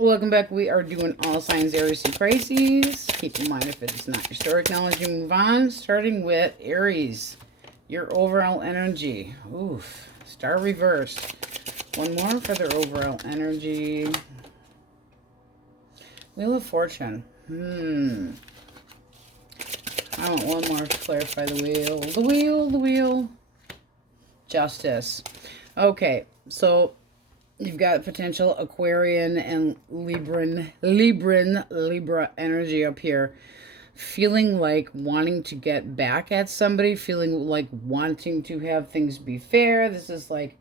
Welcome back. We are doing all signs, Aries, and Pisces. Keep in mind, if it's not your story, acknowledge you, move on. Starting with Aries, your overall energy. Oof. Star reversed. One more for their overall energy. Wheel of Fortune. I want one more to clarify the wheel. The wheel. Justice. Okay, so you've got potential Aquarian and Libra energy up here. Feeling like wanting to get back at somebody, feeling like wanting to have things be fair. This is like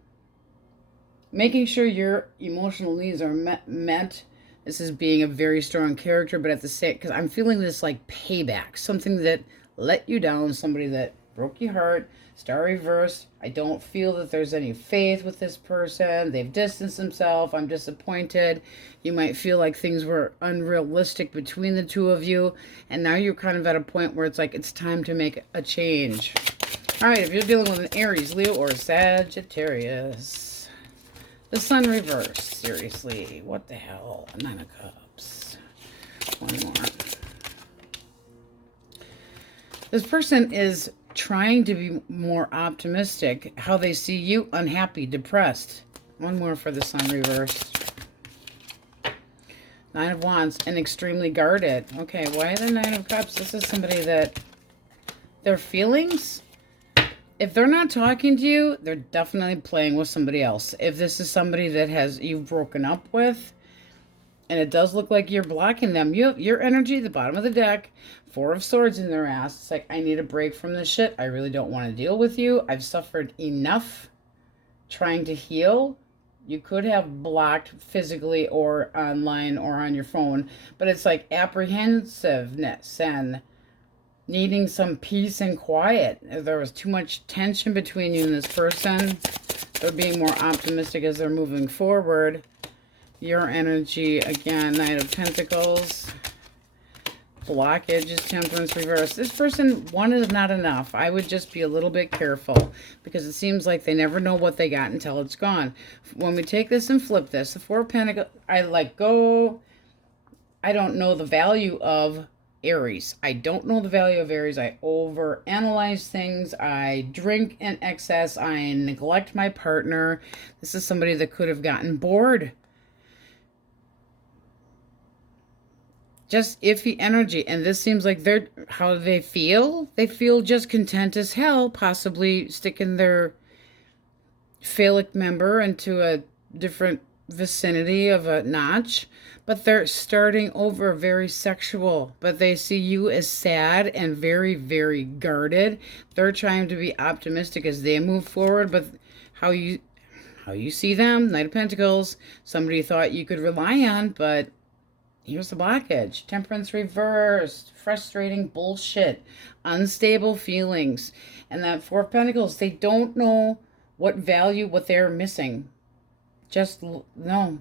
making sure your emotional needs are met. This is being a very strong character, but at the same, because I'm feeling this like payback, something that let you down, somebody that broke your heart. Star reversed. I don't feel that there's any faith with this person. They've distanced themselves. I'm disappointed. You might feel like things were unrealistic between the two of you. And now you're kind of at a point where it's like it's time to make a change. All right, if you're dealing with an Aries, Leo, or Sagittarius. The Sun reversed. Seriously. What the hell? 9 of Cups. One more. This person is trying to be more optimistic. How they see you, unhappy, depressed. One more for the Sun reversed. 9 of Wands and extremely guarded. Okay, why the 9 of Cups? This is somebody that their feelings, if they're not talking to you, they're definitely playing with somebody else. If this is somebody that you've broken up with, and it does look like you're blocking them. Your energy, the bottom of the deck, 4 of Swords in their ass. It's like, I need a break from this shit. I really don't want to deal with you. I've suffered enough trying to heal. You could have blocked physically or online or on your phone. But it's like apprehensiveness and needing some peace and quiet. If there was too much tension between you and this person, they're being more optimistic as they're moving forward. Your energy, again, Knight of Pentacles. Blockage is Temperance reverse. This person, one is not enough. I would just be a little bit careful because it seems like they never know what they got until it's gone. When we take this and flip this, the 4 of Pentacles, I let go. I don't know the value of Aries. I don't know the value of Aries. I overanalyze things. I drink in excess. I neglect my partner. This is somebody that could have gotten bored. Just iffy energy. And this seems like how do they feel? They feel just content as hell, possibly sticking their phallic member into a different vicinity of a notch. But they're starting over, very sexual. But they see you as sad and very, very guarded. They're trying to be optimistic as they move forward. But how you see them, Knight of Pentacles, somebody thought you could rely on, but here's the blockage. Temperance reversed. Frustrating bullshit. Unstable feelings. And that 4 of Pentacles, they don't know what value, what they're missing. Just, no.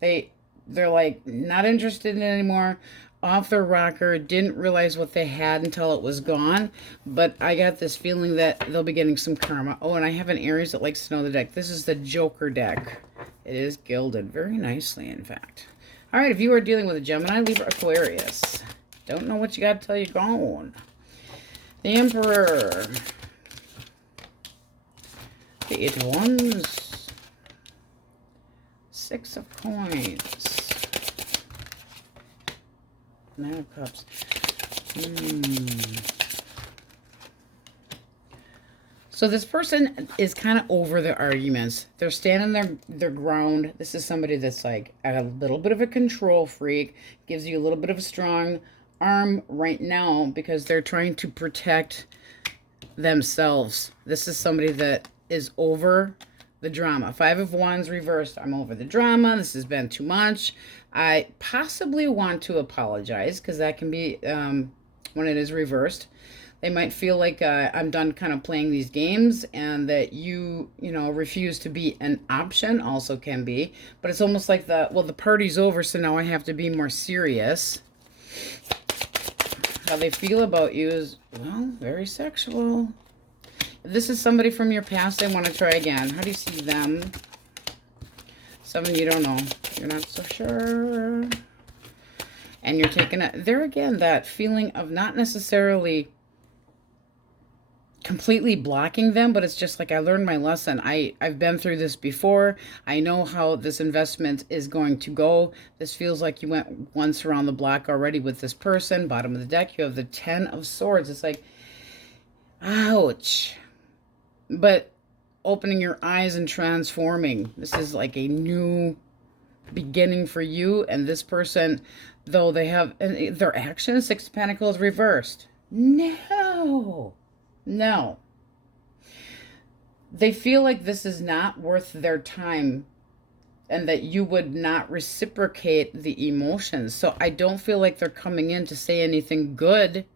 They're like, not interested in it anymore. Off their rocker. Didn't realize what they had until it was gone. But I got this feeling that they'll be getting some karma. Oh, and I have an Aries that likes to know the deck. This is the Joker deck. It is gilded very nicely, in fact. All right, if you are dealing with a Gemini, Libra, Aquarius, don't know what you got till you're gone. The Emperor. The 8 of Wands. 6 of Coins. 9 of Cups. So this person is kind of over their arguments. They're standing their ground. This is somebody that's like a little bit of a control freak. Gives you a little bit of a strong arm right now because they're trying to protect themselves. This is somebody that is over the drama. 5 of Wands reversed. I'm over the drama. This has been too much. I possibly want to apologize because that can be when it is reversed. They might feel like I'm done kind of playing these games and that you refuse to be an option, also can be. But it's almost like the party's over, so now I have to be more serious. How they feel about you is, well, very sexual. If this is somebody from your past, I want to try again. How do you see them? 7, you don't know. You're not so sure. and you're taking it. There again, that feeling of not necessarily completely blocking them, but it's just like, I learned my lesson. I've been through this before. I know how this investment is going to go. This feels like you went once around the block already with this person. Bottom of the deck, you have the 10 of Swords. It's like, ouch. But opening your eyes and transforming. This is like a new beginning for you and this person, though they have their action, 6 of Pentacles reversed. No. They feel like this is not worth their time and that you would not reciprocate the emotions. So I don't feel like they're coming in to say anything good,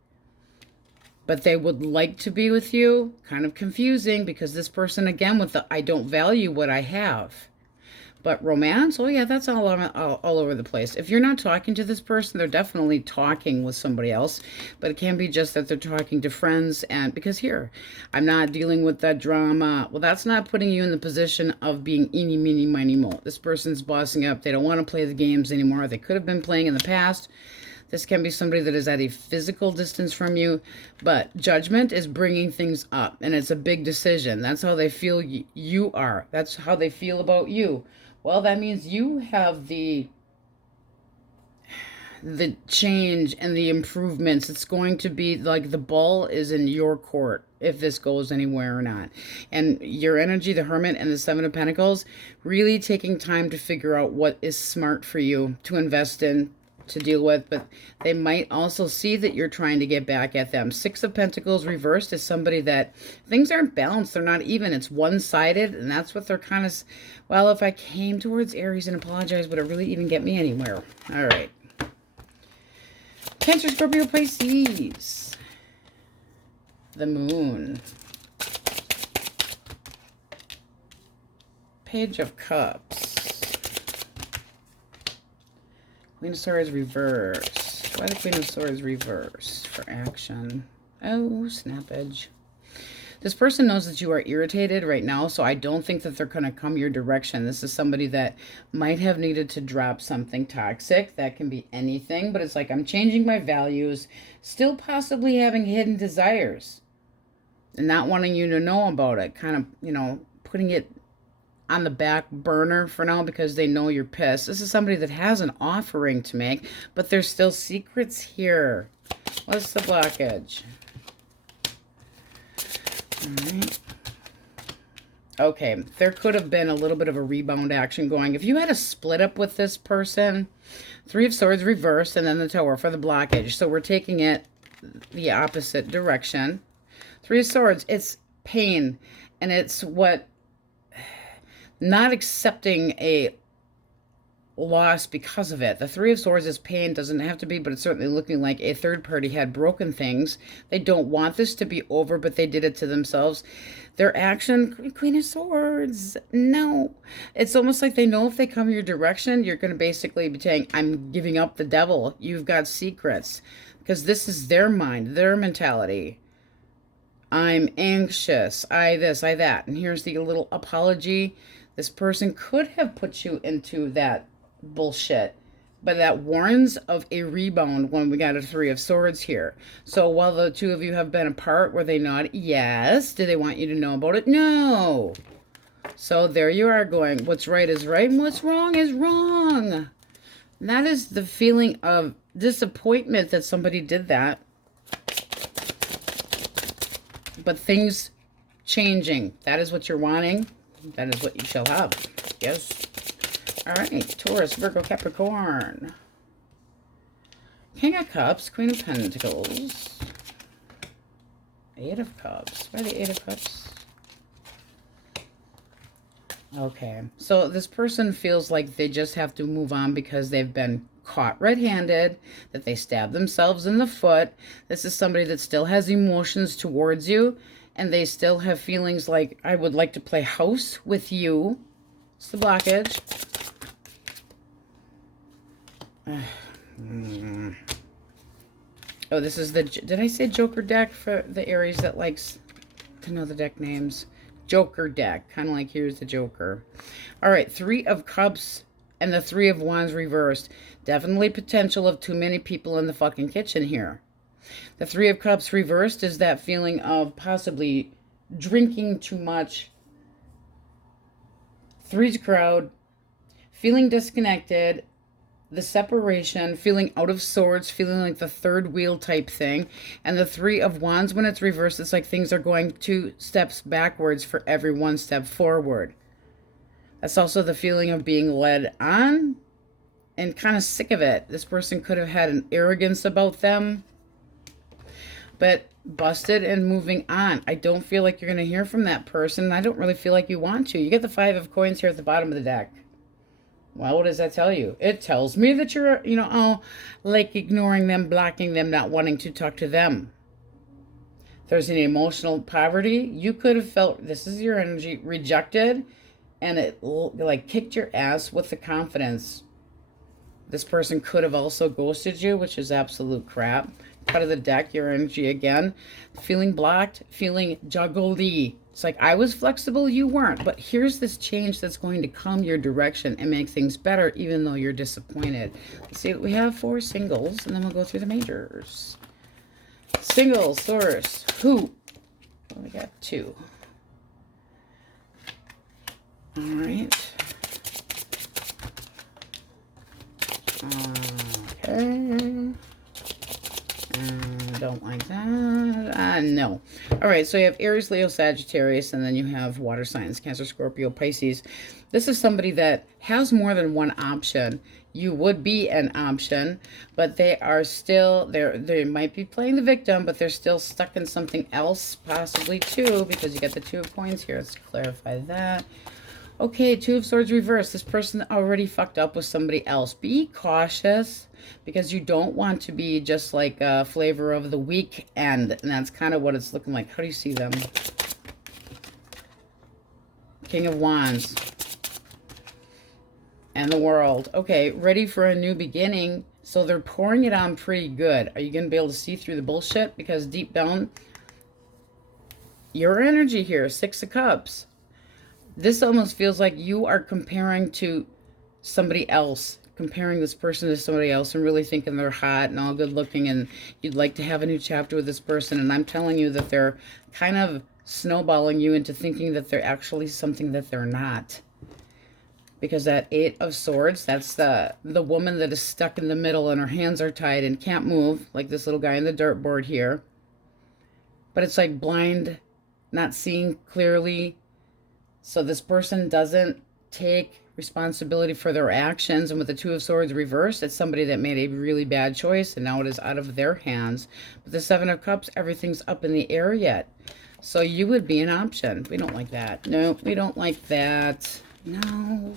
but they would like to be with you. Kind of confusing because this person, again, with the I don't value what I have. But romance, oh yeah, that's all over the place. If you're not talking to this person, they're definitely talking with somebody else. But it can be just that they're talking to friends. And because here, I'm not dealing with that drama. Well, that's not putting you in the position of being eeny, meeny, miny, mo. This person's bossing up. They don't want to play the games anymore. They could have been playing in the past. This can be somebody that is at a physical distance from you. But judgment is bringing things up. And it's a big decision. That's how they feel you are. That's how they feel about you. Well, that means you have the change and the improvements. It's going to be like the ball is in your court if this goes anywhere or not. And your energy, the Hermit and the 7 of Pentacles, really taking time to figure out what is smart for you to invest in, to deal with. But they might also see that you're trying to get back at them. 6 of Pentacles reversed is somebody that things aren't balanced. They're not even. It's one-sided, and that's what they're kind of, well, if I came towards Aries and apologized, would it really even get me anywhere? All right. Cancer, Scorpio, Pisces. The Moon. Page of Cups. Queen of Swords reversed. Why the Queen of Swords reversed? For action. Oh, snappage. This person knows that you are irritated right now, so I don't think that they're going to come your direction. This is somebody that might have needed to drop something toxic. That can be anything, but it's like, I'm changing my values, still possibly having hidden desires and not wanting you to know about it. Kind of, you know, putting it on the back burner for now because they know you're pissed. This is somebody that has an offering to make, but there's still secrets here. What's the blockage? All right. Okay, there could have been a little bit of a rebound action going. If you had a split up with this person, 3 of Swords reversed and then the Tower for the blockage. So we're taking it the opposite direction. 3 of Swords, it's pain, and it's what not accepting a loss because of it. The 3 of Swords is pain. Doesn't have to be, but it's certainly looking like a third party had broken things. They don't want this to be over, but they did it to themselves. Their action, Queen of Swords, no. It's almost like they know if they come your direction, you're going to basically be saying, I'm giving up the devil. You've got secrets. Because this is their mind, their mentality. I'm anxious. I this, I that. And here's the little apology. This person could have put you into that bullshit, but that warns of a rebound when we got a 3 of Swords here. So while the two of you have been apart, were they not? Yes. Do they want you to know about it? No. So there you are going, what's right is right and what's wrong is wrong. And that is the feeling of disappointment that somebody did that. But things changing. That is what you're wanting. That is what you shall have. Yes. All right. Taurus, Virgo, Capricorn. King of Cups, Queen of Pentacles. 8 of Cups. Why the 8 of Cups? Okay. So this person feels like they just have to move on because they've been caught red-handed, that they stabbed themselves in the foot. This is somebody that still has emotions towards you, and they still have feelings like, I would like to play house with you. It's the blockage. Oh, this is the, did I say Joker deck for the Aries that likes to know the deck names? Joker deck, kind of like here's the Joker. All right, 3 of Cups and the Three of Wands reversed. Definitely potential of too many people in the fucking kitchen here. The Three of Cups reversed is that feeling of possibly drinking too much. Three's crowd, feeling disconnected, the separation, feeling out of sorts, feeling like the third wheel type thing. And the Three of Wands, when it's reversed, it's like things are going 2 steps backwards for every 1 step forward. That's also the feeling of being led on and kind of sick of it. This person could have had an arrogance about them, but busted and moving on. I don't feel like you're going to hear from that person. I don't really feel like you want to. You get the Five of Coins here at the bottom of the deck. Well, what does that tell you? It tells me that you're, you know, oh, like ignoring them, blocking them, not wanting to talk to them. There's an emotional poverty. You could have felt, this is your energy, rejected, and it like kicked your ass with the confidence. This person could have also ghosted you, which is absolute crap. Out of the deck, your energy again. Feeling blocked, feeling juggledy. It's like, I was flexible, you weren't. But here's this change that's going to come your direction and make things better, even though you're disappointed. Let's see what we have for singles, and then we'll go through the majors. Singles, Taurus, who? Well, we got 2. All right. Okay. Don't like that. No. All right, so you have Aries, Leo, Sagittarius, and then you have water signs, Cancer, Scorpio, Pisces. This is somebody that has more than one option. You would be an option, but they are still, they might be playing the victim, but they're still stuck in something else, possibly too, because you get the Two of Coins here. Let's clarify that. Okay, Two of Swords reversed. This person already fucked up with somebody else. Be cautious, because you don't want to be just like a flavor of the weekend. And that's kind of what it's looking like. How do you see them? King of Wands. And the World. Okay, ready for a new beginning. So they're pouring it on pretty good. Are you going to be able to see through the bullshit? Because deep down, your energy here, Six of Cups. This almost feels like you are comparing to somebody else, comparing this person to somebody else and really thinking they're hot and all good looking and you'd like to have a new chapter with this person. And I'm telling you that they're kind of snowballing you into thinking that they're actually something that they're not. Because that Eight of Swords, that's the woman that is stuck in the middle and her hands are tied and can't move, like this little guy in the dartboard here. But it's like blind, not seeing clearly. So this person doesn't take responsibility for their actions. And with the Two of Swords reversed, it's somebody that made a really bad choice and now it is out of their hands. But the Seven of Cups, everything's up in the air yet. So you would be an option. We don't like that. No, we don't like that. No.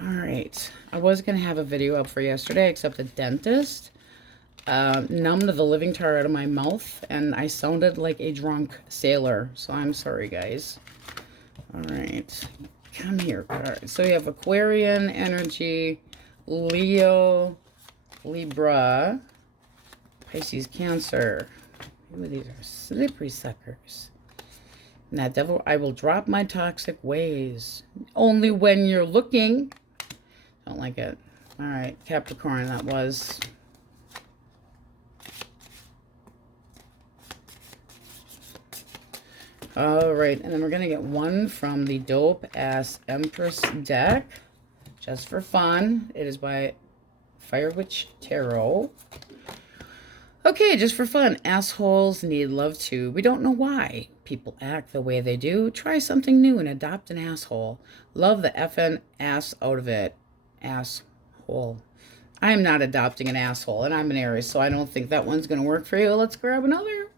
All right. I was going to have a video up for yesterday, except the dentist numbed the living tar out of my mouth and I sounded like a drunk sailor. So I'm sorry, guys. All right. Come here, card. So you have Aquarian energy, Leo, Libra, Pisces, Cancer. Ooh, these are slippery suckers. And that devil, I will drop my toxic ways. Only when you're looking. Don't like it. All right, Capricorn, that was. All right, and then we're going to get one from the dope-ass Empress deck, just for fun. It is by Fire Witch Tarot. Okay, just for fun. Assholes need love too. We don't know why people act the way they do. Try something new and adopt an asshole. Love the effing ass out of it. Asshole. I am not adopting an asshole, and I'm an Aries, so I don't think that one's going to work for you. Let's grab another.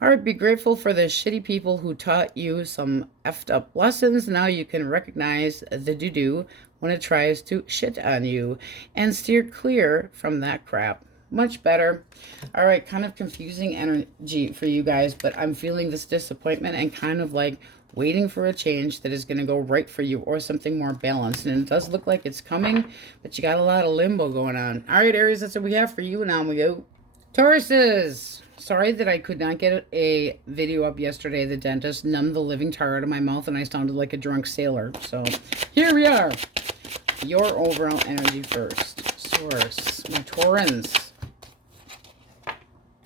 All right, be grateful for the shitty people who taught you some effed up lessons. Now you can recognize the doo-doo when it tries to shit on you and steer clear from that crap. Much better. All right, kind of confusing energy for you guys, but I'm feeling this disappointment and kind of like waiting for a change that is going to go right for you or something more balanced. And it does look like it's coming, but you got a lot of limbo going on. All right, Aries, that's what we have for you. And on we go. Tauruses. Sorry that I could not get a video up yesterday. The dentist numbed the living tar out of my mouth and I sounded like a drunk sailor. So here we are. your overall energy first. Source. My Taurans.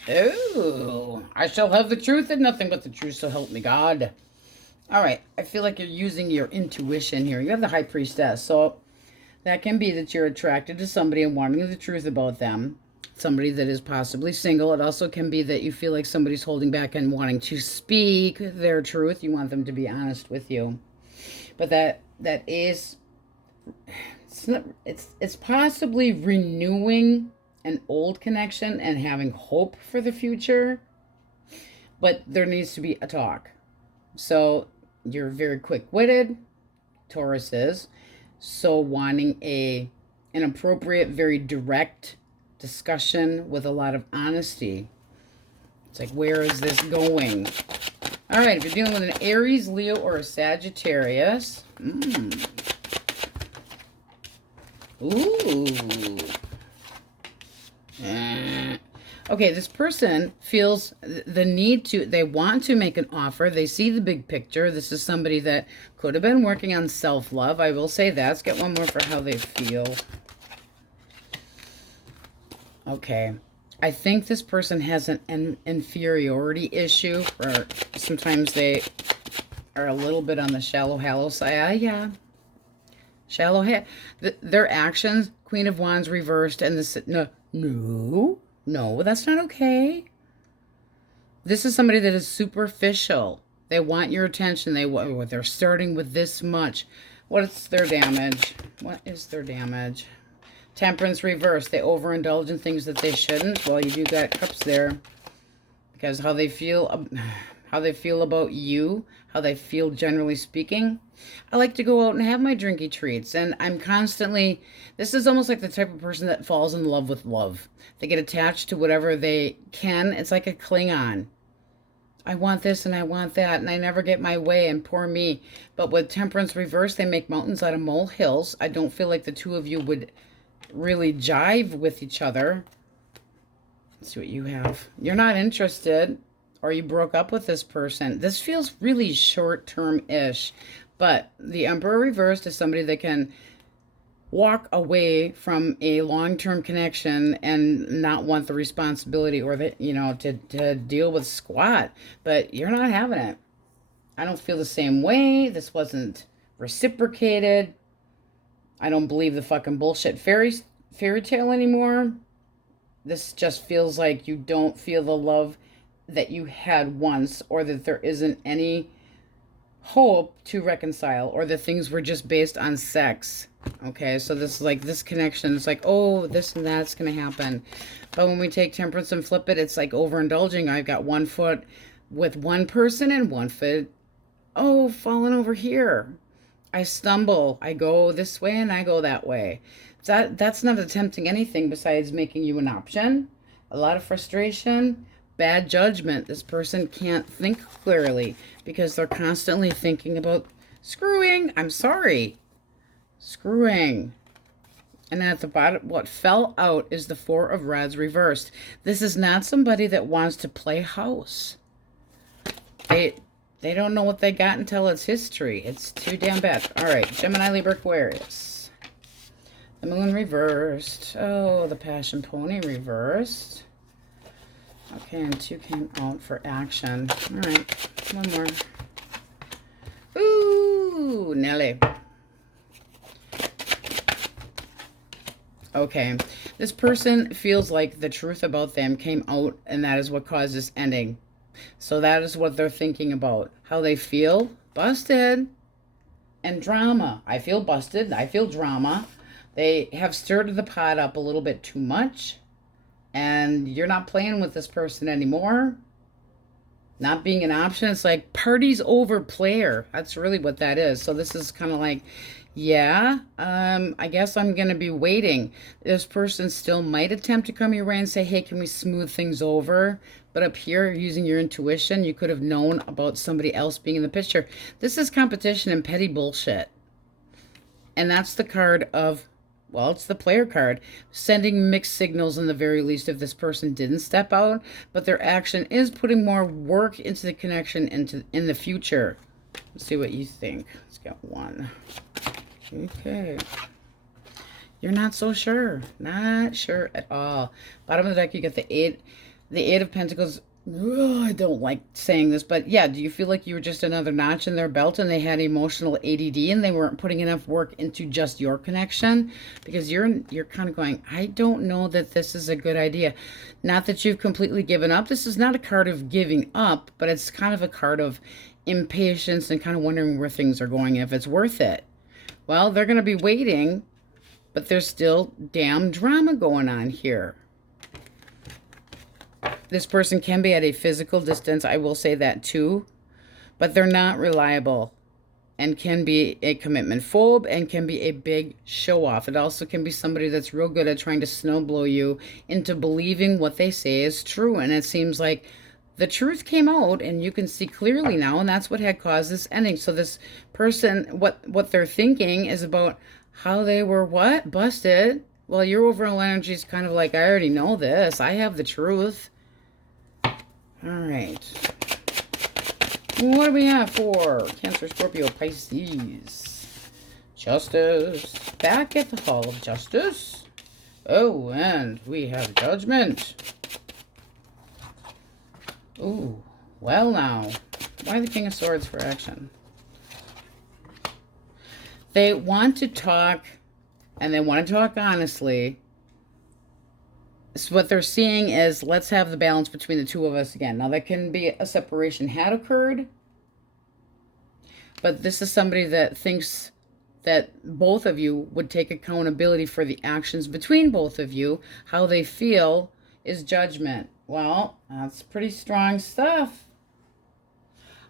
Oh, I shall have the truth and nothing but the truth, so help me God. All right, I feel like you're using your intuition here. You have the High Priestess, so that can be that you're attracted to somebody and wanting the truth about them. Somebody that is possibly single. It also can be that you feel like somebody's holding back and wanting to speak their truth. You want them to be honest with you. But that is, it's possibly renewing an old connection and having hope for the future. But there needs to be a talk. So you're very quick-witted, Taurus is. So wanting an appropriate, very direct discussion with a lot of honesty. It's like, where is this going? All right, if you're dealing with an Aries, Leo, or a Sagittarius. Ooh. Okay, this person feels the need to, they want to make an offer. They see the big picture. This is somebody that could have been working on self-love. I will say that. Let's get one more for how they feel. Okay. I think this person has an inferiority issue, or sometimes they are a little bit on the shallow side. Yeah. Shallow. Their actions, Queen of Wands reversed, and this, no, that's not okay. This is somebody that is superficial. They want your attention. They're starting with this much. What's their damage? What is their damage? Temperance reverse. They overindulge in things that they shouldn't. Well, you do got cups there. Because how they feel about you, how they feel generally speaking. I like to go out and have my drinky treats. And I'm constantly, this is almost like the type of person that falls in love with love. They get attached to whatever they can. It's like a Klingon. I want this and I want that, and I never get my way, and poor me. But with temperance reverse, they make mountains out of molehills. I don't feel like the two of you would really jive with each other. Let's see what you have. You're not interested, or you broke up with this person. This feels really short-term-ish. But the Emperor reversed is somebody that can walk away from a long-term connection and not want the responsibility or the, to deal with squat. But you're not having it. I don't feel the same way. This wasn't reciprocated. I don't believe the fucking bullshit fairy tale anymore. This just feels like you don't feel the love that you had once, or that there isn't any hope to reconcile, or that things were just based on sex. Okay, so this is like this connection. It's like, oh, this and that's going to happen. But when we take temperance and flip it, it's like overindulging. I've got one foot with one person and one foot, falling over here. I stumble. I go this way and I go that way. That's not attempting anything besides making you an option. A lot of frustration, bad judgment. This person can't think clearly because they're constantly thinking about screwing. I'm sorry. Screwing. And at the bottom, what fell out is the Four of Rods reversed. This is not somebody that wants to play house. They don't know what they got until it's history. It's too damn bad. All right, Gemini, Libra, Aquarius. The Moon reversed. Oh, the Passion Pony reversed. Okay, and 2 came out for action. All right, one more. Ooh, Nelly. Okay, this person feels like the truth about them came out, and that is what caused this ending. So that is what they're thinking about. How they feel. Busted. And drama. I feel busted. I feel drama. They have stirred the pot up a little bit too much. And you're not playing with this person anymore. Not being an option. It's like party's over player. That's really what that is. So this is kind of like, yeah, I guess I'm going to be waiting. This person still might attempt to come your way and say, hey, can we smooth things over? But up here, using your intuition, you could have known about somebody else being in the picture. This is competition and petty bullshit. And that's the card of, well, it's the player card. Sending mixed signals in the very least if this person didn't step out. But their action is putting more work into the connection in the future. Let's see what you think. Let's get one. Okay. You're not so sure. Not sure at all. Bottom of the deck, you get the Eight of Pentacles. Ugh, I don't like saying this, but yeah, do you feel like you were just another notch in their belt and they had emotional ADD and they weren't putting enough work into just your connection? Because you're kind of going, I don't know that this is a good idea. Not that you've completely given up. This is not a card of giving up, but it's kind of a card of impatience and kind of wondering where things are going, if it's worth it. Well, they're going to be waiting, but there's still damn drama going on here. This person can be at a physical distance, I will say that too, but they're not reliable and can be a commitment phobe and can be a big show-off. It also can be somebody that's real good at trying to snowblow you into believing what they say is true, and it seems like the truth came out and you can see clearly now, and that's what had caused this ending. So this person, what they're thinking is about how they were what? Busted. Well, your overall energy is kind of like, I already know this. I have the truth. All right. What do we have for Cancer, Scorpio, Pisces? Justice. Back at the Hall of Justice. Oh, and we have Judgment. Ooh. Well, now. Why the King of Swords for action? They want to talk, and they want to talk honestly. So what they're seeing is, let's have the balance between the two of us again. Now, that can be a separation had occurred, but this is somebody that thinks that both of you would take accountability for the actions between both of you. How they feel is Judgment. Well, that's pretty strong stuff.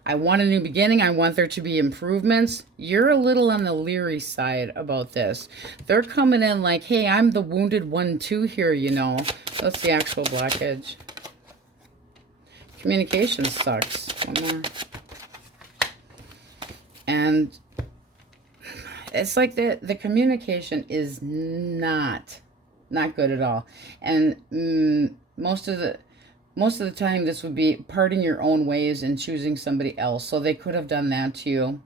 I want a new beginning. I want there to be improvements. You're a little on the leery side about this. They're coming in like, hey, I'm the wounded one too here, you know. That's the actual blockage. Communication sucks. One more. And it's like the communication is not good at all. And most of the time, this would be parting your own ways and choosing somebody else. So they could have done that to you.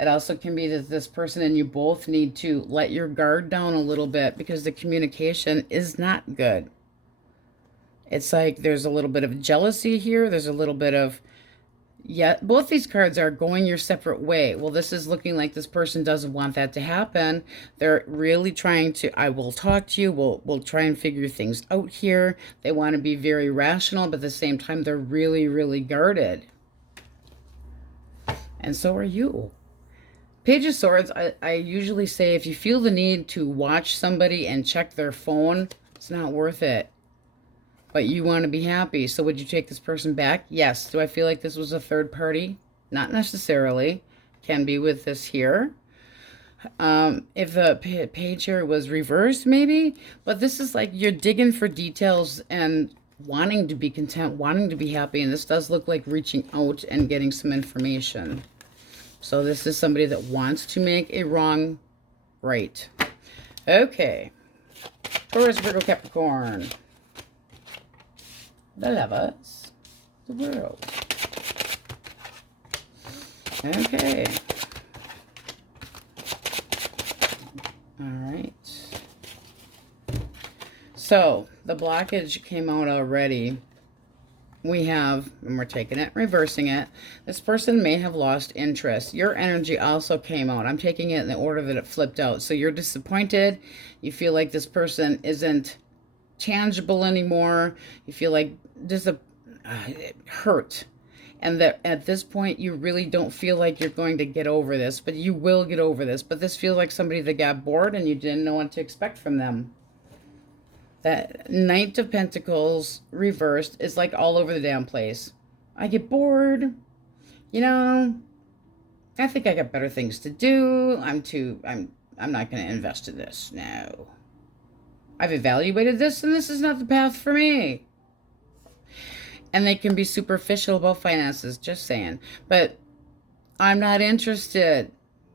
It also can be that this person and you both need to let your guard down a little bit because the communication is not good. It's like there's a little bit of jealousy here. There's a little bit of, yeah, both these cards are going your separate way. Well, this is looking like this person doesn't want that to happen. They're really trying to, I will talk to you. We'll try and figure things out here. They want to be very rational, but at the same time, they're really, really guarded. And so are you. Page of Swords, I usually say if you feel the need to watch somebody and check their phone, it's not worth it. But you want to be happy. So would you take this person back? Yes. Do I feel like this was a third party? Not necessarily. Can be with this here. If the page here was reversed, maybe. But this is like you're digging for details and wanting to be content, wanting to be happy. And this does look like reaching out and getting some information. So this is somebody that wants to make a wrong right. Okay. Taurus, Virgo, Capricorn. The Lovers, the World. Okay. All right. So the blockage came out already. We have, and we're taking it, reversing it. This person may have lost interest. Your energy also came out. I'm taking it in the order that it flipped out. So you're disappointed. You feel like this person isn't tangible anymore. You feel like hurt, and that at this point you really don't feel like you're going to get over this, but you will get over this. But this feels like somebody that got bored and you didn't know what to expect from them. That Knight of Pentacles reversed is like all over the damn place. I get bored, you know, I think I got better things to do. I'm not going to invest in this. No, I've evaluated this and this is not the path for me. And they can be superficial about finances, just saying. But I'm not interested.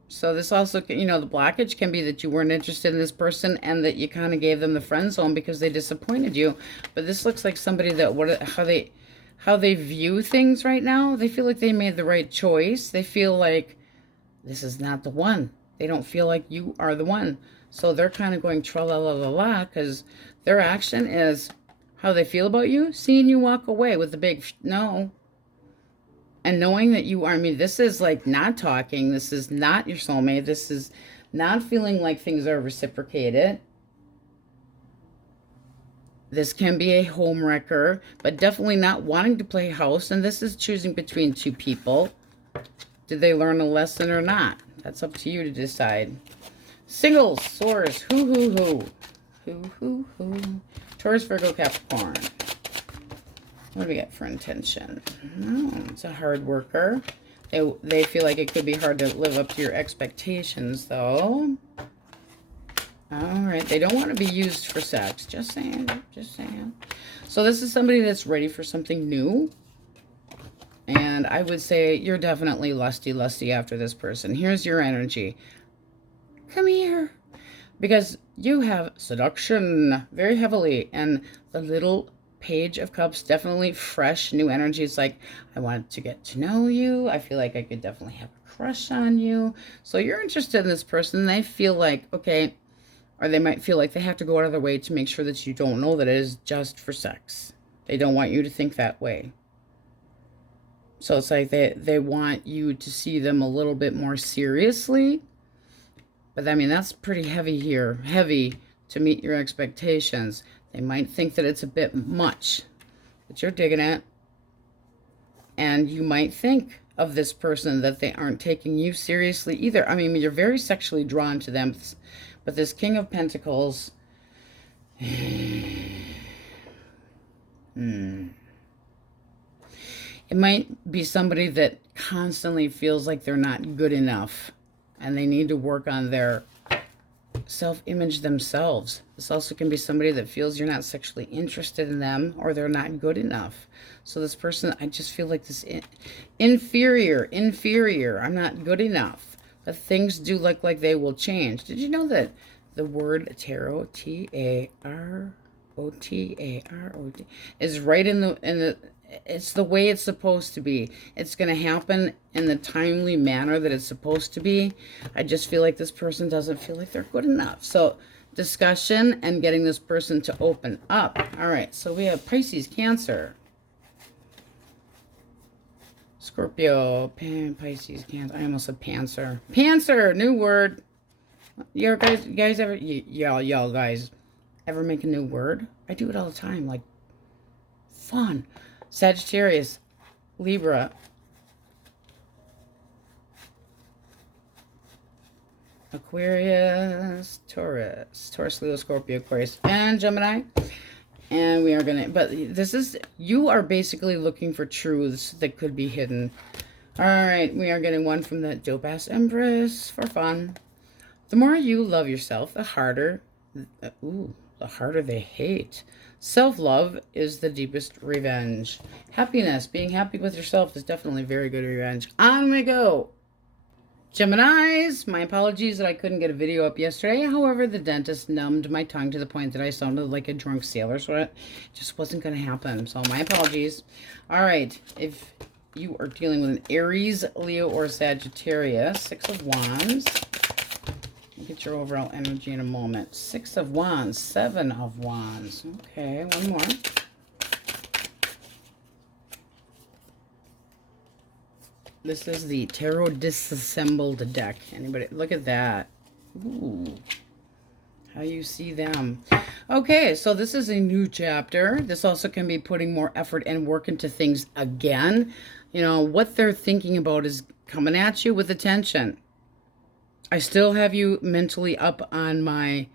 So this also, you know, the blockage can be that you weren't interested in this person and that you kind of gave them the friend zone because they disappointed you. But this looks like somebody that how they view things right now. They feel like they made the right choice. They feel like this is not the one. They don't feel like you are the one. So they're kind of going tra-la-la-la-la because their action is how they feel about you, seeing you walk away with the big no. And knowing that you are, I mean, this is like not talking. This is not your soulmate. This is not feeling like things are reciprocated. This can be a home wrecker, but definitely not wanting to play house. And this is choosing between two people. Did they learn a lesson or not? That's up to you to decide. Singles, Taurus, hoo. Taurus, Virgo, Capricorn. What do we got for intention? Oh, it's a hard worker. They feel like it could be hard to live up to your expectations, though. All right. They don't want to be used for sex. Just saying. Just saying. So this is somebody that's ready for something new. And I would say you're definitely lusty after this person. Here's your energy. Come here. Because you have seduction very heavily. And the little Page of Cups, definitely fresh, new energy. It's like, I want to get to know you. I feel like I could definitely have a crush on you. So you're interested in this person. They feel like, okay, or they might feel like they have to go out of their way to make sure that you don't know that it is just for sex. They don't want you to think that way. So it's like they want you to see them a little bit more seriously. But I mean, that's pretty heavy here. Heavy to meet your expectations. They might think that it's a bit much, but you're digging it. And you might think of this person that they aren't taking you seriously either. I mean, you're very sexually drawn to them. But this King of Pentacles... It might be somebody that constantly feels like they're not good enough. And they need to work on their self-image themselves. This also can be somebody that feels you're not sexually interested in them or they're not good enough. So this person, I just feel like this inferior, I'm not good enough. But things do look like they will change. Did you know that the word tarot, T-A-R-O-T-A-R-O-T, is right in the it's the way it's supposed to be. It's going to happen in the timely manner that it's supposed to be. I just feel like this person doesn't feel like they're good enough. So discussion and getting this person to open up. All right, so we have Pisces, Cancer, Scorpio, Pisces, Cancer. I almost said Panther. Panther, new word. You guys ever, y'all guys ever make a new word? I do it all the time. Like, fun. Sagittarius, Libra, Aquarius, Taurus, Leo, Scorpio, Aquarius, and Gemini. And we are going to, but this is, you are basically looking for truths that could be hidden. All right, we are getting one from the Dope-Ass Empress for fun. The more you love yourself, the harder, the harder they hate. Self-love is the deepest revenge. Happiness, being happy with yourself is definitely very good revenge. On we go. Geminis, my apologies that I couldn't get a video up yesterday. However, the dentist numbed my tongue to the point that I sounded like a drunk sailor, so it just wasn't going to happen. So my apologies. All right, if you are dealing with an Aries, Leo, or Sagittarius, Six of Wands. Get your overall energy in a moment. Six of Wands, Seven of Wands. Okay, one more. This is the Tarot Disassembled deck. Anybody? Look at that. Ooh. How you see them. Okay, so this is a new chapter. This also can be putting more effort and work into things again. You know, what they're thinking about is coming at you with attention. I still have you mentally up on my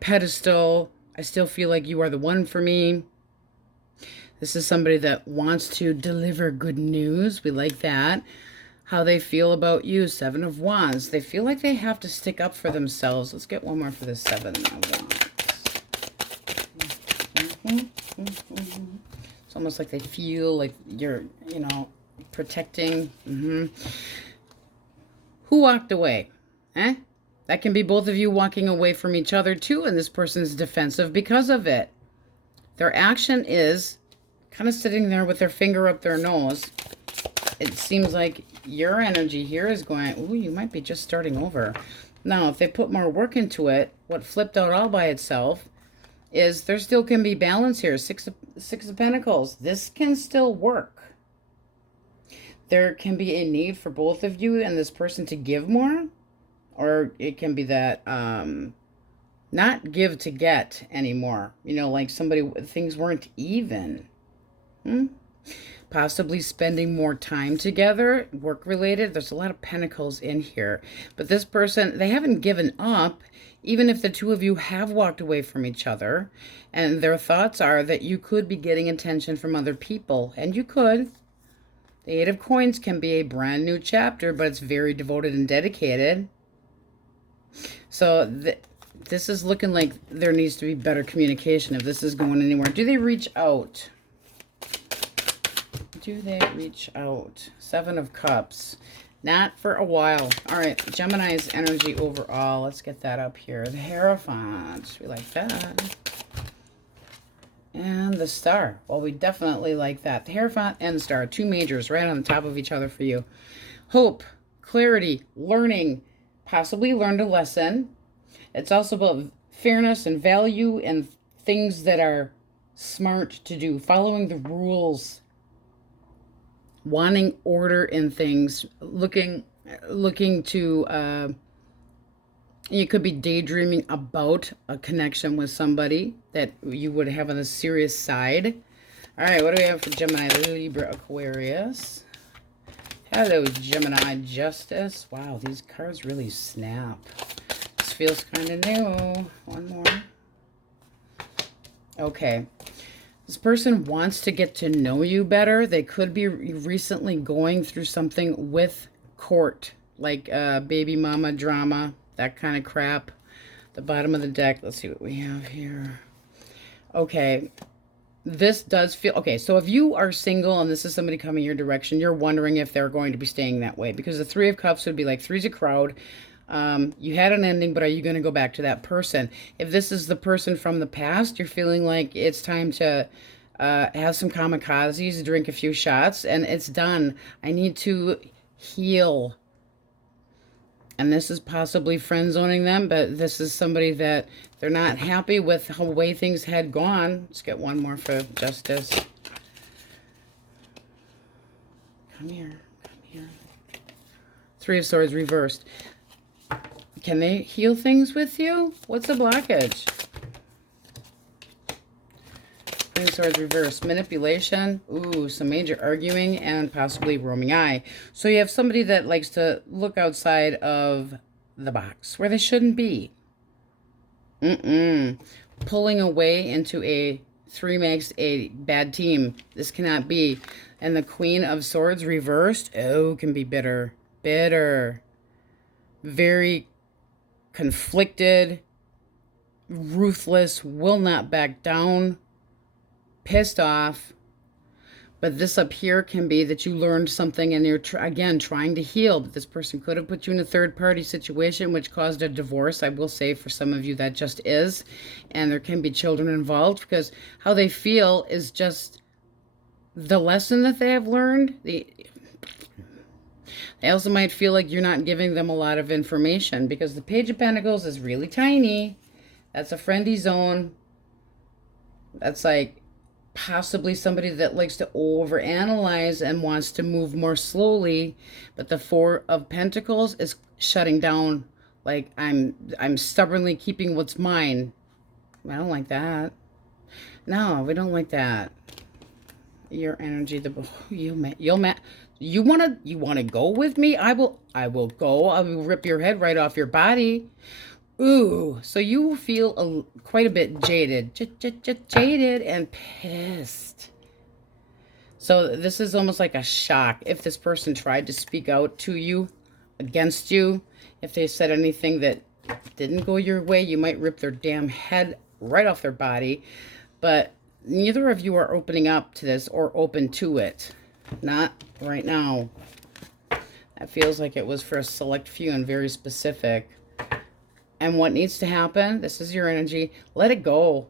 pedestal. I still feel like you are the one for me. This is somebody that wants to deliver good news. We like that. How they feel about you. Seven of Wands. They feel like they have to stick up for themselves. Let's get one more for the Seven of Wands. It's almost like they feel like you're, you know, protecting. Who walked away? Eh? That can be both of you walking away from each other too, and this person's defensive because of it. Their action is kind of sitting there with their finger up their nose. It seems like your energy here is going, ooh, you might be just starting over. Now, if they put more work into it, what flipped out all by itself is there still can be balance here. Six of Pentacles. This can still work. There can be a need for both of you and this person to give more. Or it can be that not give to get anymore. You know, like things weren't even. Possibly spending more time together, work-related. There's a lot of pentacles in here. But this person, they haven't given up, even if the two of you have walked away from each other. And their thoughts are that you could be getting attention from other people. And you could. The Eight of Coins can be a brand new chapter, but it's very devoted and dedicated. So this is looking like there needs to be better communication if this is going anywhere. Do they reach out? Do they reach out? Seven of Cups. Not for a while. All right, Gemini's energy overall. Let's get that up here. The Hierophant. We like that. And the Star. Well, we definitely like that. The Hierophant and the Star. Two majors right on the top of each other for you. Hope, clarity, learning. Possibly learned a lesson. It's also about fairness and value and things that are smart to do. Following the rules. Wanting order in things, looking to, you could be daydreaming about a connection with somebody that you would have on the serious side. All right, what do we have for Gemini, Libra, Aquarius? Hello, Gemini, Justice. Wow, these cards really snap. This feels kind of new. One more. Okay. This person wants to get to know you better. They could be recently going through something with court, like baby mama drama, that kind of crap. The bottom of the deck. Let's see what we have here. Okay. This does feel... Okay, so if you are single and this is somebody coming your direction, you're wondering if they're going to be staying that way. Because the Three of Cups would be like three's a crowd. You had an ending, but are you going to go back to that person? If this is the person from the past, you're feeling like it's time to have some kamikazes, drink a few shots, and it's done. I need to heal. And this is possibly friend zoning them, but this is somebody that they're not happy with the way things had gone. Let's get one more for Justice. Come here. Come here. Three of Swords reversed. Can they heal things with you? What's the blockage? Three of Swords reversed. Manipulation. Ooh, some major arguing and possibly roaming eye. So you have somebody that likes to look outside of the box where they shouldn't be. Pulling away into a 3 makes a bad team. This cannot be. And the Queen of Swords reversed. Oh, can be bitter. Bitter. Very conflicted, ruthless, will not back down, pissed off. But this up here can be that you learned something and you're, again, trying to heal. But this person could have put you in a third-party situation, which caused a divorce. I will say for some of you that just is. And there can be children involved because how they feel is just the lesson that they have learned. They also might feel like you're not giving them a lot of information because the Page of Pentacles is really tiny. That's a friendly zone. That's like possibly somebody that likes to overanalyze and wants to move more slowly. But the Four of Pentacles is shutting down. Like I'm stubbornly keeping what's mine. I don't like that. No, we don't like that. Your energy, you wanna go with me? I will go. I will rip your head right off your body. Ooh, so you feel quite a bit jaded, jaded and pissed. So this is almost like a shock. If this person tried to speak out to you, against you, if they said anything that didn't go your way, you might rip their damn head right off their body. But neither of you are opening up to this or open to it. Not right now. That feels like it was for a select few and very specific. And what needs to happen, this is your energy, let it go.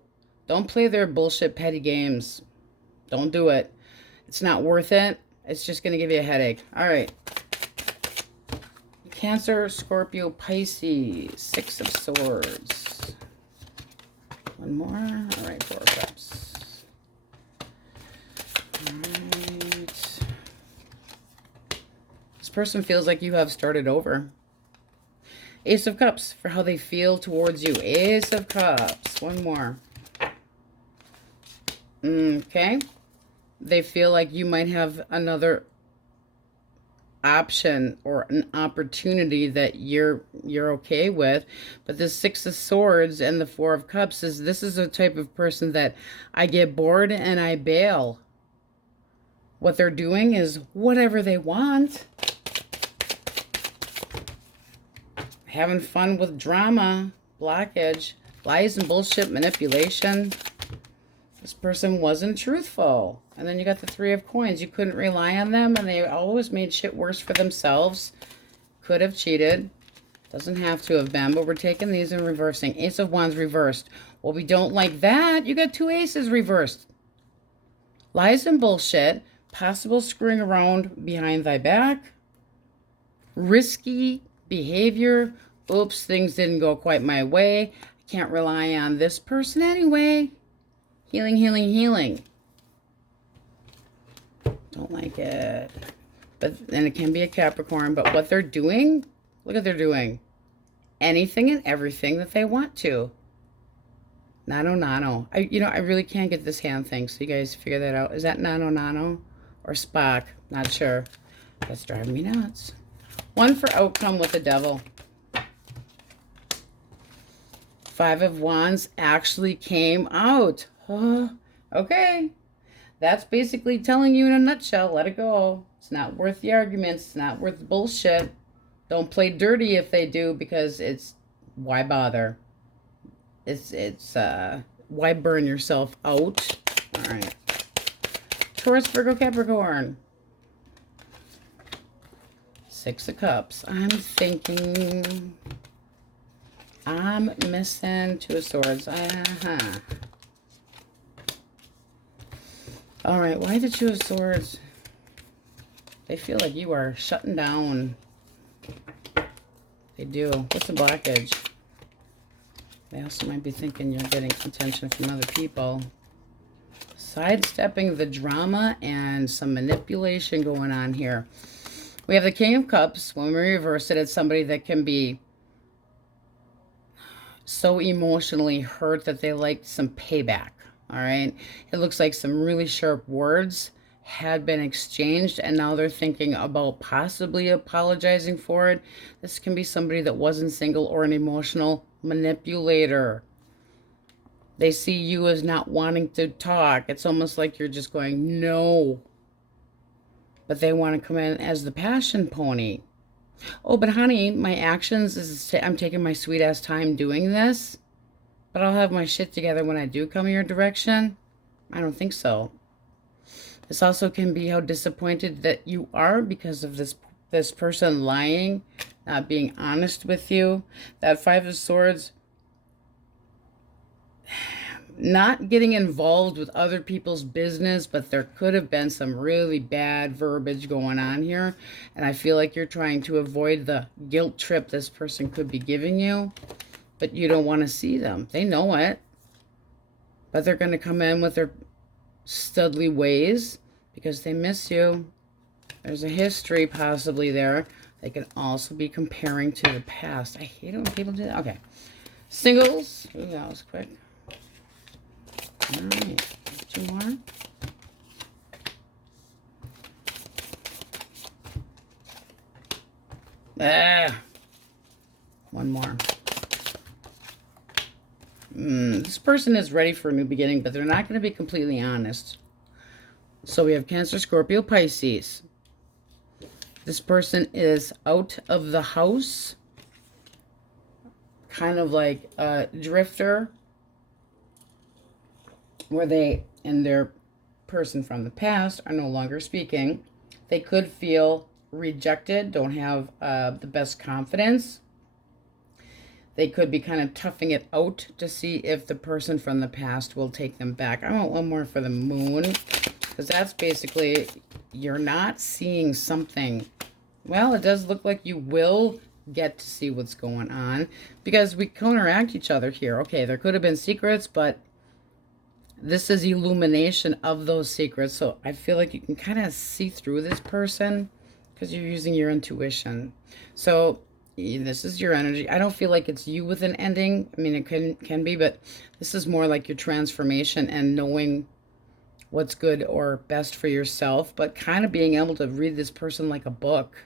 Don't play their bullshit petty games. Don't do it. It's not worth it. It's just going to give you a headache. All right. Cancer, Scorpio, Pisces. 6 of Swords. One more. All right, 4 of Cups. All right. This person feels like you have started over. Ace of Cups for how they feel towards you. Ace of Cups. One more. Okay. They feel like you might have another option or an opportunity that you're okay with, but the 6 of Swords and the 4 of Cups is, this is a type of person that I get bored and I bail. What they're doing is whatever they want. Having fun with drama, blockage, lies and bullshit, manipulation. This person wasn't truthful. And then you got the 3 of Coins. You couldn't rely on them, and they always made shit worse for themselves. Could have cheated. Doesn't have to have been, but we're taking these and reversing. Ace of Wands reversed. Well, we don't like that. You got 2 aces reversed. Lies and bullshit. Possible screwing around behind thy back. Risky behavior. Oops, things didn't go quite my way. I can't rely on this person anyway. Healing, healing, healing. Don't like it. But then it can be a Capricorn. But what they're doing, look what they're doing. Anything and everything that they want to. Nano, nano. I really can't get this hand thing, so you guys figure that out. Is that nano, nano? Or Spock? Not sure. That's driving me nuts. 1 for outcome with the Devil. 5 of Wands actually came out. Okay. That's basically telling you in a nutshell, let it go. It's not worth the arguments. It's not worth the bullshit. Don't play dirty if they do, because it's, why bother? It's why burn yourself out? All right. Taurus, Virgo, Capricorn. 6 of Cups. I'm thinking I'm missing 2 of Swords. All right, why the 2 of Swords? They feel like you are shutting down. They do. What's the blockage? They also might be thinking you're getting attention from other people. Sidestepping the drama and some manipulation going on here. We have the King of Cups. When we reverse it, it's somebody that can be so emotionally hurt that they like some payback. All right. It looks like some really sharp words had been exchanged, and now they're thinking about possibly apologizing for it. This can be somebody that wasn't single or an emotional manipulator. They see you as not wanting to talk. It's almost like you're just going, no. But they want to come in as the passion pony. Oh, but honey, my actions is I'm taking my sweet ass time doing this. But I'll have my shit together when I do come your direction. I don't think so. This also can be how disappointed that you are because of this person lying, not being honest with you. That 5 of Swords, not getting involved with other people's business, but there could have been some really bad verbiage going on here. And I feel like you're trying to avoid the guilt trip this person could be giving you. But you don't want to see them. They know it. But they're going to come in with their studly ways because they miss you. There's a history possibly there. They can also be comparing to the past. I hate it when people do that. Okay. Singles. Ooh, that was quick. All right. 2 more. One more. This person is ready for a new beginning, but they're not going to be completely honest. So we have Cancer, Scorpio, Pisces. This person is out of the house. Kind of like a drifter. Where they and their person from the past are no longer speaking. They could feel rejected, don't have the best confidence. They could be kind of toughing it out to see if the person from the past will take them back. I want one more for the Moon, because that's basically you're not seeing something. Well, it does look like you will get to see what's going on, because we counteract each other here. Okay, there could have been secrets, but this is illumination of those secrets. So I feel like you can kind of see through this person because you're using your intuition. So this is your energy. I don't feel like it's you with an ending. I mean, it can be, but this is more like your transformation and knowing what's good or best for yourself, but kind of being able to read this person like a book.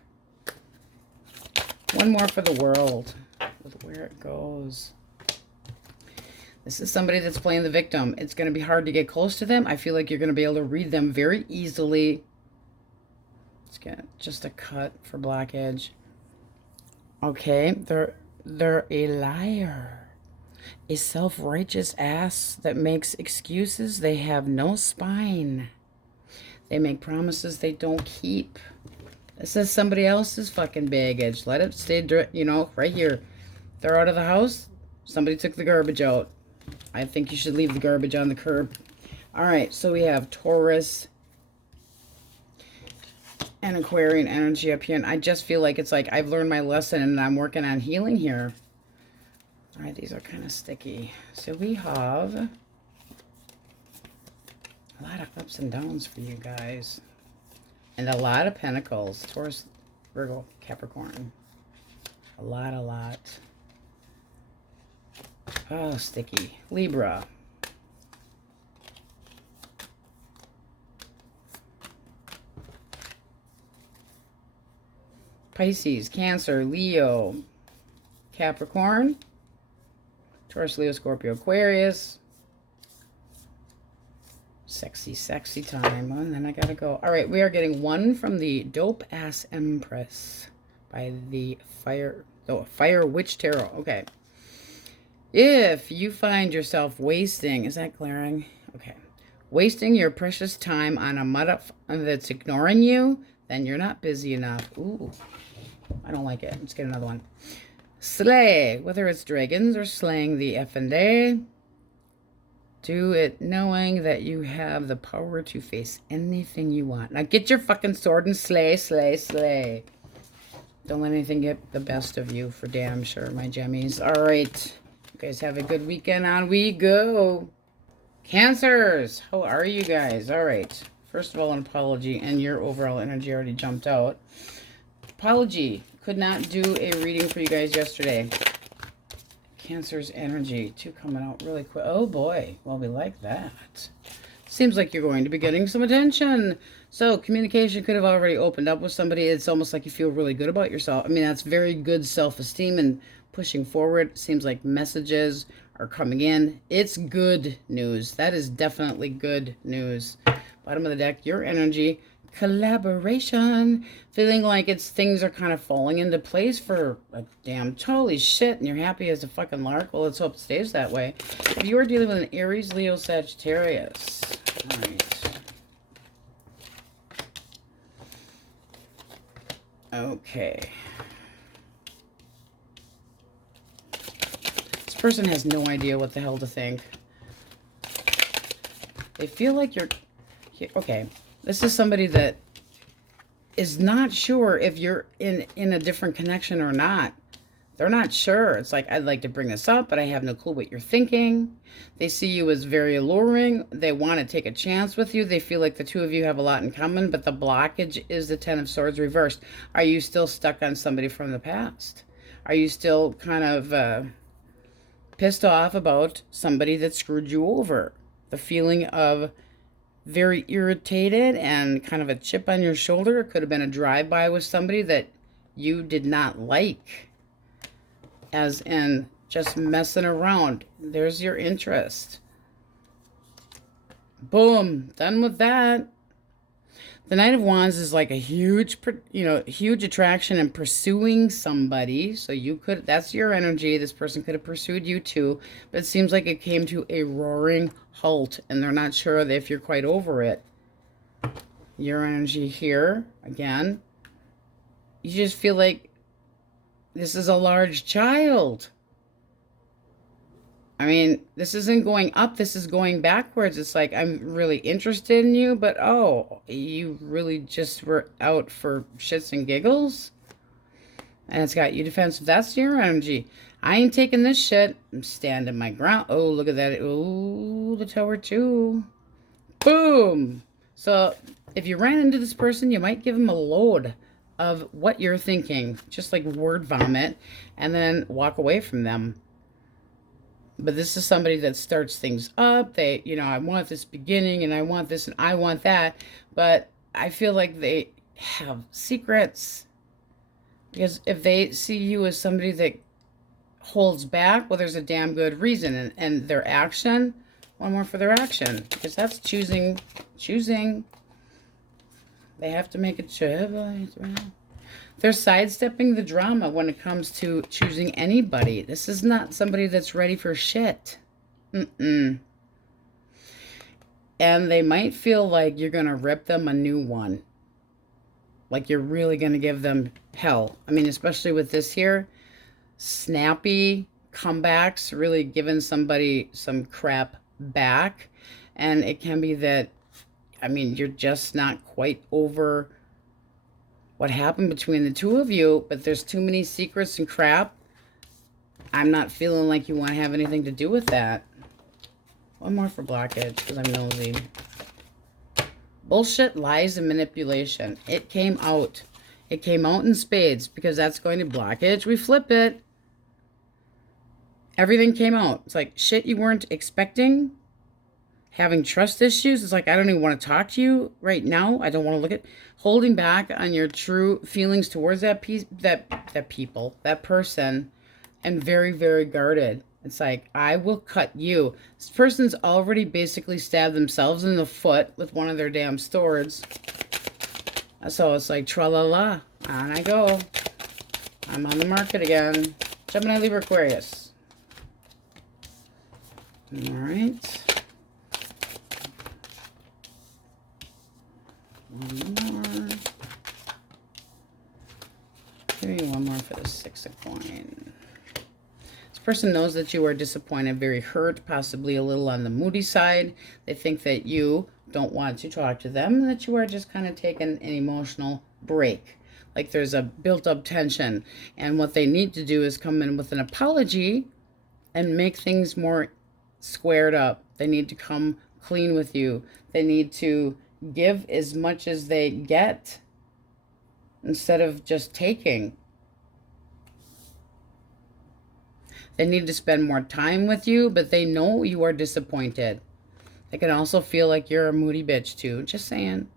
One more for the world with where it goes. This is somebody that's playing the victim. It's going to be hard to get close to them. I feel like you're going to be able to read them very easily. Let's get just a cut for Black Edge. Okay, they're a liar. A self-righteous ass that makes excuses. They have no spine. They make promises they don't keep. This is somebody else's fucking baggage. Let it stay, you know, right here. They're out of the house. Somebody took the garbage out. I think you should leave the garbage on the curb. All right, so we have Taurus and Aquarian energy up here. And I just feel like it's like I've learned my lesson and I'm working on healing here. All right, these are kind of sticky. So we have a lot of ups and downs for you guys. And a lot of pentacles. Taurus, Virgo, Capricorn. A lot. Oh, sticky. Libra. Pisces, Cancer, Leo, Capricorn, Taurus, Leo, Scorpio, Aquarius. Sexy, sexy time. Oh, and then I gotta go. All right, we are getting one from the Dope Ass Empress by the Fire Witch Tarot. Okay. If you find yourself wasting, is that glaring? Okay. Wasting your precious time on a mud that's ignoring you, then you're not busy enough. Ooh, I don't like it. Let's get another one. Slay, whether it's dragons or slaying the F&A, do it knowing that you have the power to face anything you want. Now get your fucking sword and slay, slay, slay. Don't let anything get the best of you, for damn sure, my gemmies. All right. You guys have a good weekend. On we go. Cancers, how are you guys? All right. First of all, an apology, and your overall energy already jumped out. Apology. Could not do a reading for you guys yesterday. Cancer's energy, two coming out really quick. Oh boy, well, we like that. Seems like you're going to be getting some attention. So communication could have already opened up with somebody. It's almost like you feel really good about yourself. I mean, that's very good self-esteem and pushing forward. Seems like messages are coming in. It's good news. That is definitely good news. Bottom of the deck, your energy, collaboration, feeling like things are kind of falling into place for a damn holy shit, and you're happy as a fucking lark. Well, let's hope it stays that way. If you are dealing with an Aries, Leo, Sagittarius, all right. Okay. This person has no idea what the hell to think. They feel like you're okay. This is somebody that is not sure if you're in a different connection or not. They're not sure. It's like, I'd like to bring this up, but I have no clue what you're thinking. They see you as very alluring. They want to take a chance with you. They feel like the two of you have a lot in common, but the blockage is the Ten of Swords reversed. Are you still stuck on somebody from the past? Are you still kind of pissed off about somebody that screwed you over? The feeling of very irritated and kind of a chip on your shoulder. It could have been a drive-by with somebody that you did not like, as in just messing around. There's your interest. Boom, done with that. The Knight of Wands is like a huge, huge attraction and pursuing somebody. So you could, that's your energy. This person could have pursued you too, but it seems like it came to a roaring halt and they're not sure if you're quite over it. Your energy here, again, you just feel like this is a large child. I mean, this isn't going up, this is going backwards. It's like, I'm really interested in you, but oh, you really just were out for shits and giggles? And it's got you defensive. That's your energy. I ain't taking this shit. I'm standing my ground. Oh, look at that. Oh, the Tower 2. Boom. So if you ran into this person, you might give them a load of what you're thinking. Just like word vomit. And then walk away from them. But this is somebody that starts things up. They, you know, I want this beginning and I want this and I want that. But I feel like they have secrets. Because if they see you as somebody that holds back, well, there's a damn good reason. And their action, one more for their action. Because that's choosing. They have to make a choice. They're sidestepping the drama when it comes to choosing anybody. This is not somebody that's ready for shit. And they might feel like you're going to rip them a new one. Like you're really going to give them hell. I mean, especially with this here. Snappy comebacks, really giving somebody some crap back. And it can be that, I mean, you're just not quite over what happened between the two of you, but there's too many secrets and crap. I'm not feeling like you want to have anything to do with that. One more for blockage, because I'm nosy. Bullshit, lies, and manipulation. It came out. It came out in spades, because that's going to blockage. We flip it. Everything came out. It's like shit you weren't expecting. Having trust issues. It's like, I don't even want to talk to you right now. I don't want to look at... Holding back on your true feelings towards that person. And very, very guarded. It's like, I will cut you. This person's already basically stabbed themselves in the foot with one of their damn swords. So it's like, tra-la-la. On I go. I'm on the market again. Gemini, Libra, Aquarius. All right. One more. Give me one more for the 6 of coin. This person knows that you are disappointed, very hurt, possibly a little on the moody side. They think that you don't want to talk to them, and that you are just kind of taking an emotional break. Like there's a built-up tension. And what they need to do is come in with an apology and make things more squared up. They need to come clean with you. They need to give as much as they get instead of just taking. They need to spend more time with you, but they know you are disappointed. They can also feel like you're a moody bitch too. Just saying.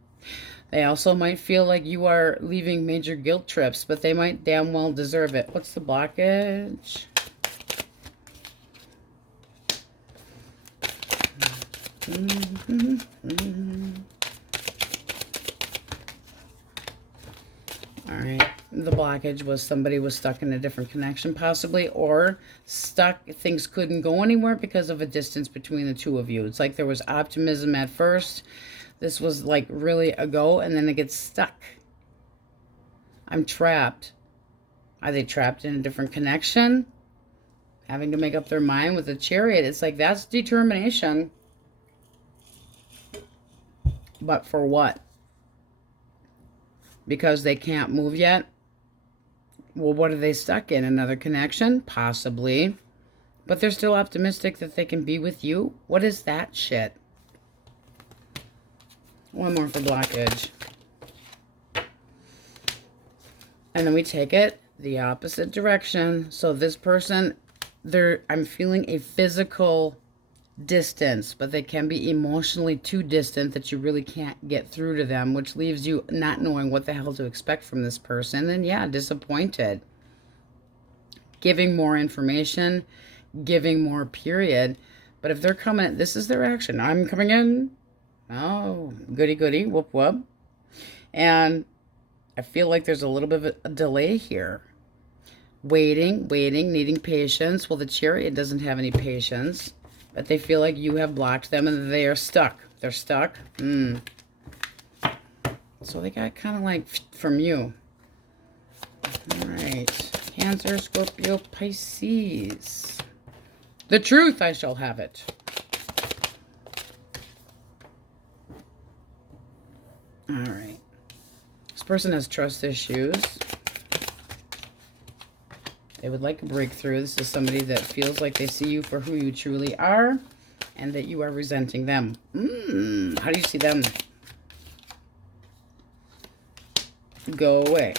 They also might feel like you are leaving major guilt trips, but they might damn well deserve it. What's the blockage? All right. The blockage was somebody was stuck in a different connection possibly, or stuck, things couldn't go anywhere because of a distance between the two of you. It's like there was optimism at first. This was like really a go, and then it gets stuck. I'm trapped. Are they trapped in a different connection? Having to make up their mind with a Chariot. It's like that's determination. But for what? Because they can't move yet? Well, what are they stuck in? Another connection? Possibly. But they're still optimistic that they can be with you? What is that shit? One more for blockage. And then we take it the opposite direction. So this person, I'm feeling a physical distance, but they can be emotionally too distant that you really can't get through to them, which leaves you not knowing what the hell to expect from this person. And yeah, disappointed. Giving more information, giving more period. But if they're coming, this is their action. I'm coming in. Oh, goody goody, whoop whoop. And I feel like there's a little bit of a delay here. Waiting, needing patience. Well, the Chariot doesn't have any patience. But they feel like you have blocked them and they are stuck. They're stuck. So they got kind of like from you. All right. Cancer, Scorpio, Pisces. The truth, I shall have it. All right. This person has trust issues. They would like a breakthrough. This is somebody that feels like they see you for who you truly are and that you are resenting them. How do you see them? Go away.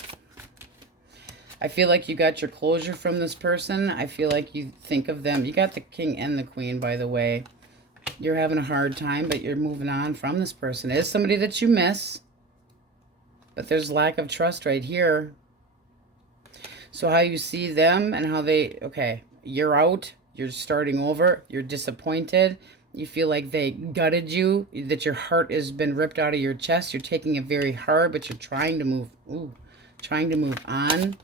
I feel like you got your closure from this person. I feel like you think of them. You got the king and the queen, by the way. You're having a hard time, but you're moving on from this person. It is somebody that you miss, but there's lack of trust right here. So how you see them and how they, okay, you're out, you're starting over, you're disappointed, you feel like they gutted you, that your heart has been ripped out of your chest, you're taking it very hard, but you're trying to move, trying to move on.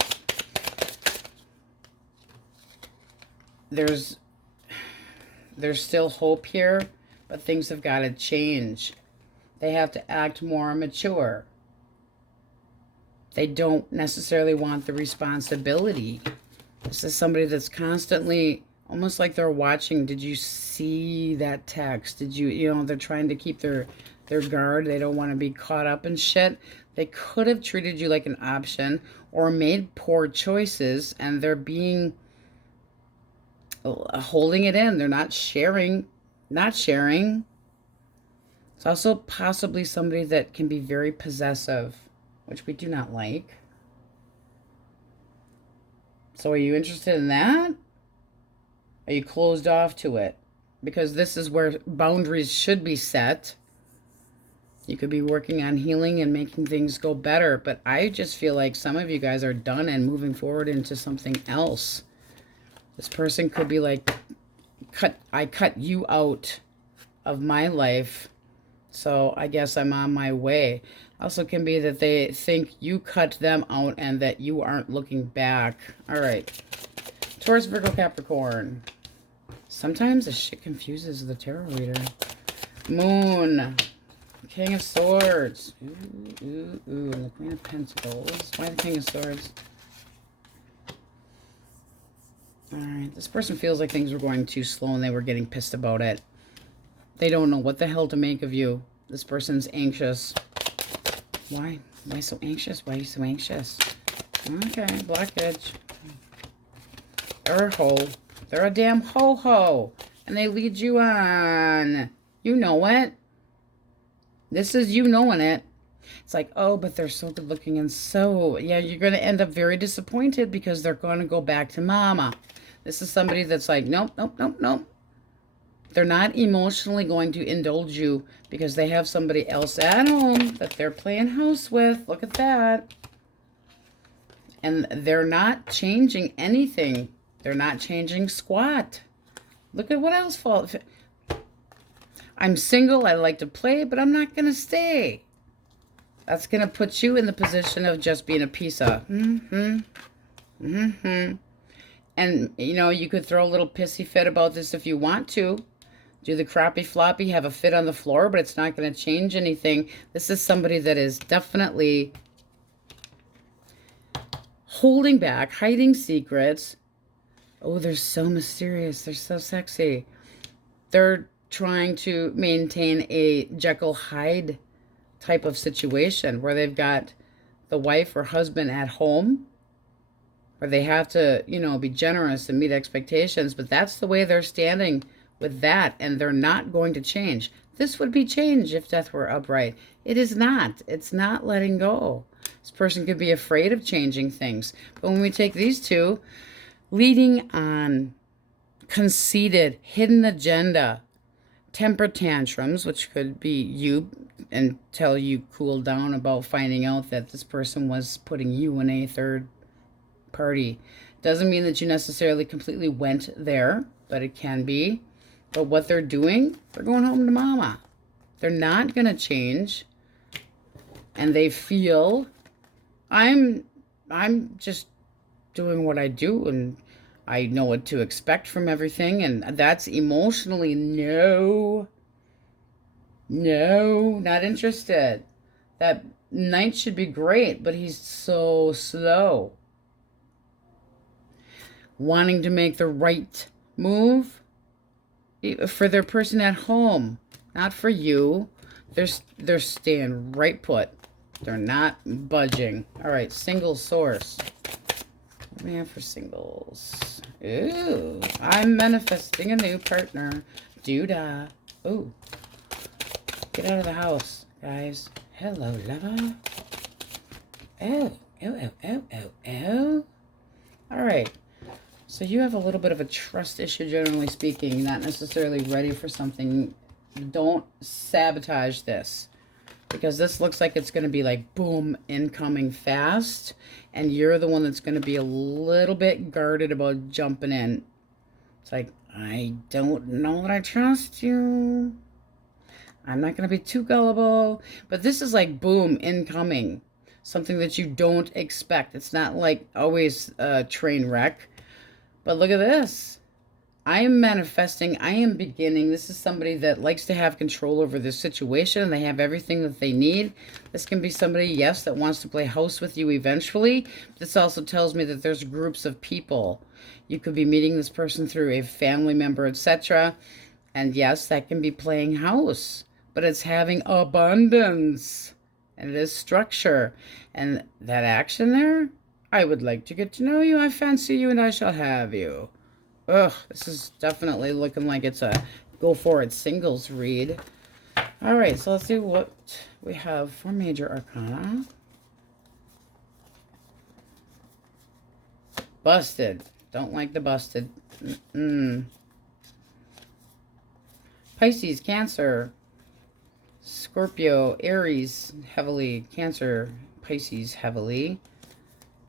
There's still hope here, but things have got to change. They have to act more mature. They don't necessarily want the responsibility. This is somebody that's constantly, almost like they're watching. Did you see that text? Did you know, they're trying to keep their guard. They don't want to be caught up in shit. They could have treated you like an option or made poor choices, and they're being, holding it in. They're not sharing. It's also possibly somebody that can be very possessive, which we do not like. So are you interested in that? Are you closed off to it? Because this is where boundaries should be set. You could be working on healing and making things go better, but I just feel like some of you guys are done and moving forward into something else. This person could be like, I cut you out of my life, so I guess I'm on my way. Also can be that they think you cut them out and that you aren't looking back. All right. Taurus, Virgo, Capricorn. Sometimes this shit confuses the tarot reader. Moon. King of Swords. Ooh. And the Queen of Pentacles. Why the King of Swords? All right. This person feels like things were going too slow and they were getting pissed about it. They don't know what the hell to make of you. This person's anxious. Why? Why so anxious? Why are you so anxious? Okay, blockage. They're a hoe. They're a damn ho-ho. And they lead you on. You know it. This is you knowing it. It's like, oh, but they're so good looking and so... Yeah, you're going to end up very disappointed because they're going to go back to mama. This is somebody that's like, nope. They're not emotionally going to indulge you because they have somebody else at home that they're playing house with. Look at that. And they're not changing anything. They're not changing squat. Look at what else falls. I'm single. I like to play, but I'm not going to stay. That's going to put you in the position of just being a piece of. And, you know, you could throw a little pissy fit about this if you want to. Do the crappy floppy, have a fit on the floor, but it's not going to change anything. This is somebody that is definitely holding back, hiding secrets. Oh, they're so mysterious. They're so sexy. They're trying to maintain a Jekyll Hyde type of situation where they've got the wife or husband at home, where they have to, you know, be generous and meet expectations, but that's the way they're standing with that, and they're not going to change. This would be change if death were upright. It is not. It's not letting go. This person could be afraid of changing things. But when we take these two, leading on, conceited, hidden agenda, temper tantrums, which could be you until you cool down about finding out that this person was putting you in a third party. Doesn't mean that you necessarily completely went there, but it can be. But what they're doing, they're going home to mama. They're not going to change. And they feel, I'm just doing what I do, and I know what to expect from everything. And that's emotionally, no, not interested. That Knight should be great, but he's so slow. Wanting to make the right move for their person at home, not for you. They're staying right put. They're not budging. All right, single source. Come here for singles. Ooh, I'm manifesting a new partner. Doodah. Ooh. Get out of the house, guys. Hello, lover. Oh, oh, oh, oh, oh, oh. All right. So you have a little bit of a trust issue, generally speaking. Not necessarily ready for something. Don't sabotage this. Because this looks like it's going to be like, boom, incoming fast. And you're the one that's going to be a little bit guarded about jumping in. It's like, I don't know that I trust you. I'm not going to be too gullible. But this is like, boom, incoming. Something that you don't expect. It's not like always a train wreck. But look at this. I am manifesting. I am beginning. This is somebody that likes to have control over their situation. They have everything that they need. This can be somebody, yes, that wants to play house with you eventually. This also tells me that there's groups of people. You could be meeting this person through a family member, etc. And yes, that can be playing house. But it's having abundance. And it is structure. And that action there, I would like to get to know you. I fancy you and I shall have you. Ugh, this is definitely looking like it's a go for it singles read. All right, so let's see what we have for major arcana. Busted. Don't like the busted. Pisces, Cancer, Scorpio, Aries, heavily. Cancer, Pisces, heavily.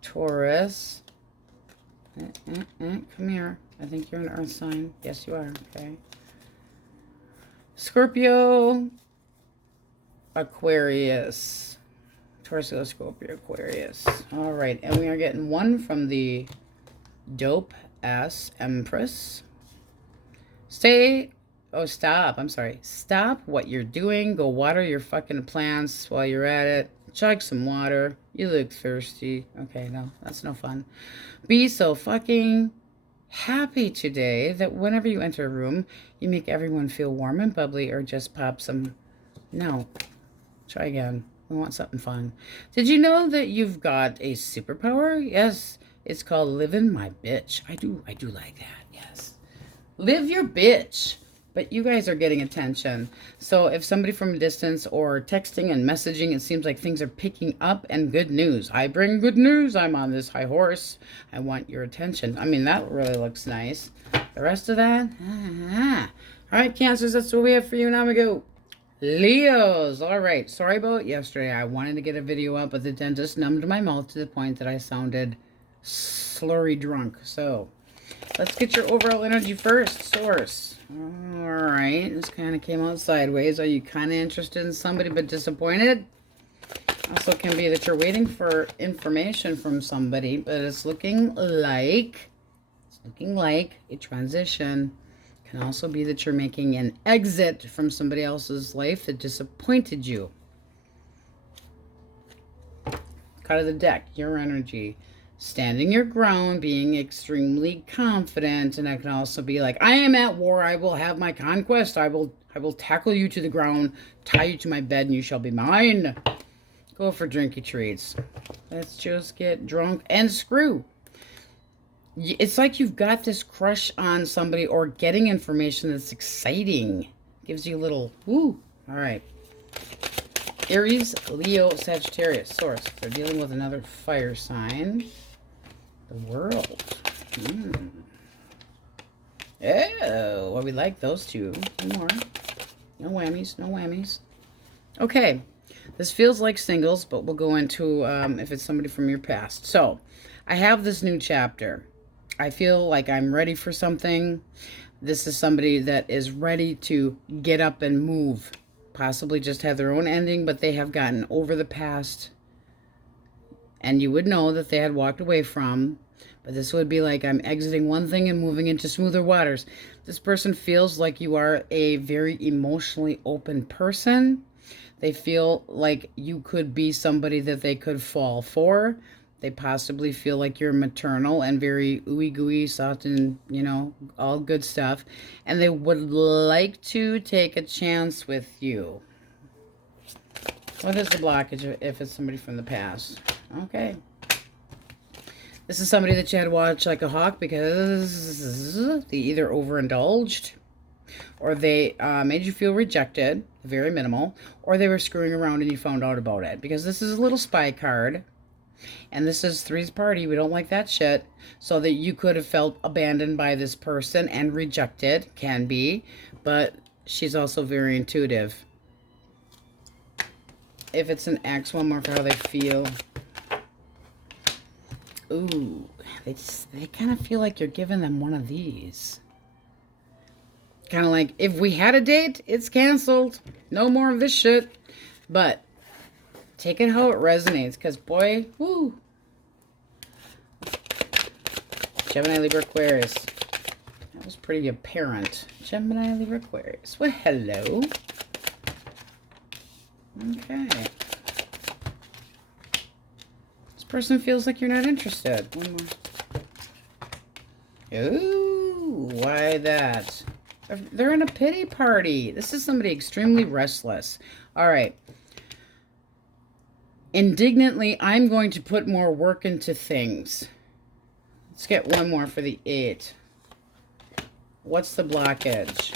Taurus. Come here. I think you're an earth sign. Yes, you are. Okay. Scorpio, Aquarius. Taurus, Scorpio, Aquarius. All right. And we are getting one from the dope-ass Empress. Stop. I'm sorry. Stop what you're doing. Go water your fucking plants while you're at it. Chug some water. You look thirsty. Okay, no. That's no fun. Be so fucking happy today that whenever you enter a room, you make everyone feel warm and bubbly, or just pop some... No. Try again. We want something fun. Did you know that you've got a superpower? Yes. It's called living my bitch. I do like that. Yes. Live your bitch. But you guys are getting attention. So if somebody from a distance or texting and messaging, it seems like things are picking up, and good news. I bring good news. I'm on this high horse. I want your attention. I mean, that really looks nice. The rest of that? All right, Cancers, that's what we have for you. Now we go. Leos. All right. Sorry about yesterday. I wanted to get a video up, but the dentist numbed my mouth to the point that I sounded slurry drunk. So let's get your overall energy first, Source. All right, this kind of came out sideways. Are you kind of interested in somebody but disappointed? Also can be that you're waiting for information from somebody, but it's looking like a transition. Can also be that you're making an exit from somebody else's life that disappointed you. Card of the deck, your energy. Standing your ground, being extremely confident, and that can also be like, I am at war, I will have my conquest, I will tackle you to the ground, tie you to my bed, and you shall be mine. Go for drinky treats. Let's just get drunk and screw. It's like you've got this crush on somebody or getting information that's exciting. Gives you a little, woo. All right. Aries, Leo, Sagittarius, Source. They're dealing with another fire sign. The World. Oh, well, we like those two. More. No whammies, no whammies. Okay. This feels like singles, but we'll go into if it's somebody from your past. So, I have this new chapter. I feel like I'm ready for something. This is somebody that is ready to get up and move. Possibly just have their own ending, but they have gotten over the past. And you would know that they had walked away from. But this would be like, I'm exiting one thing and moving into smoother waters. This person feels like you are a very emotionally open person. They feel like you could be somebody that they could fall for. They possibly feel like you're maternal and very ooey gooey, soft, and, you know, all good stuff. And they would like to take a chance with you. What is the blockage if it's somebody from the past? Okay. This is somebody that you had to watch like a hawk because they either overindulged, or they made you feel rejected, very minimal, or they were screwing around and you found out about it. Because this is a little spy card, and this is three's party. We don't like that shit. So that you could have felt abandoned by this person and rejected, can be, but she's also very intuitive. If it's an X, one more for how they feel. Ooh, they kind of feel like you're giving them one of these. Kind of like, if we had a date, it's canceled. No more of this shit. But take it how it resonates, because boy, woo. Gemini, Libra, Aquarius. That was pretty apparent. Gemini, Libra, Aquarius. Well, hello. Okay. This person feels like you're not interested. One more. Ooh, why that? They're in a pity party. This is somebody extremely restless. All right. Indignantly, I'm going to put more work into things. Let's get one more for the 8. What's the blockage?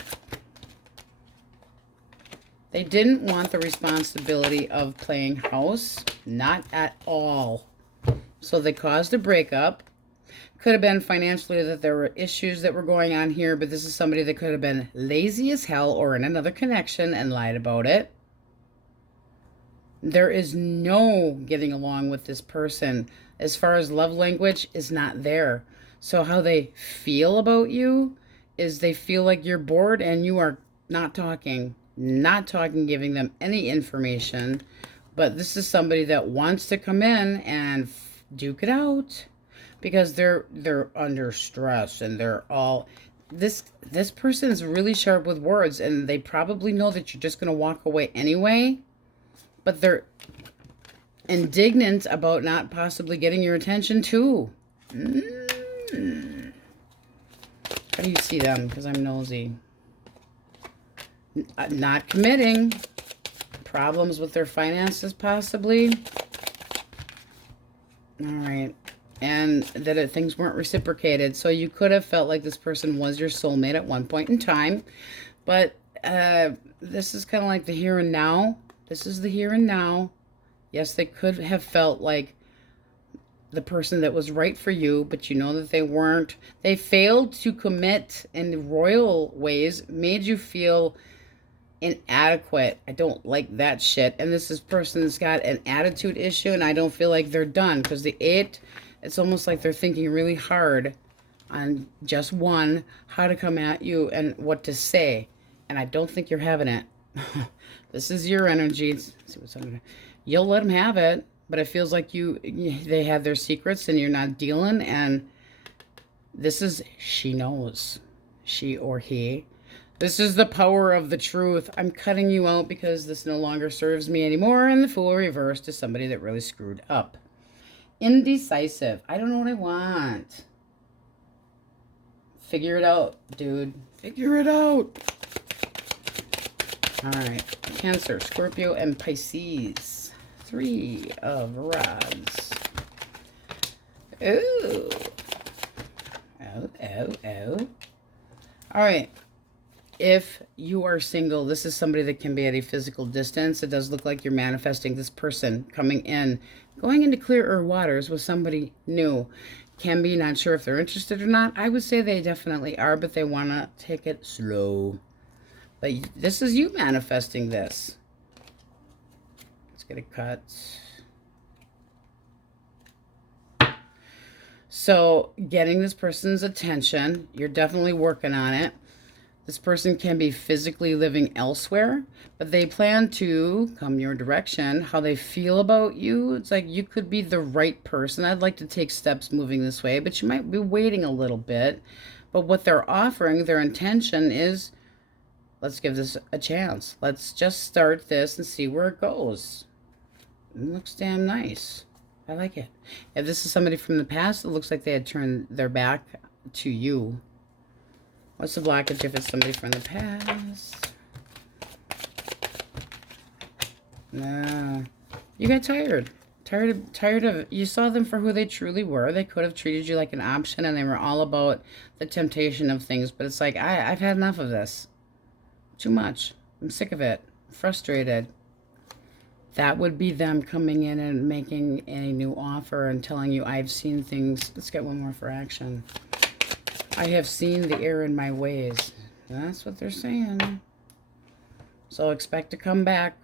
They didn't want the responsibility of playing house. Not at all. So they caused a breakup. Could have been financially that there were issues that were going on here, but this is somebody that could have been lazy as hell or in another connection and lied about it. There is no getting along with this person. As far as love language is not there. So how they feel about you is they feel like you're bored and you are not talking, giving them any information. But this is somebody that wants to come in and duke it out. Because they're under stress and they're all... This person is really sharp with words, and they probably know that you're just going to walk away anyway. But they're indignant about not possibly getting your attention too. How do you see them? Because I'm nosy. Not committing. Problems with their finances possibly. All right. And that things weren't reciprocated. So you could have felt like this person was your soulmate at one point in time. But this is kind of like the here and now. This is the here and now. Yes, they could have felt like the person that was right for you, but you know that they weren't. They failed to commit in royal ways, made you feel inadequate. I don't like that shit. And this person's got an attitude issue, and I don't feel like they're done. Because the 8... it's almost like they're thinking really hard on just one, how to come at you and what to say. And I don't think you're having it. This is your energy. Let's see what's under. You'll let them have it, but it feels like they have their secrets and you're not dealing. And this is, she knows. She or he. This is the power of the truth. I'm cutting you out because this no longer serves me anymore. And the Fool reversed to somebody that really screwed up. Indecisive. I don't know what I want. Figure it out, dude. Figure it out. All right. Cancer, Scorpio, and Pisces. 3 of Rods. Ooh. Oh. All right. If you are single, this is somebody that can be at a physical distance. It does look like you're manifesting this person coming in, going into clearer waters with somebody new. Can be not sure if they're interested or not. I would say they definitely are, but they want to take it slow. But this is you manifesting this. Let's get a cut. So getting this person's attention, you're definitely working on it. This person can be physically living elsewhere, but they plan to come your direction. How they feel about you, it's like you could be the right person. I'd like to take steps moving this way, but you might be waiting a little bit. But what they're offering, their intention is, let's give this a chance. Let's just start this and see where it goes. It looks damn nice. I like it. If this is somebody from the past, it looks like they had turned their back to you. What's the blockage if it's somebody from the past? No. You got tired. Tired of, you saw them for who they truly were. They could have treated you like an option, and they were all about the temptation of things. But it's like, I've had enough of this. Too much. I'm sick of it. I'm frustrated. That would be them coming in and making a new offer and telling you, I've seen things. Let's get one more for action. I have seen the error in my ways. That's what they're saying. So expect to come back.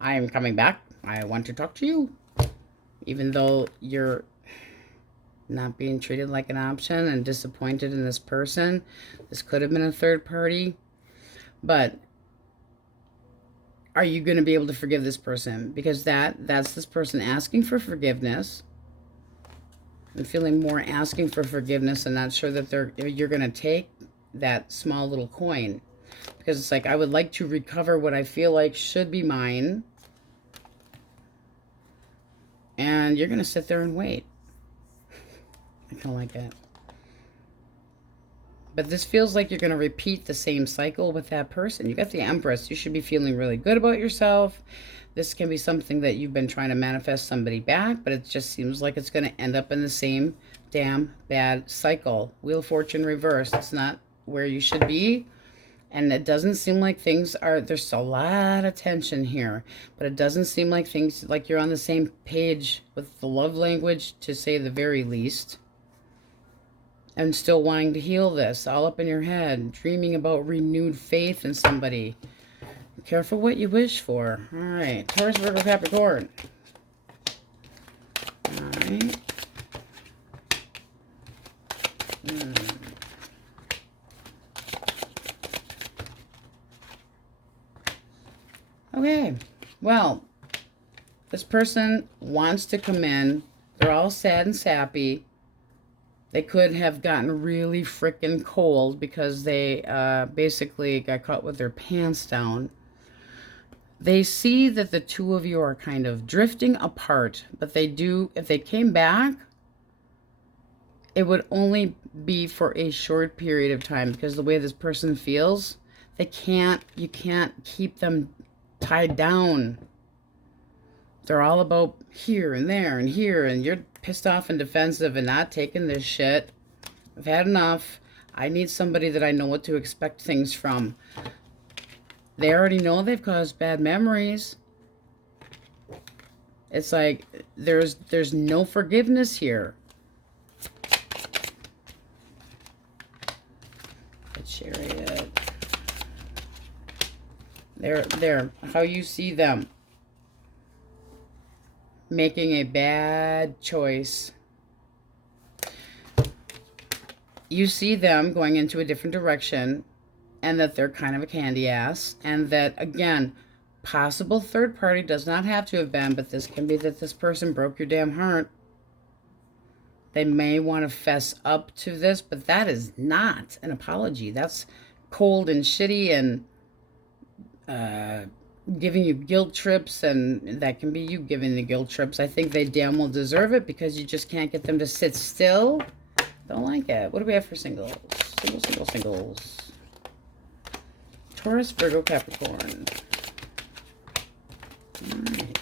I am coming back. I want to talk to you. Even though you're not being treated like an option and disappointed in this person. This could have been a third party. But are you going to be able to forgive this person? Because that's this person asking for forgiveness. And feeling more asking for forgiveness and not sure that you're going to take that small little coin. Because it's like, I would like to recover what I feel like should be mine. And you're going to sit there and wait. I kind of like it. But this feels like you're going to repeat the same cycle with that person. You got the Empress. You should be feeling really good about yourself. This can be something that you've been trying to manifest somebody back, but it just seems like it's going to end up in the same damn bad cycle. Wheel of Fortune reversed. It's not where you should be. And it doesn't seem like things are, there's a lot of tension here, but it doesn't seem like things, like you're on the same page with the love language, to say the very least. And still wanting to heal this, all up in your head, dreaming about renewed faith in somebody. Be careful what you wish for. All right, Taurus, Virgo, Capricorn. All right. Okay, well, this person wants to come in. They're all sad and sappy. They could have gotten really freaking cold because they basically got caught with their pants down. They see that the two of you are kind of drifting apart, but they do, if they came back, it would only be for a short period of time, because the way this person feels, you can't keep them tied down. They're all about here and there and here, and you're pissed off and defensive and not taking this shit. I've had enough. I need somebody that I know what to expect things from. They already know they've caused bad memories. It's like there's no forgiveness here. The Chariot. There, how you see them making a bad choice. You see them going into a different direction, and that they're kind of a candy ass, and that, again, possible third party, does not have to have been, but this can be that this person broke your damn heart. They may want to fess up to this, but that is not an apology. That's cold and shitty and giving you guilt trips, and that can be you giving the guilt trips. I think they damn well deserve it, because you just can't get them to sit still. Don't like it. What do we have for singles? Singles. Taurus, Virgo, Capricorn. All right.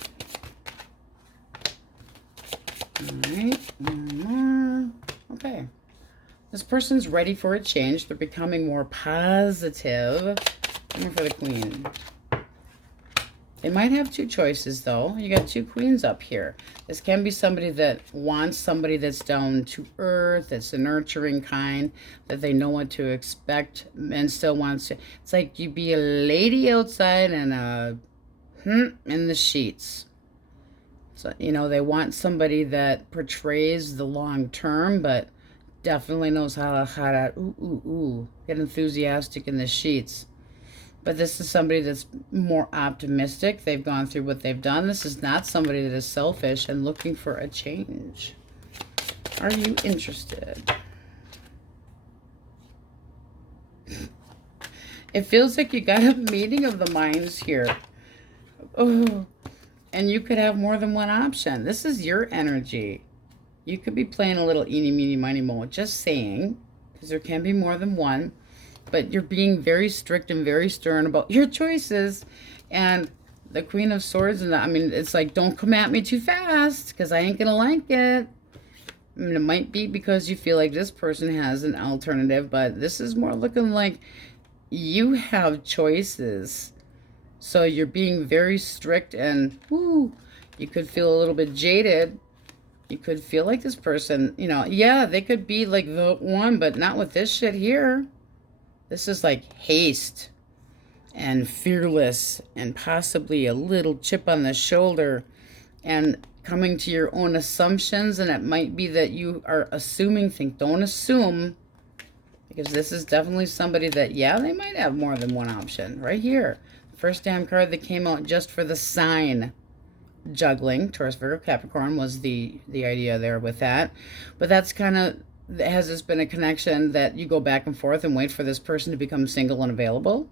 All right. One more. Okay. This person's ready for a change. They're becoming more positive. One for the Queen. They might have two choices, though. You got two queens up here. This can be somebody that wants somebody that's down to earth, that's a nurturing kind, that they know what to expect, and still wants to. It's like you be a lady outside and a in the sheets. So, you know, they want somebody that portrays the long term, but definitely knows how to get enthusiastic in the sheets. But this is somebody that's more optimistic. They've gone through what they've done. This is not somebody that is selfish and looking for a change. Are you interested? It feels like you got a meeting of the minds here. Oh, and you could have more than one option. This is your energy. You could be playing a little eeny, meeny, miny, moe. Just saying, because there can be more than one. But you're being very strict and very stern about your choices. And the Queen of Swords, and I mean, it's like, don't come at me too fast, because I ain't gonna like it. I mean, it might be because you feel like this person has an alternative, but this is more looking like you have choices. So you're being very strict, and whoo, you could feel a little bit jaded. You could feel like this person, you know, yeah, they could be like the one, but not with this shit here. This is like haste and fearless and possibly a little chip on the shoulder and coming to your own assumptions. And it might be that you are assuming things. Don't assume, because this is definitely somebody that, yeah, they might have more than one option. Right here, first damn card that came out just for the sign. Juggling, Taurus, Virgo, Capricorn was the idea there with that. But that's kind of, has this been a connection that you go back and forth and wait for this person to become single and available?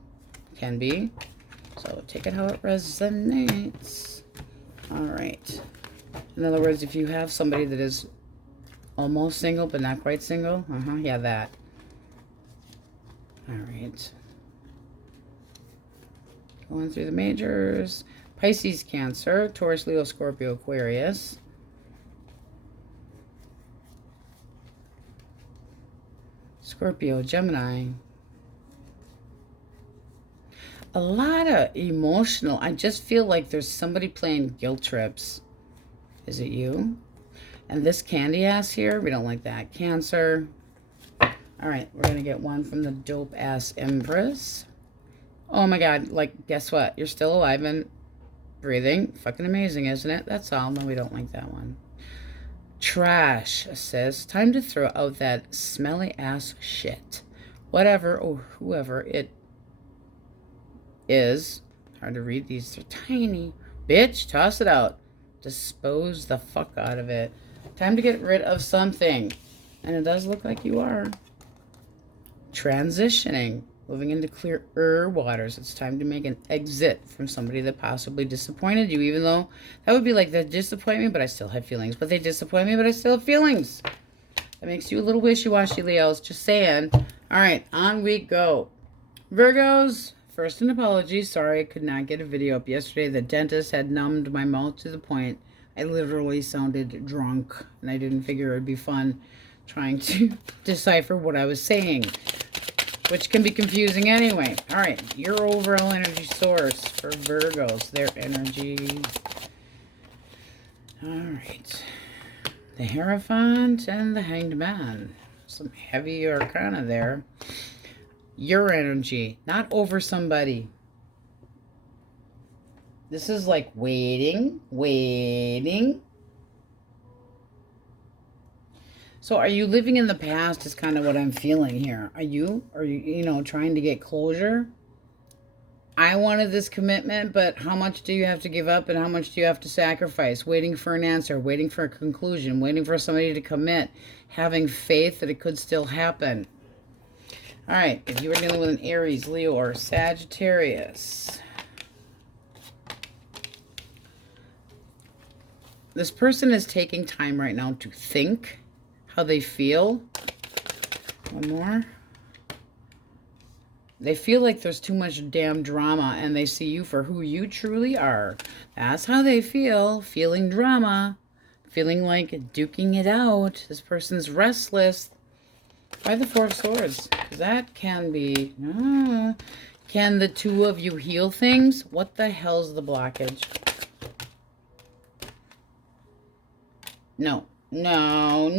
Can be. So take it how it resonates. All right. In other words, if you have somebody that is almost single but not quite single, yeah, that. All right. Going through the majors. Pisces, Cancer, Taurus, Leo, Scorpio, Aquarius. Scorpio, Gemini. A lot of emotional. I just feel like there's somebody playing guilt trips. Is it you? And this candy ass here, we don't like that. Cancer. All right, we're going to get one from the dope ass Empress. Oh my God, like, guess what? You're still alive and breathing. Fucking amazing, isn't it? That's all. No, we don't like that one. Trash, says. Time to throw out that smelly ass shit. Whatever or whoever it is. Hard to read. These are tiny. Bitch, toss it out. Dispose the fuck out of it. Time to get rid of something. And it does look like you are. Transitioning. Moving into clearer waters. It's time to make an exit from somebody that possibly disappointed you, even though that would be like, they disappoint me, but I still have feelings. But they disappoint me, but I still have feelings. That makes you a little wishy-washy, Leos. Just saying. All right, on we go. Virgos, first an apology. Sorry I could not get a video up yesterday. The dentist had numbed my mouth to the point I literally sounded drunk, and I didn't figure it would be fun trying to decipher what I was saying, which can be confusing anyway. All right, your overall energy source for Virgos, their energy. All right. The Hierophant and the Hanged Man. Some heavy arcana there. Your energy, not over somebody. This is like waiting. So are you living in the past is kind of what I'm feeling here. Are you, trying to get closure? I wanted this commitment, but how much do you have to give up and how much do you have to sacrifice? Waiting for an answer, waiting for a conclusion, waiting for somebody to commit, having faith that it could still happen. All right, if you were dealing with an Aries, Leo, or Sagittarius, this person is taking time right now to think how they feel. One more. They feel like there's too much damn drama and they see you for who you truly are. That's how they feel. Feeling drama. Feeling like duking it out. This person's restless. By the Four of Swords. That can be... can the two of you heal things? What the hell's the blockage? No. No.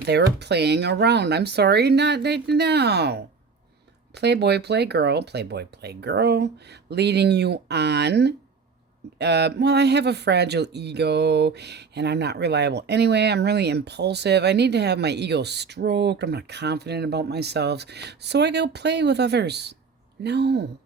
They were playing around. I'm sorry, no. Playboy, playgirl, leading you on. Well, I have a fragile ego, and I'm not reliable anyway. I'm really impulsive. I need to have my ego stroked. I'm not confident about myself, so I go play with others. No.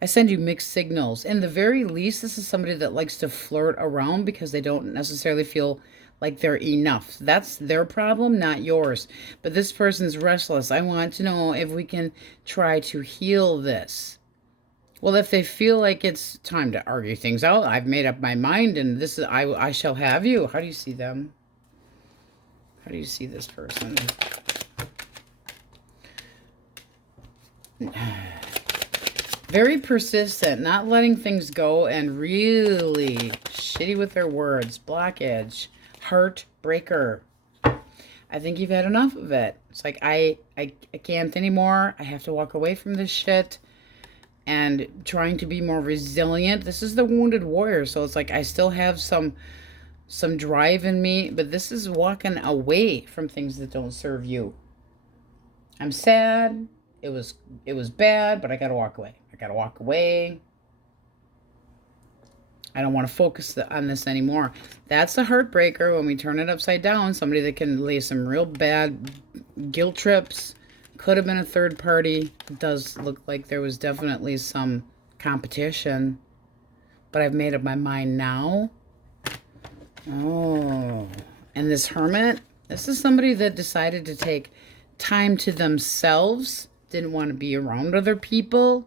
I send you mixed signals. In the very least, this is somebody that likes to flirt around because they don't necessarily feel like they're enough. That's their problem, not yours. But this person's restless. I want to know if we can try to heal this. Well, if they feel like it's time to argue things out, I've made up my mind, and this is I shall have you. How do you see them? How do you see this person? Very persistent, not letting things go, and really shitty with their words. Blockage. Heartbreaker. I think you've had enough of it. It's like, I can't anymore. I have to walk away from this shit. And trying to be more resilient. This is the wounded warrior, so it's like I still have some drive in me, but this is walking away from things that don't serve you. I'm sad. It was bad, but I gotta walk away. I gotta walk away. I don't want to focus on this anymore. That's a heartbreaker when we turn it upside down. Somebody that can lay some real bad guilt trips. Could have been a third party. It does look like there was definitely some competition. But I've made up my mind now. Oh. And this hermit, this is somebody that decided to take time to themselves. Didn't want to be around other people.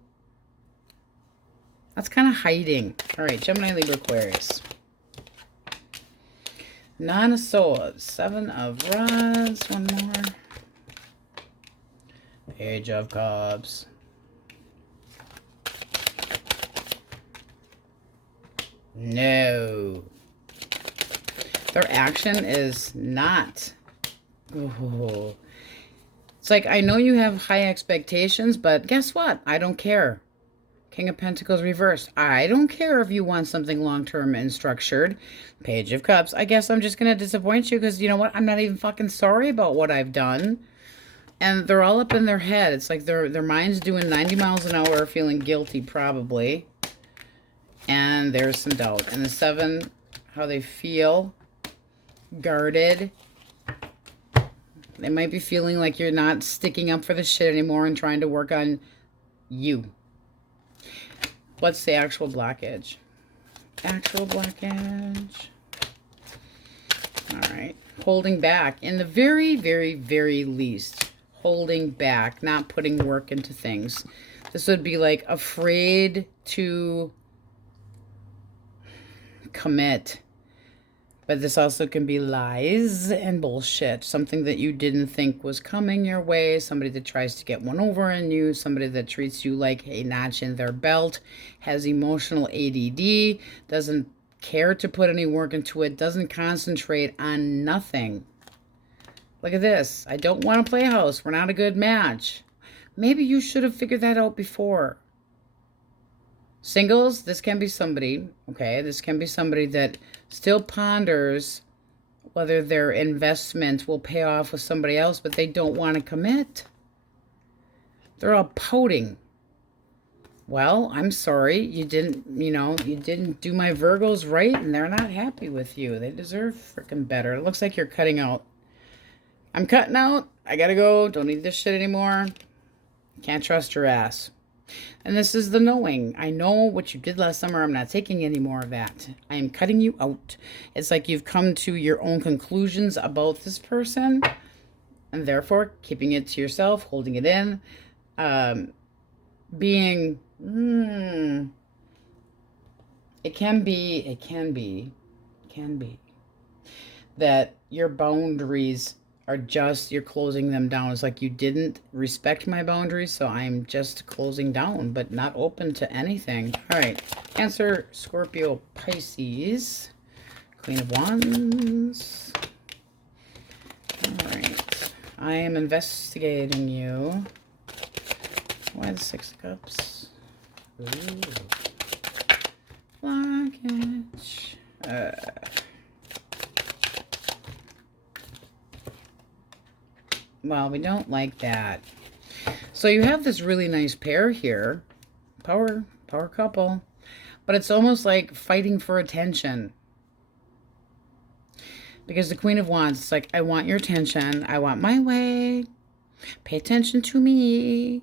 That's kind of hiding. All right, Gemini, Libra, Aquarius. Nine of Swords. Seven of Rods. One more. Page of Cups. No. Their action is not. Ooh. It's like, I know you have high expectations, but guess what? I don't care. King of Pentacles reversed. I don't care if you want something long-term and structured. Page of Cups. I guess I'm just going to disappoint you because, you know what? I'm not even fucking sorry about what I've done. And they're all up in their head. It's like their mind's doing 90 miles an hour, feeling guilty probably. And there's some doubt. And the 7, how they feel. Guarded. They might be feeling like you're not sticking up for the shit anymore and trying to work on you. What's the actual blockage? Actual blockage. All right. Holding back. In the very, very, very least. Holding back. Not putting work into things. This would be like afraid to commit. But this also can be lies and bullshit. Something that you didn't think was coming your way. Somebody that tries to get one over on you. Somebody that treats you like a notch in their belt. Has emotional ADD. Doesn't care to put any work into it. Doesn't concentrate on nothing. Look at this. I don't want to play house. We're not a good match. Maybe you should have figured that out before. Singles, this can be somebody, okay? This can be somebody that still ponders whether their investment will pay off with somebody else, but they don't want to commit. They're all pouting. Well, I'm sorry. You didn't, you didn't do my Virgos right, and they're not happy with you. They deserve freaking better. It looks like you're cutting out. I'm cutting out. I gotta go. Don't need this shit anymore. Can't trust your ass. And this is the knowing. I know what you did last summer. I'm not taking any more of that. I am cutting you out. It's like you've come to your own conclusions about this person. And therefore, keeping it to yourself, holding it in. Being... It can be that your boundaries are just, you're closing them down. It's like you didn't respect my boundaries, so I'm just closing down, but not open to anything. All right, Cancer, Scorpio, Pisces, Queen of Wands. All right, I am investigating you. Why the 6 of Cups? Ooh. Blockage. Well, we don't like that. So you have this really nice pair here. Power couple. But it's almost like fighting for attention. Because the Queen of Wands, it's like, I want your attention. I want my way. Pay attention to me.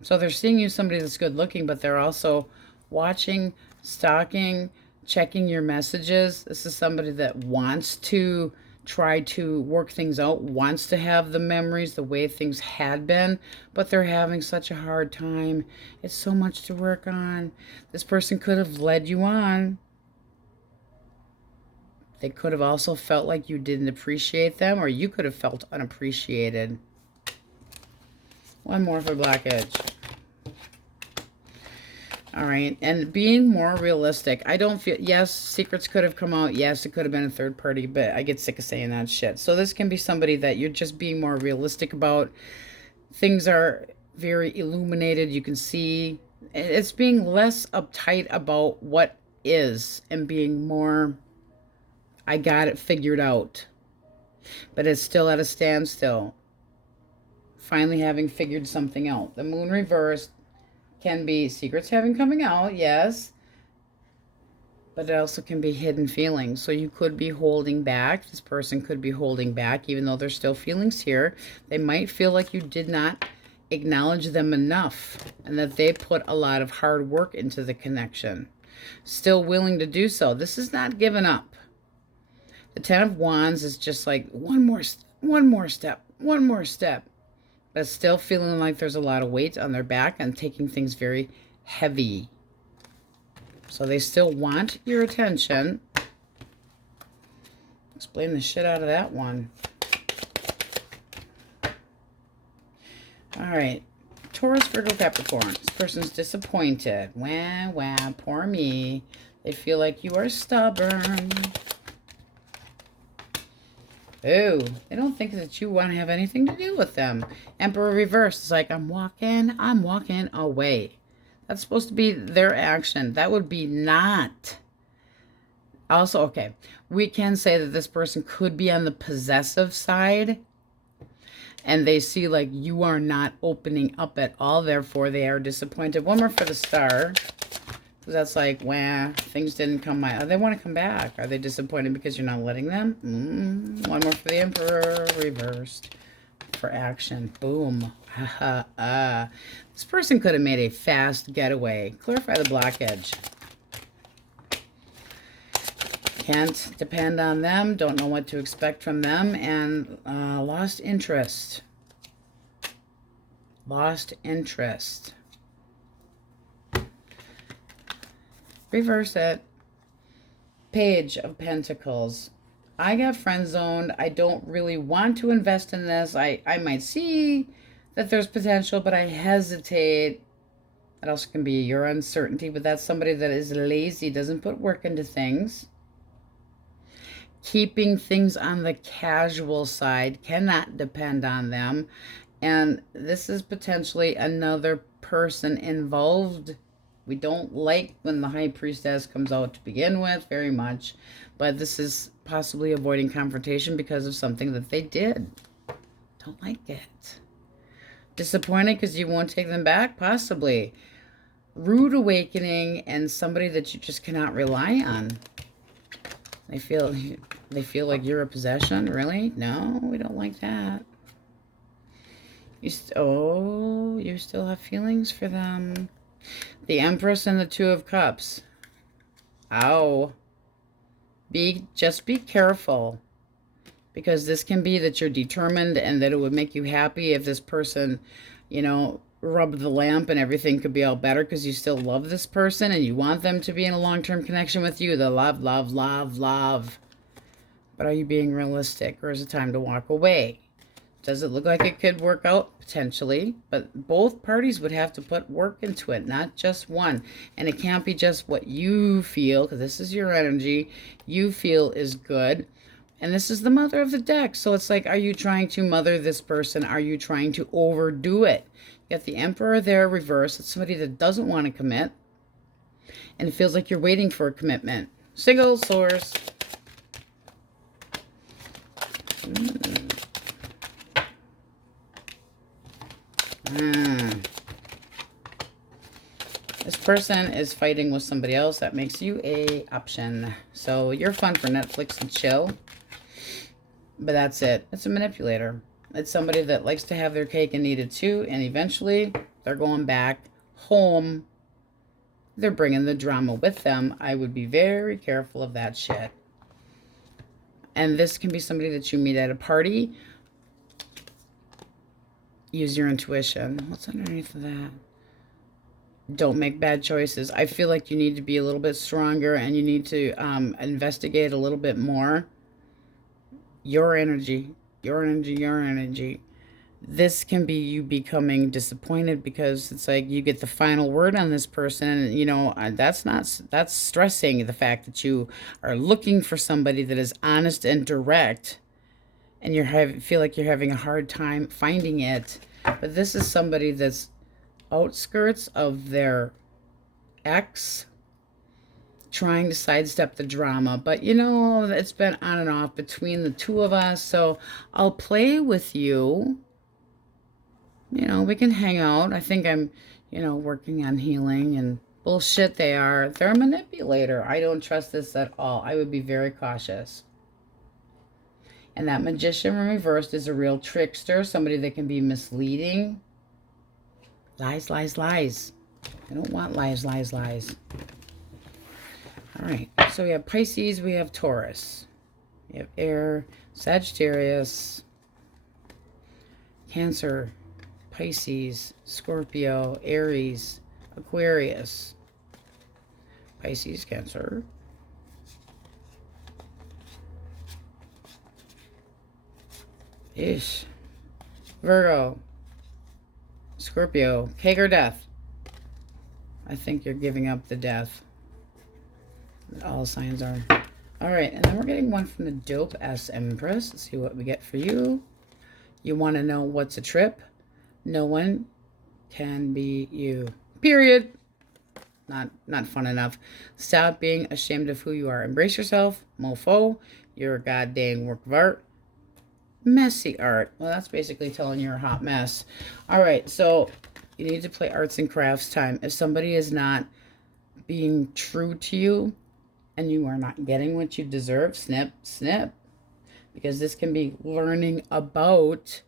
So they're seeing you somebody that's good looking, but they're also watching, stalking, checking your messages. This is somebody that wants to try to work things out, wants to have the memories the way things had been, but they're having such a hard time. It's so much to work on. This person could have led you on. They could have also felt like you didn't appreciate them, or you could have felt unappreciated. One more for blockage. All right. And being more realistic. I don't feel, yes, secrets could have come out. Yes, it could have been a third party, but I get sick of saying that shit. So this can be somebody that you're just being more realistic about. Things are very illuminated. You can see it's being less uptight about what is and being more, I got it figured out. But it's still at a standstill. Finally having figured something out. The moon reversed can be secrets having coming out, yes. But it also can be hidden feelings. So you could be holding back. This person could be holding back, even though there's still feelings here. They might feel like you did not acknowledge them enough and that they put a lot of hard work into the connection. Still willing to do so. This is not giving up. The Ten of Wands is just like one more step. But still feeling like there's a lot of weight on their back and taking things very heavy. So they still want your attention. Explain the shit out of that one. All right. Taurus, Virgo, Capricorn. This person's disappointed. Wah, wah, poor me. They feel like you are stubborn. Oh, they don't think that you want to have anything to do with them. Emperor reversed. It's like, I'm walking away. That's supposed to be their action. That would be not. Also, okay, we can say that this person could be on the possessive side. And they see like you are not opening up at all. Therefore, they are disappointed. One more for the star. That's like, wah, things didn't come my... They want to come back. Are they disappointed because you're not letting them? One more for the Emperor. Reversed. For action. Boom. This person could have made a fast getaway. Clarify the blockage. Can't depend on them. Don't know what to expect from them. And lost interest. Lost interest. Reverse it. Page of Pentacles. I got friend zoned. I don't really want to invest in this. I might see that there's potential, but I hesitate. That also can be your uncertainty, but that's somebody that is lazy, doesn't put work into things. Keeping things on the casual side, cannot depend on them. And this is potentially another person involved. We don't like when the High Priestess comes out to begin with, very much. But this is possibly avoiding confrontation because of something that they did. Don't like it. Disappointed because you won't take them back? Possibly. Rude awakening and somebody that you just cannot rely on. They feel like you're a possession? Really? No, we don't like that. You still have feelings for them. The Empress and the Two of Cups. Ow. Just be careful. Because this can be that you're determined and that it would make you happy if this person, you know, rubbed the lamp and everything could be all better because you still love this person and you want them to be in a long-term connection with you. The love, love, love, love. But are you being realistic or is it time to walk away? Does it look like it could work out? Potentially. But both parties would have to put work into it, not just one. And it can't be just what you feel, because this is your energy, you feel is good. And this is the mother of the deck. So it's like, are you trying to mother this person? Are you trying to overdo it? You got the Emperor there, reverse. It's somebody that doesn't want to commit. And it feels like you're waiting for a commitment. Single source. This person is fighting with somebody else. That makes you a option. So you're fun for Netflix and chill. But that's it. It's a manipulator. It's somebody that likes to have their cake and eat it too. And eventually they're going back home. They're bringing the drama with them. I would be very careful of that shit. And this can be somebody that you meet at a party. Use your intuition. What's underneath of that? Don't make bad choices. I feel like you need to be a little bit stronger and you need to investigate a little bit more. Your energy. Your energy, your energy. this can be you becoming disappointed because it's like you get the final word on this person. And, you know, that's stressing the fact that you are looking for somebody that is honest and direct, and feel like you're having a hard time finding it. But this is somebody that's outskirts of their ex, trying to sidestep the drama. But, you know, it's been on and off between the two of us, so I'll play with you. You know, we can hang out. I think I'm, you know, working on healing and bullshit they are. They're a manipulator. I don't trust this at all. I would be very cautious. And that magician reversed is a real trickster, somebody that can be misleading. Lies, lies, lies. I don't want lies, lies, lies. All right, so we have Pisces, we have Taurus. We have Air, Sagittarius, Cancer, Pisces, Scorpio, Aries, Aquarius, Pisces, Cancer, Ish, Virgo, Scorpio, cake or death. I think you're giving up the death. All signs are. All right, and then we're getting one from the Dope S Empress. Let's see what we get for you. You want to know what's a trip? No one can be you. Period. Not fun enough. Stop being ashamed of who you are. Embrace yourself. Mofo. You're a goddamn work of art. Messy art. Well, that's basically telling you're a hot mess. All right, so you need to play arts and crafts time. If somebody is not being true to you and you are not getting what you deserve, snip, snip. Because this can be learning about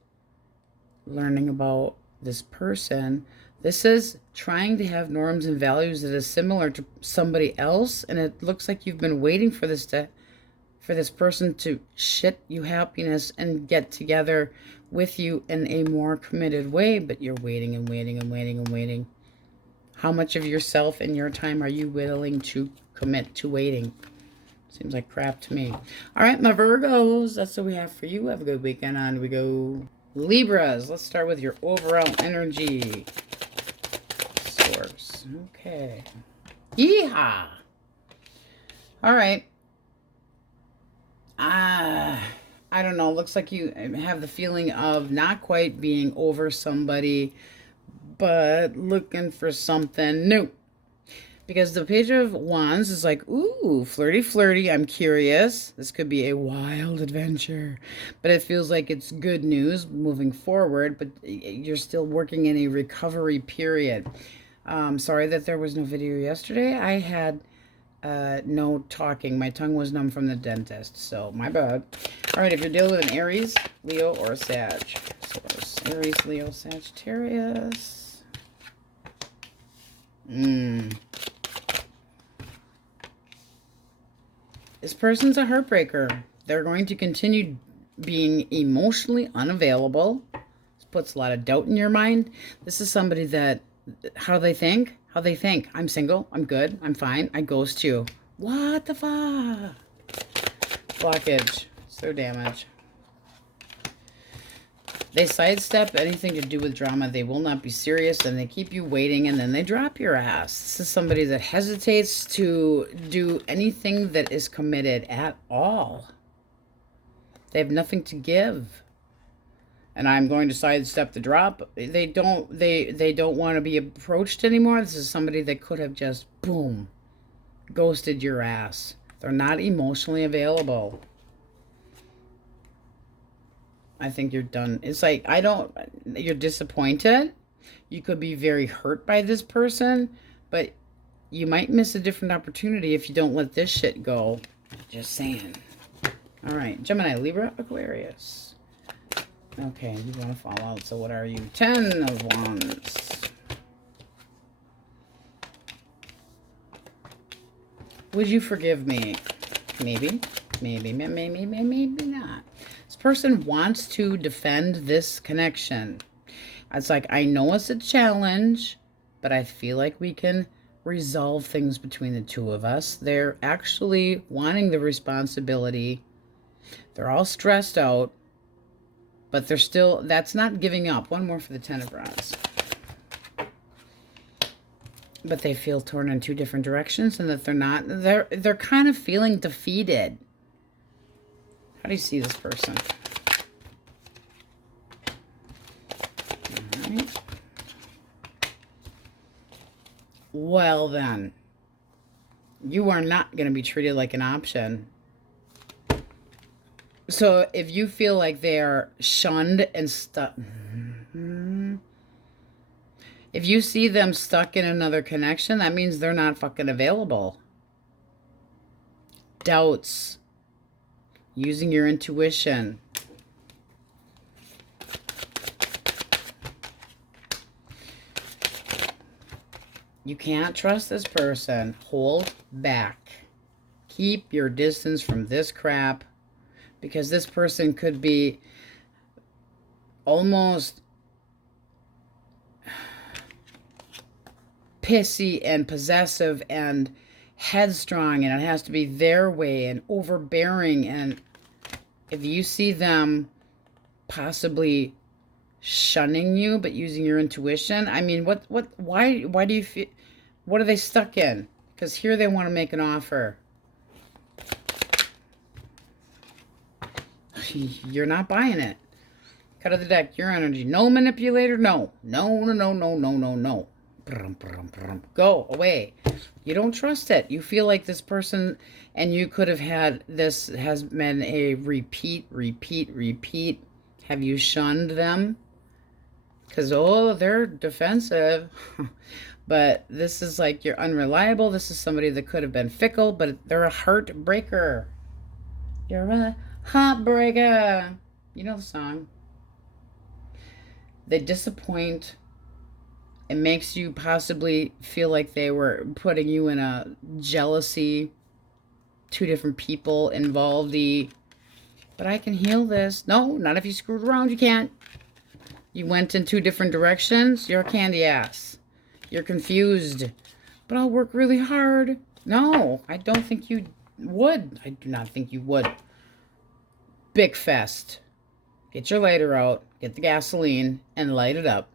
this person. This is trying to have norms and values that is similar to somebody else, and it looks like you've been waiting for this person to shit you happiness and get together with you in a more committed way, but you're waiting and waiting and waiting and waiting. How much of yourself and your time are you willing to commit to waiting? Seems like crap to me. All right, my Virgos, that's what we have for you. Have a good weekend. On we go. Libras, let's start with your overall energy. Source. Okay. Yeehaw. All right. I don't know. Looks like you have the feeling of not quite being over somebody, but looking for something new. Because the Page of Wands is like, ooh, flirty, flirty. I'm curious. This could be a wild adventure. But it feels like it's good news moving forward. But you're still working in a recovery period. Sorry that there was no video yesterday. I had no talking. My tongue was numb from the dentist. So, my bad. All right, if you're dealing with an Aries, Leo, or Sag. Source. Aries, Leo, Sagittarius. This person's a heartbreaker. They're going to continue being emotionally unavailable. This puts a lot of doubt in your mind. This is somebody that, how they think. I'm single, I'm good, I'm fine, I ghost you. What the fuck? Blockage. So damage. They sidestep anything to do with drama. They will not be serious, and they keep you waiting, and then they drop your ass. This is somebody that hesitates to do anything that is committed at all. They have nothing to give. And I'm going to sidestep the drop. They don't want to be approached anymore. This is somebody that could have just, boom, ghosted your ass. They're not emotionally available. I think you're done. It's like, you're disappointed. You could be very hurt by this person, but you might miss a different opportunity if you don't let this shit go. Just saying. All right, Gemini, Libra, Aquarius. Okay, you want to fall out, so what are you? 10 of Wands. Would you forgive me? Maybe. Maybe not. This person wants to defend this connection. It's like, I know it's a challenge, but I feel like we can resolve things between the two of us. They're actually wanting the responsibility. They're all stressed out. But they're still, that's not giving up. One more for the Ten of Rods. But they feel torn in two different directions, and that they're kind of feeling defeated. How do you see this person? All right. Well then, you are not going to be treated like an option. So if you feel like they are shunned and stuck, if you see them stuck in another connection, that means they're not fucking available. Doubts. Using your intuition. You can't trust this person. Hold back. Keep your distance from this crap. Because this person could be almost pissy and possessive and headstrong, and it has to be their way, and overbearing. And if you see them possibly shunning you but using your intuition, I mean, why do you feel, what are they stuck in? Because here they want to make an offer. You're not buying it. Cut of the deck, your energy. No manipulator, no. No, no, no, no, no, no, no. Go away. You don't trust it. You feel like this person, and you could have had, this has been a repeat. Have you shunned them? Because, oh, they're defensive. But this is like, you're unreliable. This is somebody that could have been fickle, but they're a heartbreaker. You're a heartbreaker. You know the song. They disappoint. It makes you possibly feel like they were putting you in a jealousy. Two different people involved. But I can heal this. No, not if you screwed around. You can't. You went in two different directions. You're a candy ass. You're confused. But I'll work really hard. No, I don't think you would. I do not think you would. Big fest. Get your lighter out. Get the gasoline and light it up.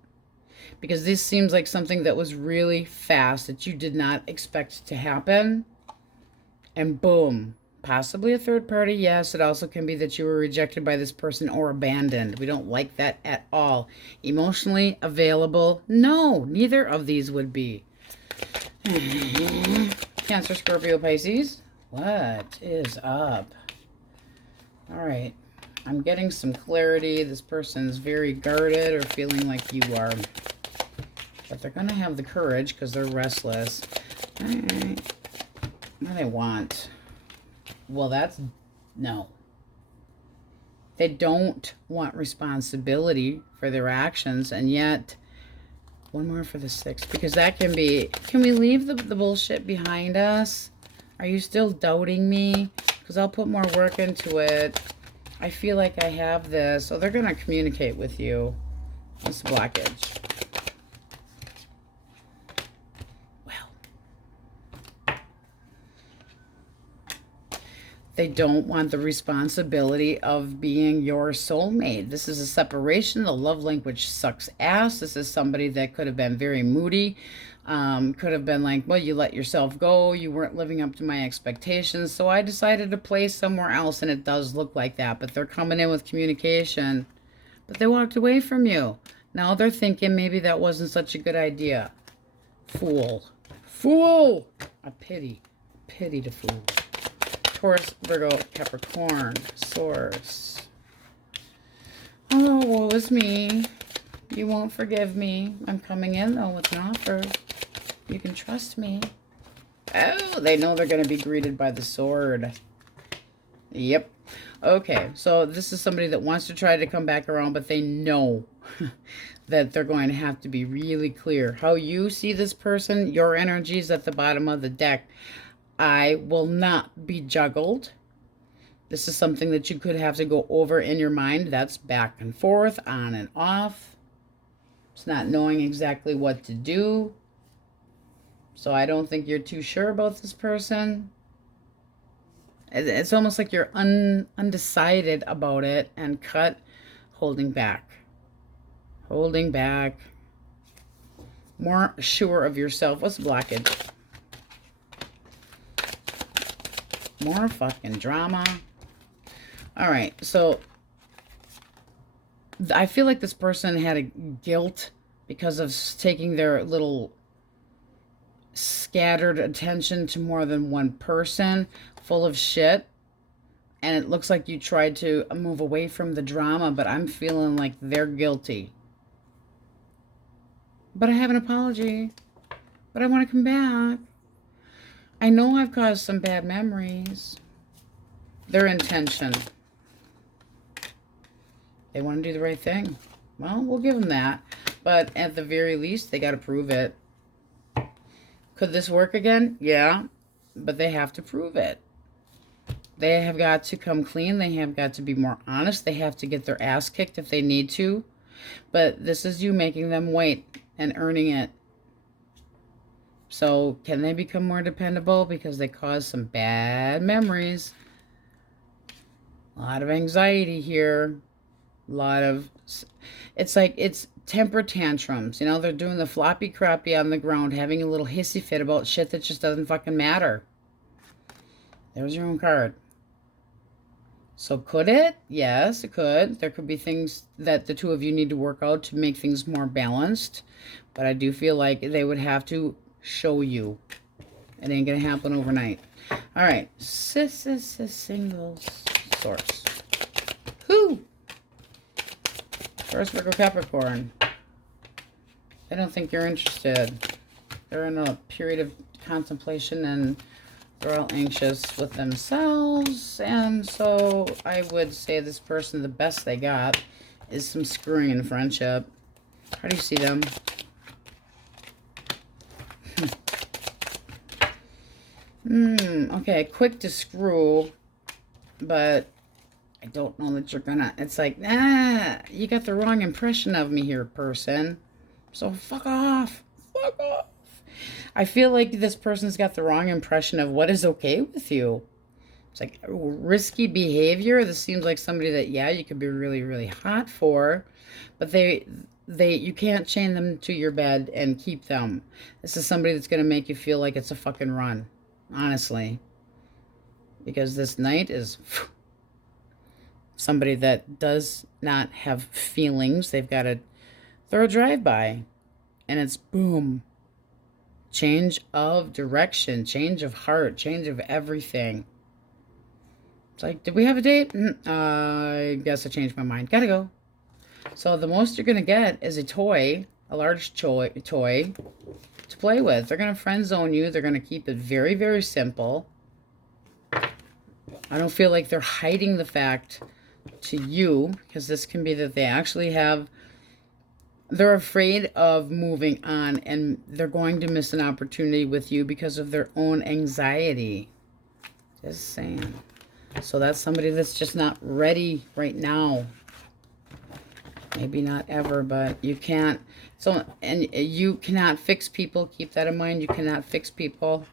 Because this seems like something that was really fast that you did not expect to happen. And boom. Possibly a third party. Yes, it also can be that you were rejected by this person or abandoned. We don't like that at all. Emotionally available. No, neither of these would be. Cancer, Scorpio, Pisces. What is up? All right. I'm getting some clarity. This person's very guarded or feeling like you are. But they're going to have the courage because they're restless. All right. What do they want? Well, that's... no. They don't want responsibility for their actions. And yet... one more for the 6. Because that can be... can we leave the bullshit behind us? Are you still doubting me? Because I'll put more work into it. I feel like I have this. So they're going to communicate with you. What's the blockage? They don't want the responsibility of being your soulmate. This is a separation. The love language sucks ass. This is somebody that could have been very moody. Could have been like, well, you let yourself go. You weren't living up to my expectations. So I decided to play somewhere else. And it does look like that. But they're coming in with communication. But they walked away from you. Now they're thinking maybe that wasn't such a good idea. Fool. Fool! A pity. Pity to fool. Taurus, Virgo, Capricorn, Source. Oh, woe is me. You won't forgive me. I'm coming in, though, with an offer. You can trust me. Oh, they know they're going to be greeted by the sword. Yep. Okay, so this is somebody that wants to try to come back around, but they know that they're going to have to be really clear. How you see this person, your energy is at the bottom of the deck. I will not be juggled. This is something that you could have to go over in your mind. That's back and forth, on and off. It's not knowing exactly what to do. So I don't think you're too sure about this person. It's almost like you're undecided about it and cut holding back. Holding back. More sure of yourself. What's blockage? More fucking drama. All right, so I feel like this person had a guilt because of taking their little scattered attention to more than one person full of shit. And it looks like you tried to move away from the drama, but I'm feeling like they're guilty. But I have an apology. But I want to come back. I know I've caused some bad memories. Their intention. They want to do the right thing. Well, we'll give them that. But at the very least, they got to prove it. Could this work again? Yeah. But they have to prove it. They have got to come clean. They have got to be more honest. They have to get their ass kicked if they need to. But this is you making them wait and earning it. So can they become more dependable? Because they caused some bad memories. A lot of anxiety here. A lot of... It's like it's temper tantrums. You know, they're doing the floppy crappy on the ground, having a little hissy fit about shit that just doesn't fucking matter. There's your own card. So could it? Yes, it could. There could be things that the two of you need to work out to make things more balanced. But I do feel like they would have to show you. It ain't going to happen overnight. All right. Single source. Who? First Virgo Capricorn. I don't think you're interested. They're in a period of contemplation and they're all anxious with themselves. And so I would say this person, the best they got is some screwing in friendship. How do you see them? Okay, quick to screw, but I don't know that you're gonna, it's like, you got the wrong impression of me here, person. So fuck off. Fuck off. I feel like this person's got the wrong impression of what is okay with you. It's like risky behavior. This seems like somebody that, yeah, you could be really, really hot for, but you can't chain them to your bed and keep them. This is somebody that's going to make you feel like it's a fucking run, honestly. Because this knight is somebody that does not have feelings. They've got to throw a drive-by. And it's boom. Change of direction, change of heart, change of everything. It's like, did we have a date? I guess I changed my mind. Gotta go. So the most you're going to get is a toy, a large toy to play with. They're going to friend zone you. They're going to keep it very, very simple. I don't feel like they're hiding the fact to you, because this can be that they actually have, they're afraid of moving on and they're going to miss an opportunity with you because of their own anxiety. Just saying. So that's somebody that's just not ready right now. Maybe not ever, but you can't. So, and you cannot fix people. Keep that in mind. You cannot fix people,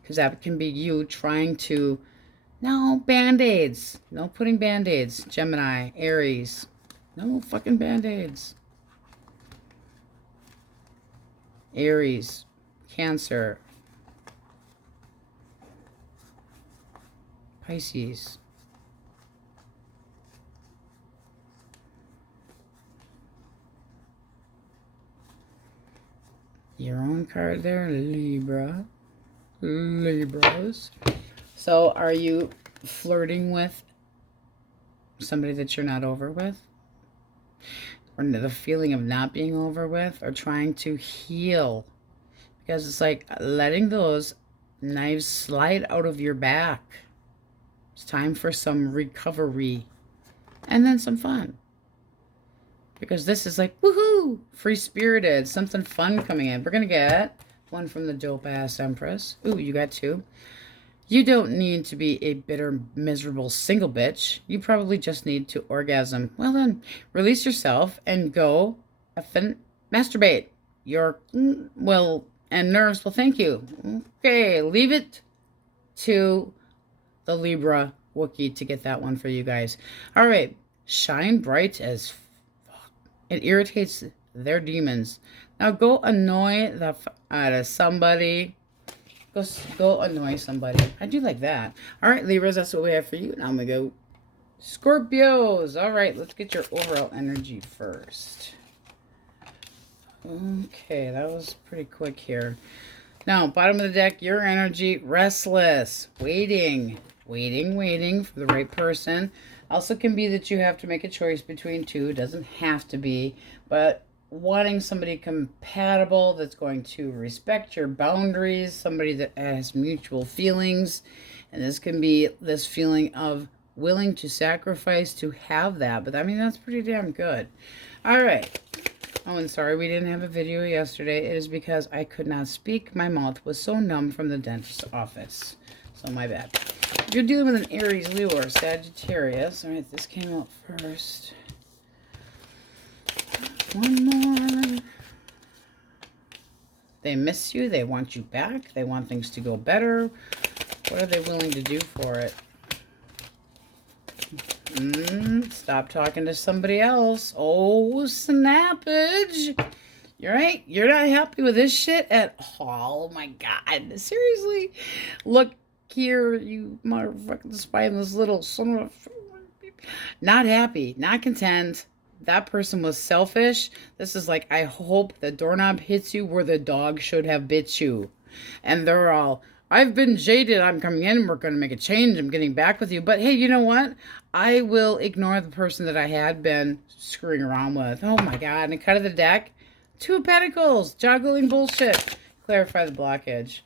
because that can be you trying to. No band-aids. No putting band-aids. Gemini, Aries. No fucking band-aids. Aries, Cancer, Pisces. Your own card there, Libra. Libras. So are you flirting with somebody that you're not over with? Or the feeling of not being over with? Or trying to heal? Because it's like letting those knives slide out of your back. It's time for some recovery. And then some fun. Because this is like, woohoo, free-spirited, something fun coming in. We're going to get one from the dope-ass Empress. Ooh, you got two. You don't need to be a bitter, miserable single bitch. You probably just need to orgasm. Well then, release yourself and go effing masturbate. Your will and nerves will thank you. Okay, leave it to the Libra Wookiee to get that one for you guys. All right. shine bright as fuck. It irritates their demons. Now go annoy the out of somebody. Go annoy somebody. I do like that. All right, Libras, that's what we have for you. Now I'm going to go Scorpios. All right, let's get your overall energy first. Okay, that was pretty quick here. Now, bottom of the deck, your energy, restless, waiting for the right person. Also can be that you have to make a choice between two. Doesn't have to be, but wanting somebody compatible that's going to respect your boundaries, somebody that has mutual feelings, and this can be this feeling of willing to sacrifice to have that. But I mean, that's pretty damn good. All right. Oh, and sorry we didn't have a video yesterday. It is because I could not speak. My mouth was so numb from the dentist's office. So my bad. If you're dealing with an Aries, Leo, or Sagittarius. All right, this came out first. One more. They miss you. They want you back. They want things to go better. What are they willing to do for it? Stop talking to somebody else. Oh, snappage. You're right. You're not happy with this shit at all. Oh, my God. Seriously? Look here, you motherfucking spineless little son of a... Not happy. Not content. That person was selfish. This is like, I hope the doorknob hits you where the dog should have bit you. And they're all... I've been jaded. I'm coming in. We're going to make a change. I'm getting back with you. But hey, you know what? I will ignore the person that I had been screwing around with. Oh my God. And a cut of the deck. 2 of Pentacles. Juggling bullshit. Clarify the blockage.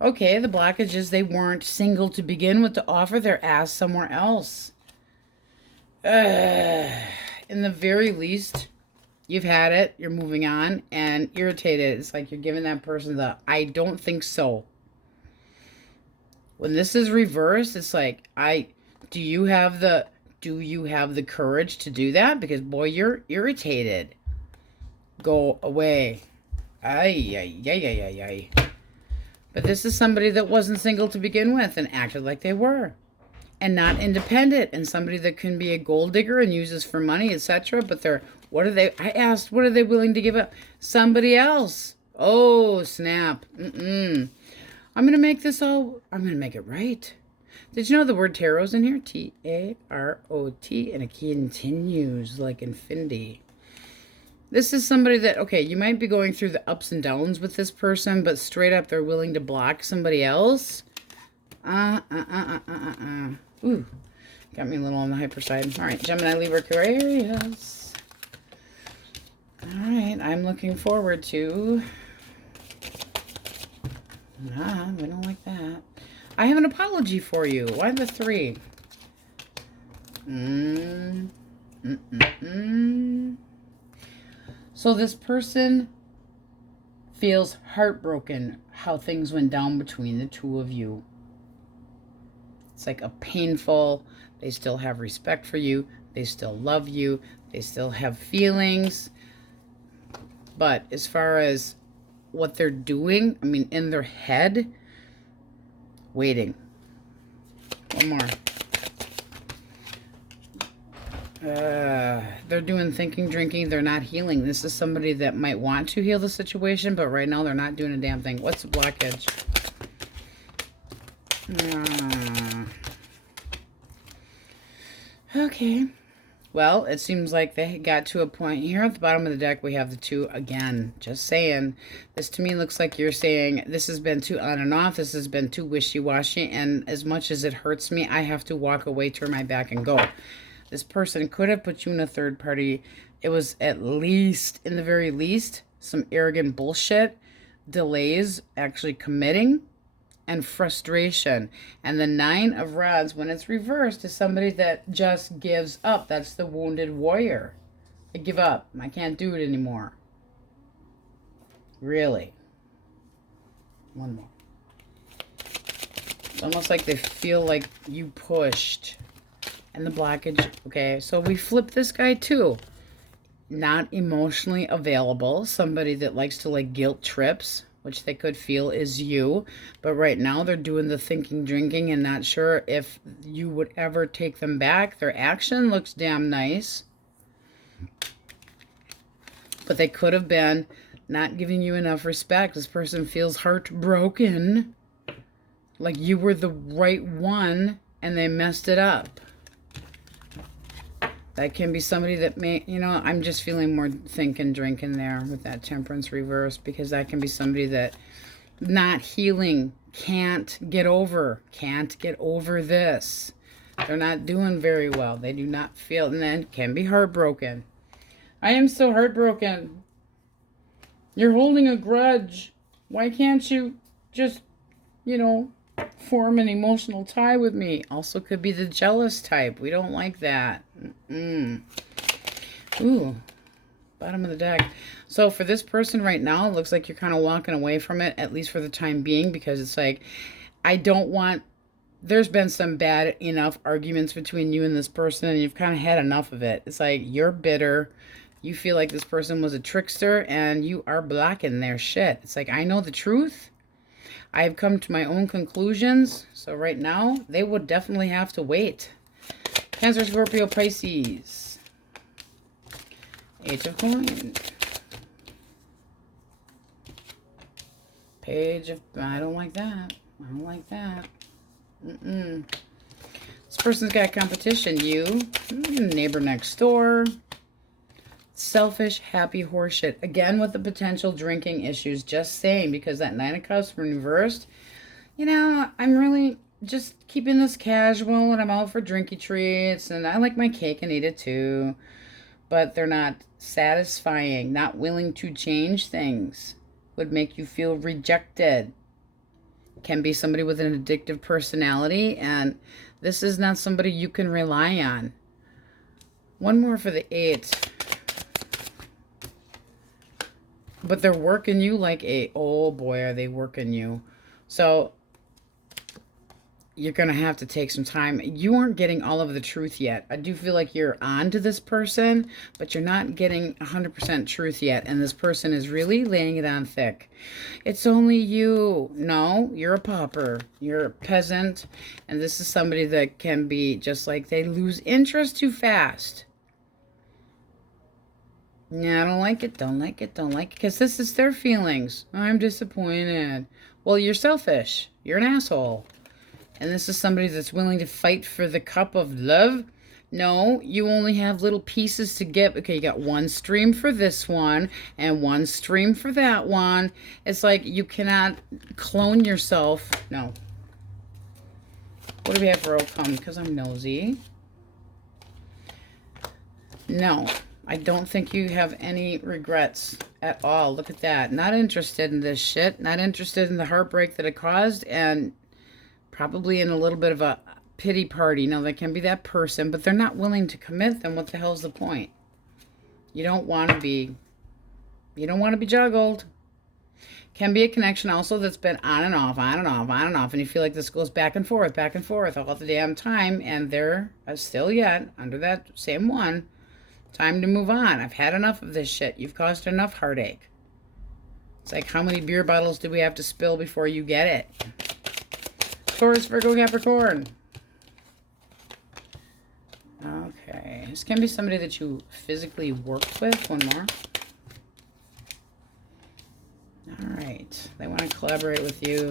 Okay, the blockage is they weren't single to begin with to offer their ass somewhere else. In the very least, you've had it. You're moving on and irritated. It's like you're giving that person the, I don't think so. When this is reversed, it's like, do you have the courage to do that? Because boy, you're irritated. Go away. Ay. But this is somebody that wasn't single to begin with and acted like they were. And not independent. And somebody that can be a gold digger and uses for money, etc. But I asked, what are they willing to give up? Somebody else. Oh, snap. I'm going to make it right. Did you know the word tarot's in here? T-A-R-O-T, and it continues like infinity. This is somebody that, okay, you might be going through the ups and downs with this person, but straight up they're willing to block somebody else. Ooh, got me a little on the hyper side. All right, Gemini, Libra, Aquarius. All right, I'm looking forward to... Nah, we don't like that. I have an apology for you. Why the 3? So this person feels heartbroken how things went down between the two of you. It's like a painful, they still have respect for you. They still love you. They still have feelings. But as far as what they're doing, I mean, in their head, waiting. One more. They're doing thinking, drinking. They're not healing. This is somebody that might want to heal the situation, but right now they're not doing a damn thing. What's the blockage? Okay. Well, it seems like they got to a point here. At the bottom of the deck, we have the 2 again. Just saying. This to me looks like you're saying, this has been too on and off. This has been too wishy-washy. And as much as it hurts me, I have to walk away, turn my back, and go. This person could have put you in a third party. It was at least, in the very least, some arrogant bullshit, delays, actually committing, and frustration. And the 9 of Rods, when it's reversed, is somebody that just gives up. That's the wounded warrior. I give up. I can't do it anymore. Really. One more. It's almost like they feel like you pushed. And the blockage. Okay, so we flip this guy too. Not emotionally available. Somebody that likes to like guilt trips which they could feel is you. But right now they're doing the thinking, drinking, and not sure if you would ever take them back. Their action looks damn nice. But they could have been not giving you enough respect. This person feels heartbroken. Like you were the right one and they messed it up. That can be somebody that may, you know, I'm just feeling more thinking, drinking there with that Temperance reverse, because that can be somebody that not healing, can't get over this. They're not doing very well. They do not feel, and then can be heartbroken. I am so heartbroken. You're holding a grudge. Why can't you just, you know, form an emotional tie with me? Also could be the jealous type. We don't like that. Ooh, bottom of the deck. So for this person right now, it looks like you're kind of walking away from it, at least for the time being, because it's like, I don't want, there's been some bad enough arguments between you and this person, and you've kind of had enough of it. It's like you're bitter. You feel like this person was a trickster, and you are blocking their shit. It's like, I know the truth. I've come to my own conclusions. So right now, they would definitely have to wait. Cancer, Scorpio, Pisces. Eight of Coins. Page of... I don't like that. I don't like that. This person's got competition. You. Neighbor next door. Selfish, happy horseshit. Again, with the potential drinking issues. Just saying, because that Nine of Cups reversed. You know, I'm really just keeping this casual, and I'm out for drinky treats, and I like my cake and eat it too. But they're not satisfying, not willing to change things. Would make you feel rejected. Can be somebody with an addictive personality, and this is not somebody you can rely on. One more for the 8. But they're working you like a... Oh boy, are they working you. So you're going to have to take some time. You aren't getting all of the truth yet. I do feel like you're on to this person, but you're not getting 100% truth yet. And this person is really laying it on thick. It's only you. No, you're a pauper. You're a peasant. And this is somebody that can be just like they lose interest too fast. Yeah, I don't like it, don't like it, don't like it, because this is their feelings. I'm disappointed. Well, you're selfish. You're an asshole. And this is somebody that's willing to fight for the cup of love. No, you only have little pieces to get. Okay, you got one stream for this one and one stream for that one. It's like you cannot clone yourself. No. What do we have for outcome? Because I'm nosy. No. I don't think you have any regrets at all. Look at that. Not interested in this shit. Not interested in the heartbreak that it caused. And probably in a little bit of a pity party. Now, there can be that person, but they're not willing to commit. Then what the hell's the point? You don't want to be... You don't want to be juggled. Can be a connection also that's been on and off, on and off, on and off. And you feel like this goes back and forth all the damn time. And they're still yet under that same one. Time to move on. I've had enough of this shit. You've caused enough heartache. It's like, how many beer bottles do we have to spill before you get it? Taurus, Virgo, Capricorn. Okay. This can be somebody that you physically worked with. One more. All right. They want to collaborate with you.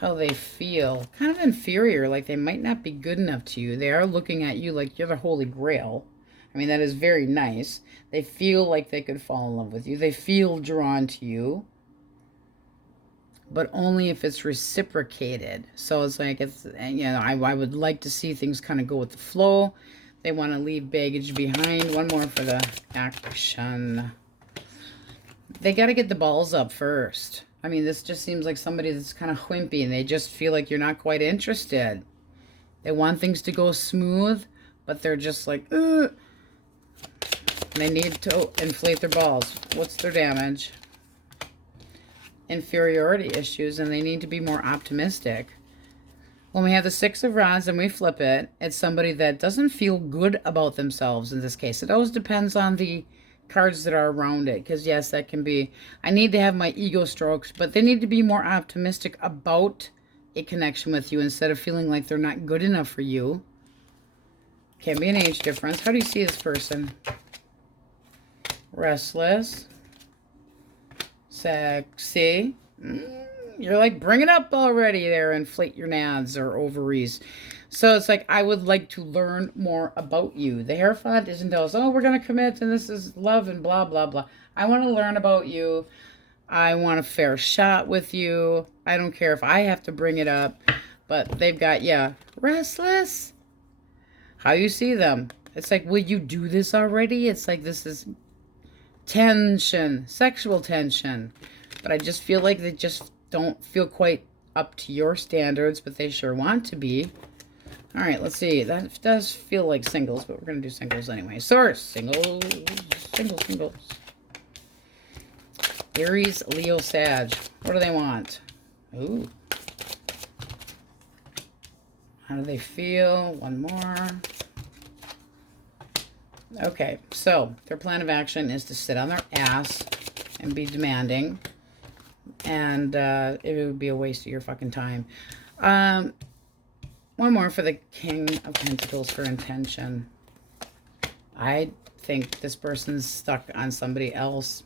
How they feel. Kind of inferior. Like they might not be good enough to you. They are looking at you like you're the Holy Grail. I mean, that is very nice. They feel like they could fall in love with you. They feel drawn to you. But only if it's reciprocated. So it's like, it's, you know, I would like to see things kind of go with the flow. They want to leave baggage behind. One more for the action. They got to get the balls up first. I mean, this just seems like somebody that's kind of wimpy. And they just feel like you're not quite interested. They want things to go smooth. But they're just like, ugh. They need to inflate their balls. What's their damage? Inferiority issues, and they need to be more optimistic. When we have the Six of Rods and we flip it, it's somebody that doesn't feel good about themselves in this case. It always depends on the cards that are around it. Because, yes, that can be... I need to have my ego strokes, but they need to be more optimistic about a connection with you instead of feeling like they're not good enough for you. Can be an age difference. How do you see this person? Restless. Sexy. You're like, bring it up already there, inflate your nads or ovaries. So it's like, I would like to learn more about you. The Hierophant isn't those, oh, we're going to commit and this is love and blah, blah, blah. I want to learn about you. I want a fair shot with you. I don't care if I have to bring it up. But they've got, yeah, restless. How you see them. It's like, will you do this already? It's like, this is tension, sexual tension. But I just feel like they just don't feel quite up to your standards, but they sure want to be. All right, let's see. That does feel like singles, but we're going to do singles anyway. Source, singles, singles, singles. Aries, Leo, Sag. What do they want? Ooh. How do they feel? One more. Okay, so their plan of action is to sit on their ass and be demanding. And it would be a waste of your fucking time. One more for the King of Pentacles for intention. I think this person's stuck on somebody else.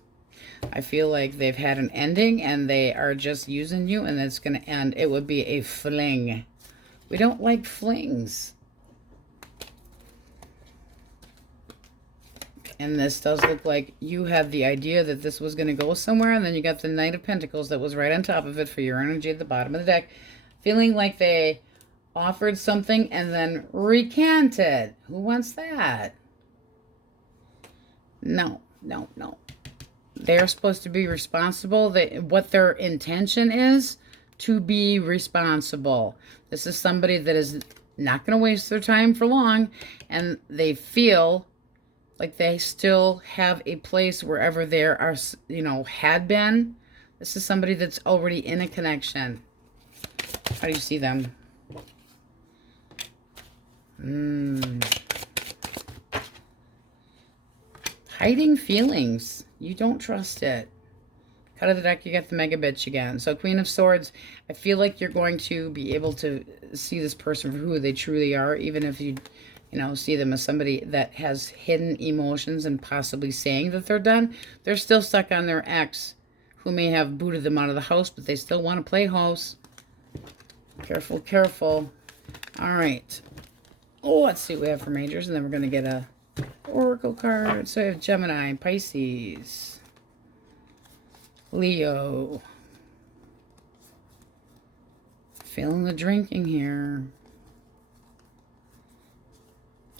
I feel like they've had an ending and they are just using you and it's going to end. It would be a fling. We don't like flings. And this does look like you had the idea that this was going to go somewhere, and then you got the Knight of Pentacles that was right on top of it for your energy at the bottom of the deck. Feeling like they offered something and then recanted. Who wants that? No, no, no. They're supposed to be responsible. What their intention is, to be responsible. This is somebody that is not going to waste their time for long, and they feel like they still have a place wherever there are, you know, had been. This is somebody that's already in a connection. How do you see them? Hiding feelings. You don't trust it. Cut of the deck, you got the mega bitch again. So Queen of Swords, I feel like you're going to be able to see this person for who they truly are, even if you know, see them as somebody that has hidden emotions and possibly saying that they're done. They're still stuck on their ex who may have booted them out of the house, but they still want to play house. Careful, careful. All right. Oh, let's see what we have for majors, and then we're going to get a oracle card. So we have Gemini, Pisces, Leo. Feeling the drinking here.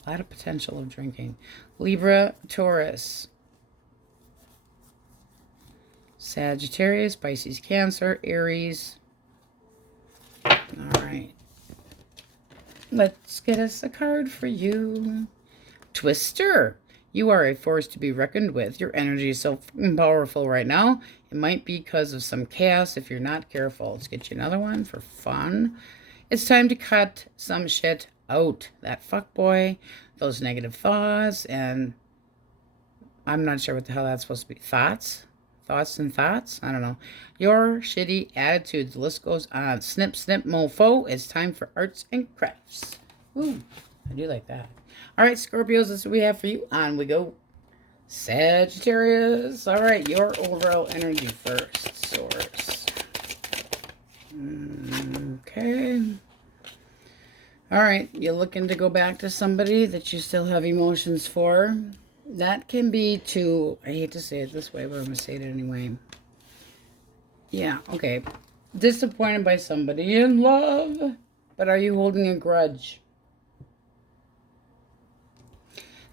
A lot of potential of drinking. Libra, Taurus, Sagittarius, Pisces, Cancer, Aries. All right. Let's get us a card for you. Twister. You are a force to be reckoned with. Your energy is so powerful right now. It might be because of some chaos if you're not careful. Let's get you another one for fun. It's time to cut some shit out. That fuckboy, those negative thoughts, and I'm not sure what the hell that's supposed to be. Thoughts and thoughts. I don't know. Your shitty attitude. The list goes on. Snip, snip, mofo. It's time for arts and crafts. Ooh, I do like that. All right, Scorpios, this is what we have for you. On we go. Sagittarius. All right, your overall energy first. Source. Okay. All right, you're looking to go back to somebody that you still have emotions for. That can be to, I hate to say it this way, but I'm going to say it anyway. Yeah, okay. Disappointed by somebody in love, but are you holding a grudge?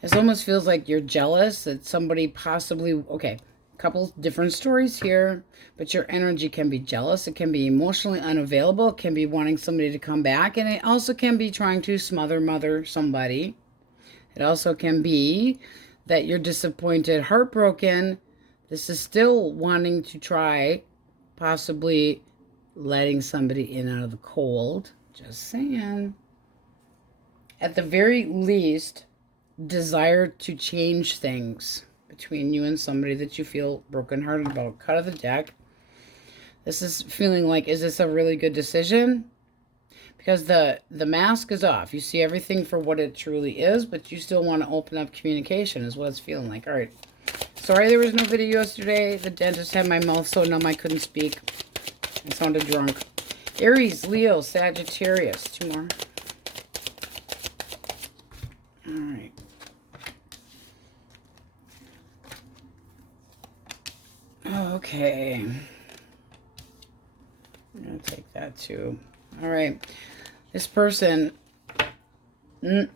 This almost feels like you're jealous that somebody possibly, okay, a couple different stories here, but your energy can be jealous. It can be emotionally unavailable. It can be wanting somebody to come back, and it also can be trying to mother somebody. It also can be that you're disappointed, heartbroken. This is still wanting to try possibly letting somebody in out of the cold. Just saying. At the very least, desire to change things between you and somebody that you feel brokenhearted about. Cut of the deck. This is feeling like, is this a really good decision? Because the mask is off. You see everything for what it truly is, but you still want to open up communication is what it's feeling like. All right. Sorry there was no video yesterday. The dentist had my mouth so numb I couldn't speak. I sounded drunk. Aries, Leo, Sagittarius. 2 more. All right. Okay. I'm going to take that too. All right. This person, they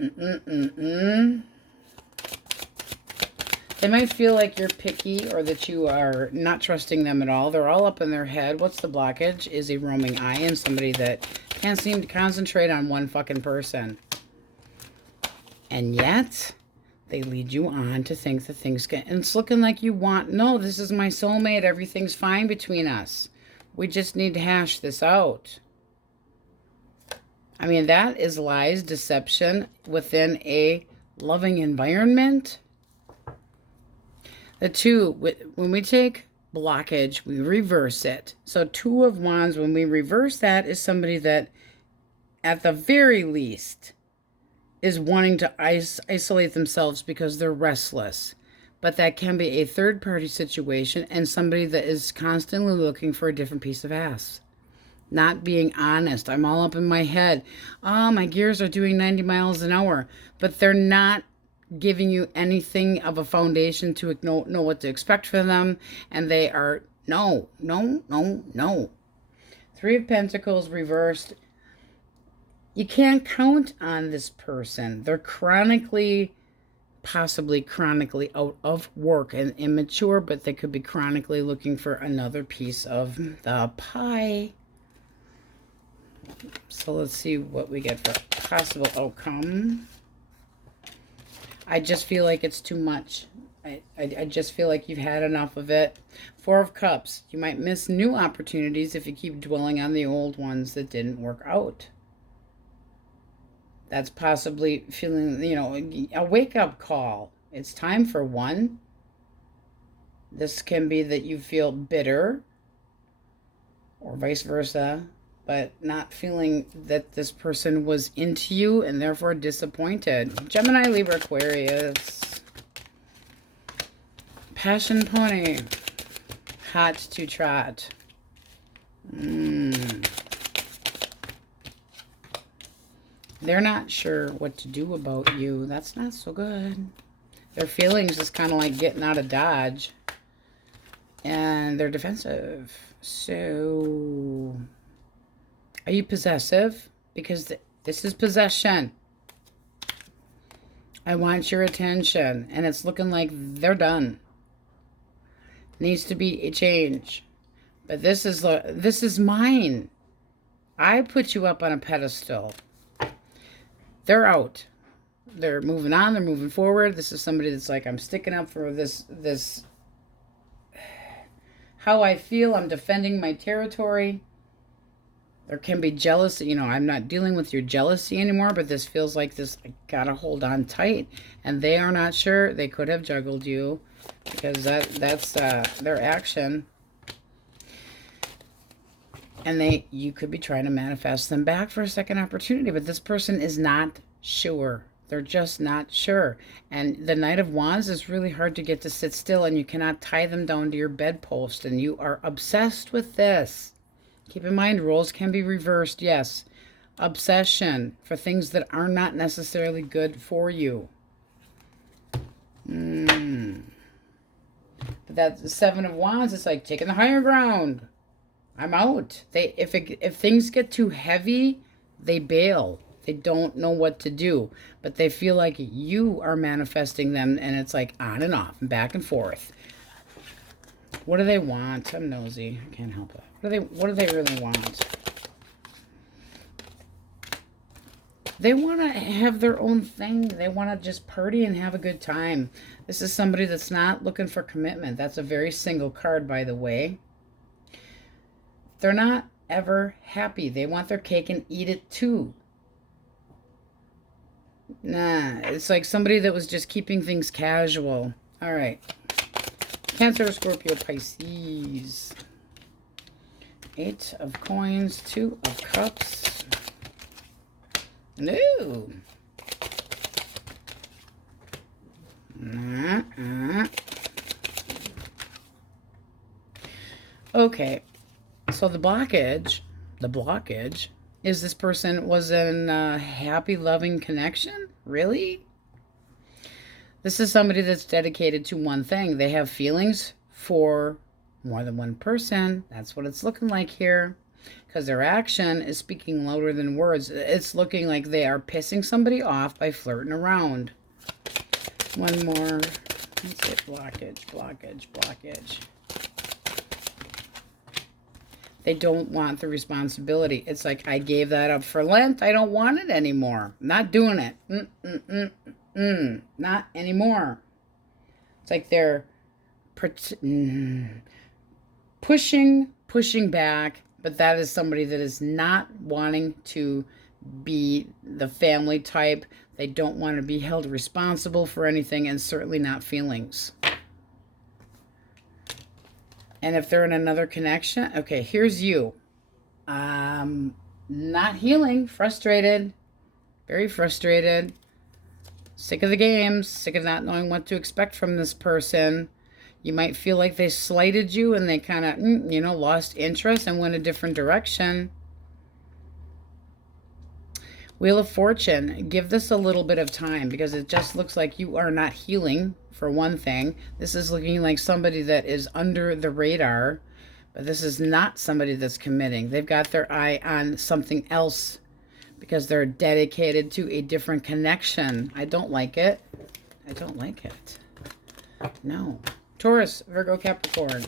might feel like you're picky or that you are not trusting them at all. They're all up in their head. What's the blockage? Is a roaming eye and somebody that can't seem to concentrate on one fucking person. And yet, they lead you on to think that things get... And it's looking like you want... No, this is my soulmate. Everything's fine between us. We just need to hash this out. I mean, that is lies, deception within a loving environment. The 2, when we take blockage, we reverse it. So 2 of Wands, when we reverse that, is somebody that, at the very least, is wanting to isolate themselves because they're restless. But that can be a third-party situation and somebody that is constantly looking for a different piece of ass. Not being honest. I'm all up in my head. Oh, my gears are doing 90 miles an hour. But they're not giving you anything of a foundation to know what to expect from them. And they are, no. 3 of Pentacles reversed. You can't count on this person. They're possibly chronically out of work and immature, but they could be chronically looking for another piece of the pie. So let's see what we get for possible outcome. I just feel like it's too much. I just feel like you've had enough of it. 4 of Cups. You might miss new opportunities if you keep dwelling on the old ones that didn't work out. That's possibly feeling, a wake-up call. It's time for one. This can be that you feel bitter or vice versa, but not feeling that this person was into you and therefore disappointed. Gemini, Libra, Aquarius. Passion Pony. Hot to trot. They're not sure what to do about you. That's not so good. Their feelings is kind of like getting out of Dodge. And they're defensive. So, are you possessive? Because this is possession. I want your attention. And it's looking like they're done. Needs to be a change. But this is mine. I put you up on a pedestal. They're out. They're moving on. They're moving forward. This is somebody that's like, I'm sticking up for this how I feel. I'm defending my territory. There can be jealousy. I'm not dealing with your jealousy anymore, but this feels like this, I gotta hold on tight. And they are not sure. They could have juggled you because that's their action. And you could be trying to manifest them back for a second opportunity, but this person is not sure. They're just not sure. And the Knight of Wands is really hard to get to sit still, and you cannot tie them down to your bedpost, and you are obsessed with this. Keep in mind, roles can be reversed, yes. Obsession for things that are not necessarily good for you. But that 7 of Wands is like taking the higher ground. I'm out. If things get too heavy, they bail. They don't know what to do. But they feel like you are manifesting them, and it's like on and off and back and forth. What do they want? I'm nosy. I can't help it. What do they really want? They want to have their own thing. They want to just party and have a good time. This is somebody that's not looking for commitment. That's a very single card, by the way. They're not ever happy. They want their cake and eat it too. Nah, it's like somebody that was just keeping things casual. All right. Cancer, Scorpio, Pisces. 8 of coins, 2 of cups. No. Okay, so the blockage is this person was in a happy, loving connection? Really? This is somebody that's dedicated to one thing. They have feelings for more than one person. That's what it's looking like here. Because their action is speaking louder than words. It's looking like they are pissing somebody off by flirting around. One more. Let's say blockage, blockage, blockage. They don't want the responsibility. It's like, I gave that up for Lent. I don't want it anymore. Not doing it. Not anymore. It's like they're pushing back, but that is somebody that is not wanting to be the family type. They don't want to be held responsible for anything, and certainly not feelings. And if they're in another connection, okay, here's you. Not healing, frustrated, very frustrated. Sick of the games, sick of not knowing what to expect from this person. You might feel like they slighted you and they kind of, lost interest and went a different direction. Wheel of Fortune, give this a little bit of time because it just looks like you are not healing, for one thing. This is looking like somebody that is under the radar, but this is not somebody that's committing. They've got their eye on something else because they're dedicated to a different connection. I don't like it. I don't like it. No. Taurus, Virgo, Capricorn.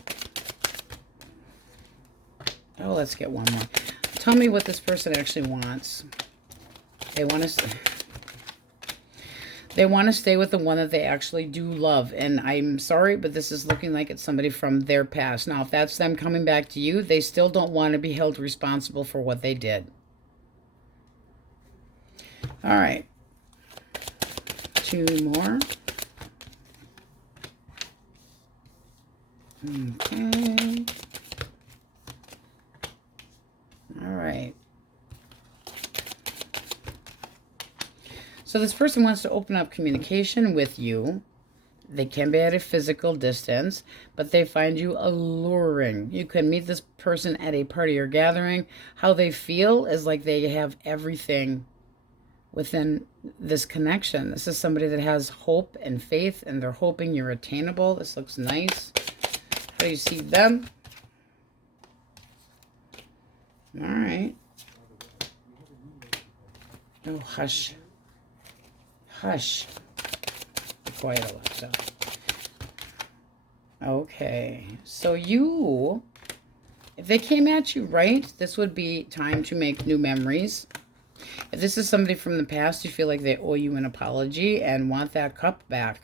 Oh, let's get one more. Tell me what this person actually wants. They want to stay with the one that they actually do love. And I'm sorry, but this is looking like it's somebody from their past. Now, if that's them coming back to you, they still don't want to be held responsible for what they did. All right. 2 more. Okay. All right. So this person wants to open up communication with you. They can be at a physical distance, but they find you alluring. You can meet this person at a party or gathering. How they feel is like they have everything within this connection. This is somebody that has hope and faith, and they're hoping you're attainable. This looks nice. How do you see them? All right. Oh, hush. Hush. Be quiet, Alexa. Okay. So you, if they came at you right, this would be time to make new memories. If this is somebody from the past, you feel like they owe you an apology and want that cup back.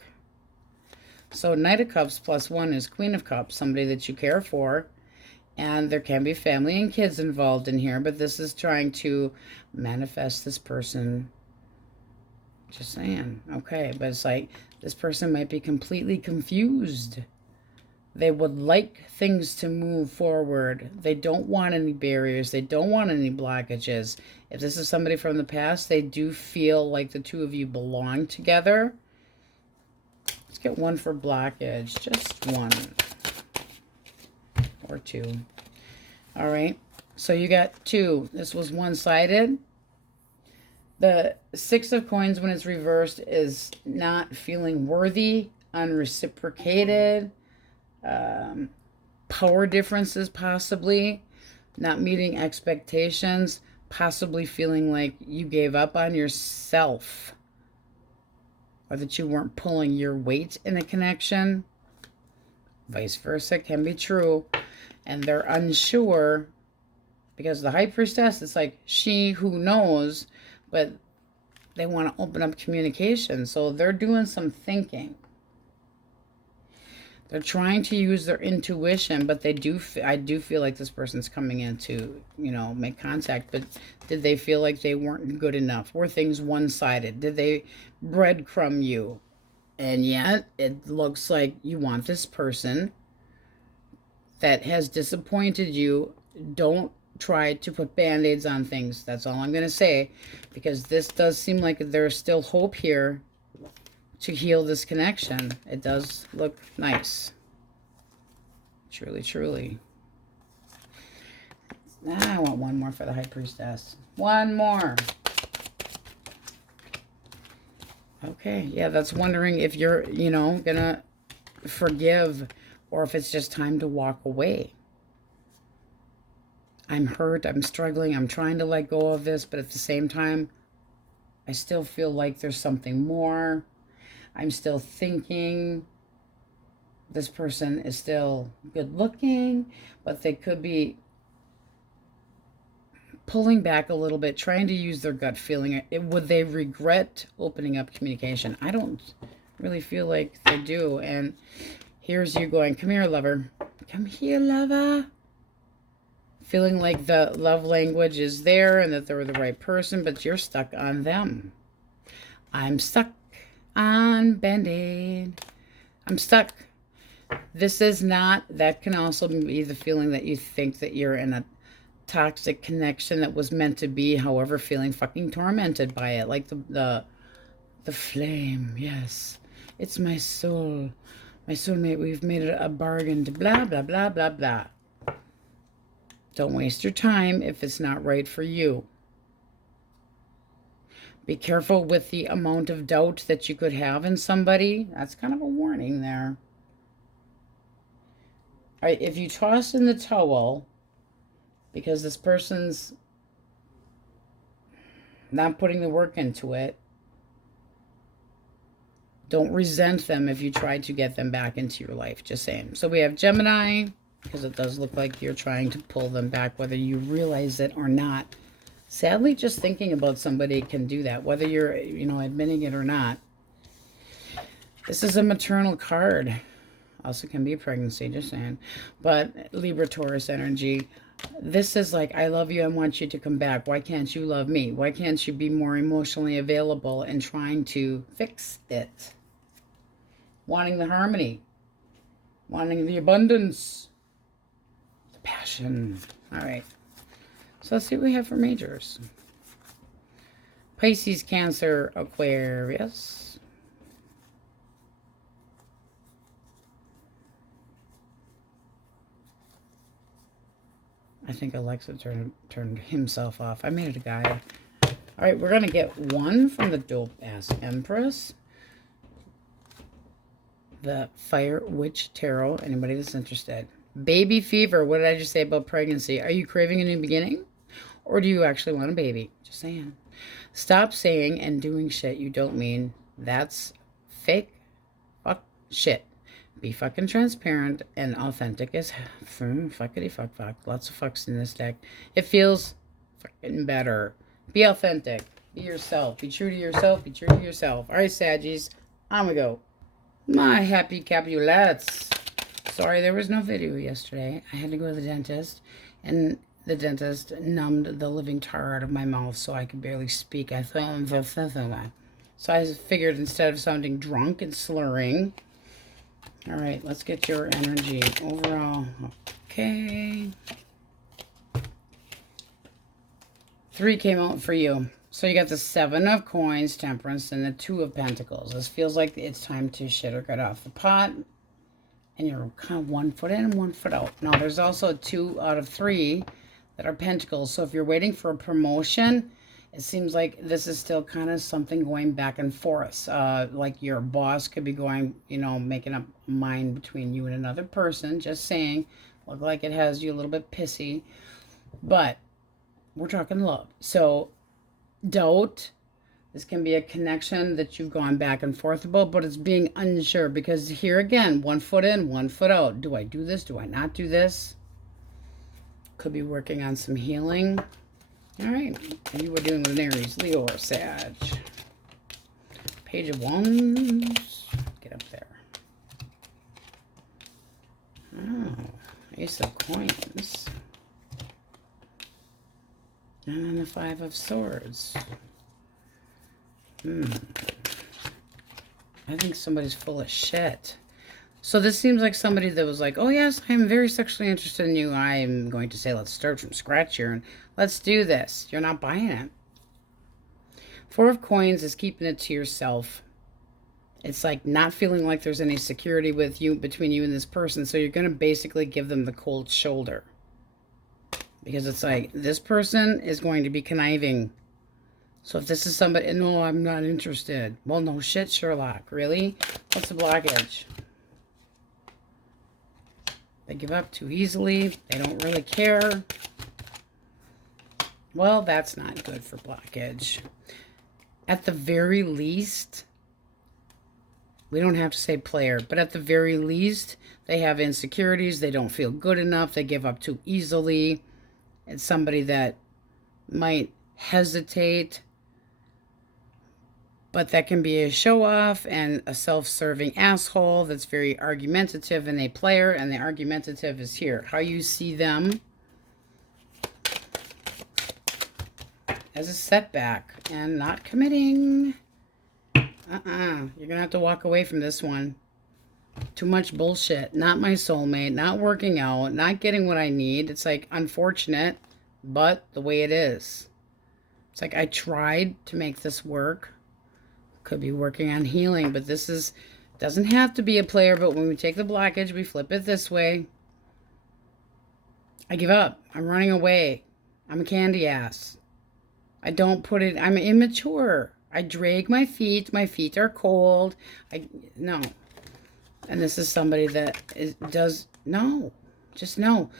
So Knight of Cups +1 is Queen of Cups, somebody that you care for. And there can be family and kids involved in here, but this is trying to manifest this person. Just saying. Okay, but it's like this person might be completely confused. They would like things to move forward. They don't want any barriers. They don't want any blockages. If this is somebody from the past, they do feel like the two of you belong together. Let's get one for blockage. Just one. Or 2. All right. So you got 2. This was one-sided. The 6 of coins, when it's reversed, is not feeling worthy, unreciprocated, power differences possibly, not meeting expectations, possibly feeling like you gave up on yourself or that you weren't pulling your weight in a connection. Vice versa can be true. And they're unsure because the High Priestess, it's like she who knows, but they want to open up communication. So they're doing some thinking. They're trying to use their intuition, but I do feel like this person's coming in to, make contact. But did they feel like they weren't good enough? Were things one-sided? Did they breadcrumb you? And yet, it looks like you want this person that has disappointed you. Don't try to put band-aids on things. That's all I'm going to say. Because this does seem like there's still hope here to heal this connection. It does look nice. Truly, truly. I want one more for the High Priestess. One more. Okay, yeah, that's wondering if you're, gonna forgive or if it's just time to walk away. I'm hurt, I'm struggling, I'm trying to let go of this, but at the same time, I still feel like there's something more. I'm still thinking this person is still good looking, but they could be pulling back a little bit, trying to use their gut feeling. Would they regret opening up communication? I don't really feel like they do. And here's you going, come here, lover. Come here, lover. Feeling like the love language is there and that they're the right person, but you're stuck on them. I'm stuck on Band-Aid. I'm stuck. This is not, that can also be the feeling that you think that you're in a toxic connection that was meant to be, however, feeling fucking tormented by it. Like the flame, yes. It's my soul. My soulmate, we've made it a bargain to blah, blah, blah, blah, blah. Don't waste your time if it's not right for you. Be careful with the amount of doubt that you could have in somebody. That's kind of a warning there. All right, if you toss in the towel because this person's not putting the work into it, don't resent them if you try to get them back into your life. Just saying. So we have Gemini, because it does look like you're trying to pull them back, whether you realize it or not. Sadly, just thinking about somebody can do that, whether you're, admitting it or not. This is a maternal card. Also can be a pregnancy, just saying. But Libra, Taurus energy. This is like, I love you, I want you to come back. Why can't you love me? Why can't you be more emotionally available and trying to fix it? Wanting the harmony. Wanting the abundance. The passion. All right. So let's see what we have for majors. Pisces, Cancer, Aquarius. I think Alexa turned himself off. I made it a guy. All right, we're going to get one from the dope-ass Empress. The Fire Witch Tarot. Anybody that's interested. Baby fever. What did I just say about pregnancy? Are you craving a new beginning? Or do you actually want a baby? Just saying. Stop saying and doing shit you don't mean. That's fake fuck shit. Be fucking transparent and authentic as fuckity fuck fuck. Lots of fucks in this deck. It feels fucking better. Be authentic. Be yourself. Be true to yourself. Be true to yourself. All right, Saggies. I'm gonna go. My happy Capulets. Sorry, there was no video yesterday. I had to go to the dentist, and the dentist numbed the living tar out of my mouth so I could barely speak. So I figured instead of sounding drunk and slurring. All right, let's get your energy overall. Okay. 3 came out for you. So you got the 7 of Coins, Temperance, and the 2 of Pentacles. This feels like it's time to shit or get off the pot. And you're kind of 1 foot in and 1 foot out. Now, there's also 2 out of 3 that are Pentacles. So if you're waiting for a promotion, it seems like this is still kind of something going back and forth. Like your boss could be going, making up a mind between you and another person. Just saying. Look like it has you a little bit pissy. But we're talking love. So doubt. This can be a connection that you've gone back and forth about, but it's being unsure. Because here again, 1 foot in, 1 foot out. Do I do this? Do I not do this? Could be working on some healing. All right, and you were dealing with an Aries, Leo, or Sag. Page of Wands. Get up there. Oh, Ace of Coins. And then the 5 of Swords. I think somebody's full of shit. So this seems like somebody that was like, oh yes, I'm very sexually interested in you. I'm going to say, let's start from scratch here and let's do this. You're not buying it. Four of Coins is keeping it to yourself. It's like not feeling like there's any security with you, between you and this person. So you're going to basically give them the cold shoulder. Because it's like, this person is going to be conniving. So if this is somebody, no, I'm not interested. Well, no shit, Sherlock. Really? What's the blockage? They give up too easily. They don't really care. Well, that's not good for blockage. At the very least, we don't have to say player, but at the very least, they have insecurities. They don't feel good enough. They give up too easily. It's somebody that might hesitate, but that can be a show-off and a self-serving asshole that's very argumentative and a player, and the argumentative is here. How you see them as a setback and not committing. You're going to have to walk away from this one. Too much bullshit. Not my soulmate. Not working out. Not getting what I need. It's like unfortunate, but the way it is. It's like I tried to make this work. Could be working on healing, but this is, doesn't have to be a player, but when we take the blockage, we flip it this way. I give up. I'm running away. I'm a candy ass. I don't put it, I'm immature. I drag my feet. My feet are cold. No. And this is somebody that does, no. Just no.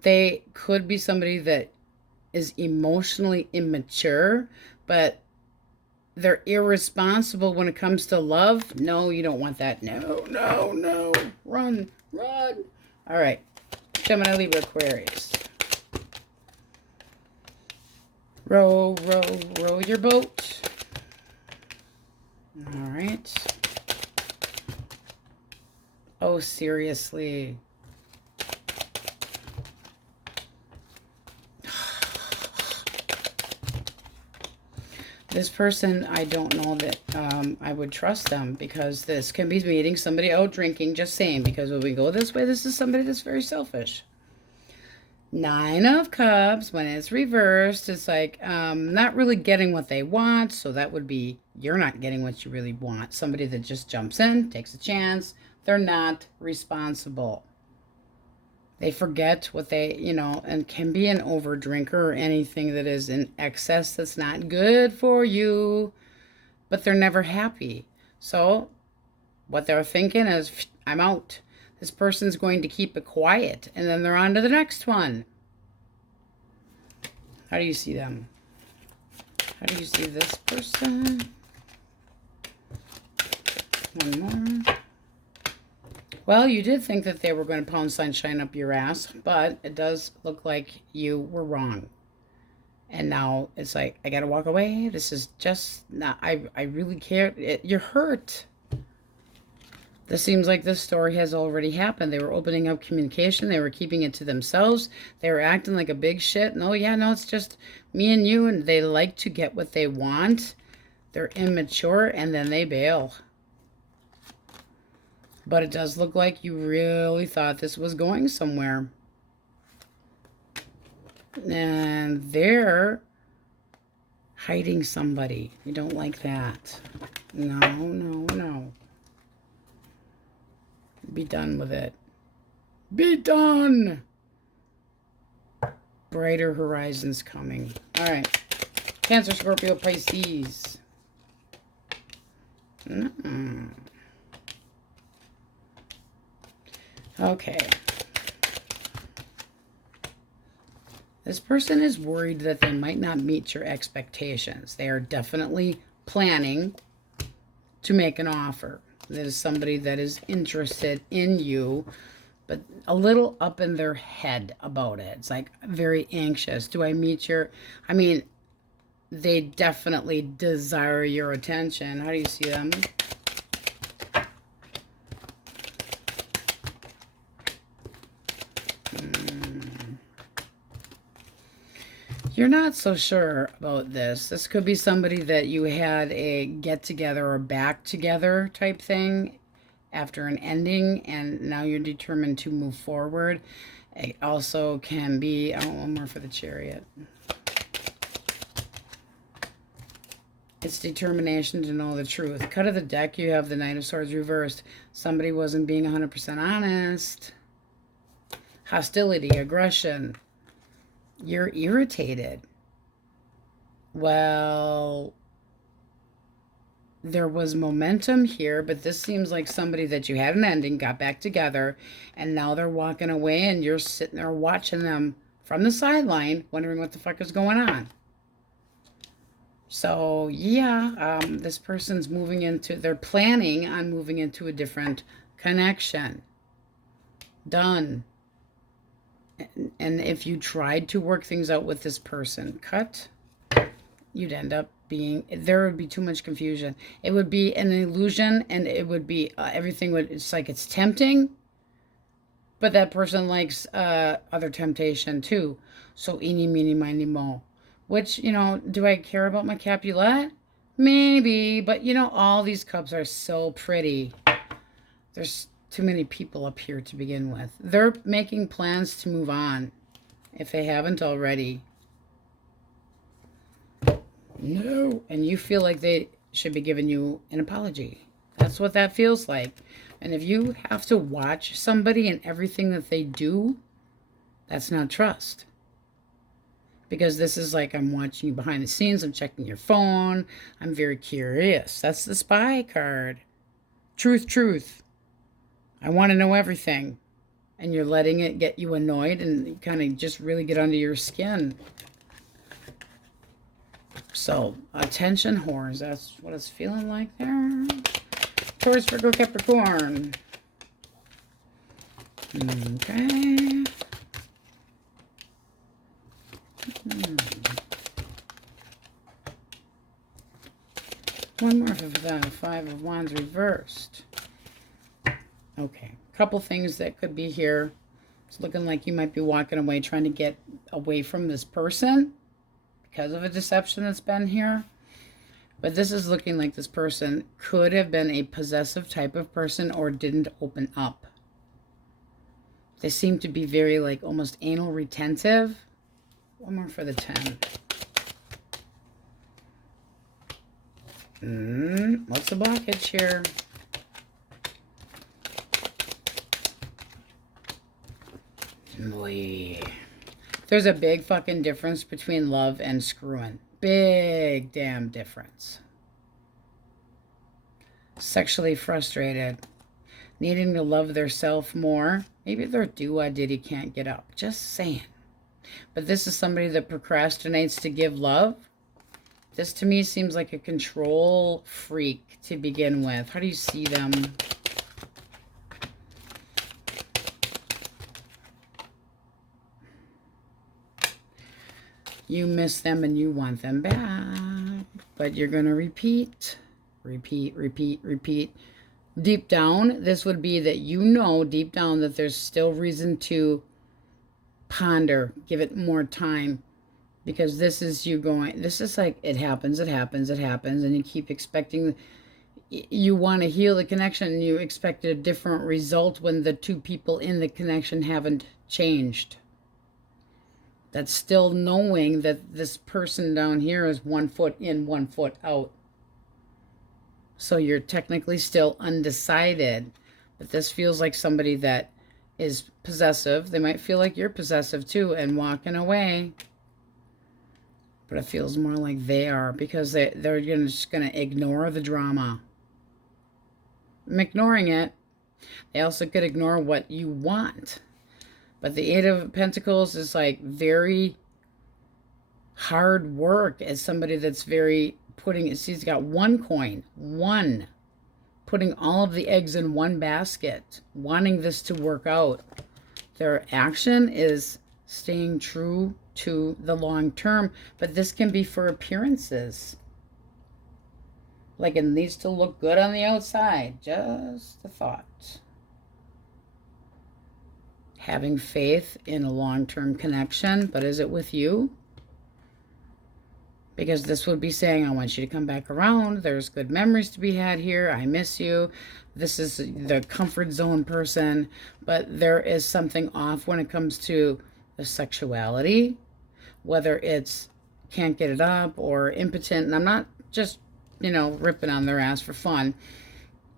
They could be somebody that is emotionally immature, but they're irresponsible when it comes to love. No, you don't want that. No, no, no. Run, run. All right. Gemini, Libra, Aquarius. Row, row, row your boat. All right. Oh, seriously. This person, I don't know that I would trust them, because this can be meeting somebody out drinking, just saying, because when we go this way, this is somebody that's very selfish. Nine of Cups, when it's reversed, it's like not really getting what they want, so that would be you're not getting what you really want. Somebody that just jumps in, takes a chance, they're not responsible. They forget what they, and can be an over drinker or anything that is in excess that's not good for you, but they're never happy. So what they're thinking is, I'm out. This person's going to keep it quiet, and then they're on to the next one. How do you see them? How do you see this person? One more. Well, you did think that they were going to pound sunshine up your ass, but it does look like you were wrong. And now it's like, I got to walk away. This is just not, I really care. You're hurt. This seems like this story has already happened. They were opening up communication. They were keeping it to themselves. They were acting like a big shit. No, yeah, no, it's just me and you, and they like to get what they want. They're immature, and then they bail. But it does look like you really thought this was going somewhere. And they're hiding somebody. You don't like that. No, no, no. Be done with it. Be done! Brighter horizons coming. All right. Cancer, Scorpio, Pisces. Okay. This person is worried that they might not meet your expectations. They are definitely planning to make an offer. That is somebody that is interested in you, but a little up in their head about it. It's like very anxious. Do I meet your... I mean, they definitely desire your attention. How do you see them? You're not so sure about this. This could be somebody that you had a get-together or back-together type thing after an ending, and now you're determined to move forward. It also can be, I want one more for the Chariot. It's determination to know the truth. Cut of the deck, you have the Knight of Swords reversed. Somebody wasn't being 100% honest. Hostility, aggression. You're irritated. Well, there was momentum here, but this seems like somebody that you had an ending, got back together, and now they're walking away, and you're sitting there watching them from the sideline, wondering what the fuck is going on. So, yeah, this person's moving into, they're planning on moving into a different connection. Done. And if you tried to work things out with this person, cut, you'd end up being, there would be too much confusion. It would be an illusion, and it would be, everything would, it's like it's tempting, but that person likes other temptation too. So, eeny, meeny, miny, mo. Which, you know, do I care about my Capulet? Maybe, but, you know, all these cups are so pretty. There's too many people up here to begin with. They're making plans to move on, if they haven't already. No. And you feel like they should be giving you an apology. That's what that feels like. And if you have to watch somebody and everything that they do, that's not trust. Because this is like, I'm watching you behind the scenes, I'm checking your phone, I'm very curious. That's the spy card. Truth, truth. I want to know everything. And you're letting it get you annoyed and kind of just really get under your skin. So, attention whores, that's what it's feeling like there. Taurus, Virgo, Capricorn. Okay. One more for the Five of Wands reversed. Okay, couple things that could be here. It's looking like you might be walking away, trying to get away from this person because of a deception that's been here. But this is looking like this person could have been a possessive type of person or didn't open up. They seem to be very, like, almost anal retentive. One more for the 10. What's the blockage here? Boy. There's a big fucking difference between love and screwing. Big damn difference. Sexually frustrated. Needing to love their self more. Maybe their do-a-diddy can't get up. Just saying. But this is somebody that procrastinates to give love. This to me seems like a control freak to begin with. How do you see them? You miss them and you want them back. But you're going to repeat, repeat, repeat, repeat. Deep down, this would be that you know deep down that there's still reason to ponder, give it more time, because this is you going, this is like, it happens, it happens, it happens, and you keep expecting, you want to heal the connection, and you expect a different result when the two people in the connection haven't changed. That's still knowing that this person down here is 1 foot in, 1 foot out. So you're technically still undecided, but this feels like somebody that is possessive. They might feel like you're possessive too and walking away. But it feels more like they are, because they're just going to ignore the drama. I'm ignoring it. They also could ignore what you want. But the Eight of Pentacles is like very hard work as somebody that's very putting, he's got one coin, one, putting all of the eggs in one basket, wanting this to work out. Their action is staying true to the long term, but this can be for appearances. Like it needs to look good on the outside. Just a thought. Having faith in a long-term connection, but is it with you? Because this would be saying, I want you to come back around. There's good memories to be had here. I miss you. This is the comfort zone person. But there is something off when it comes to the sexuality, whether it's can't get it up or impotent. And I'm not just, ripping on their ass for fun.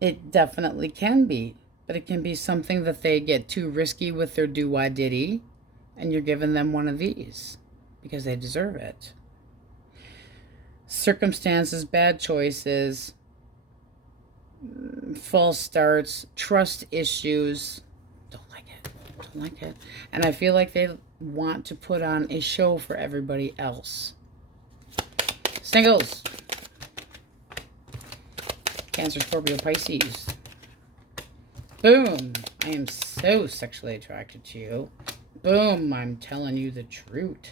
It definitely can be. But it can be something that they get too risky with their do-wah-diddy. And you're giving them one of these because they deserve it. Circumstances, bad choices, false starts, trust issues. Don't like it. Don't like it. And I feel like they want to put on a show for everybody else. Singles. Cancer, Scorpio, Pisces. Boom. I am so sexually attracted to you. Boom. I'm telling you the truth.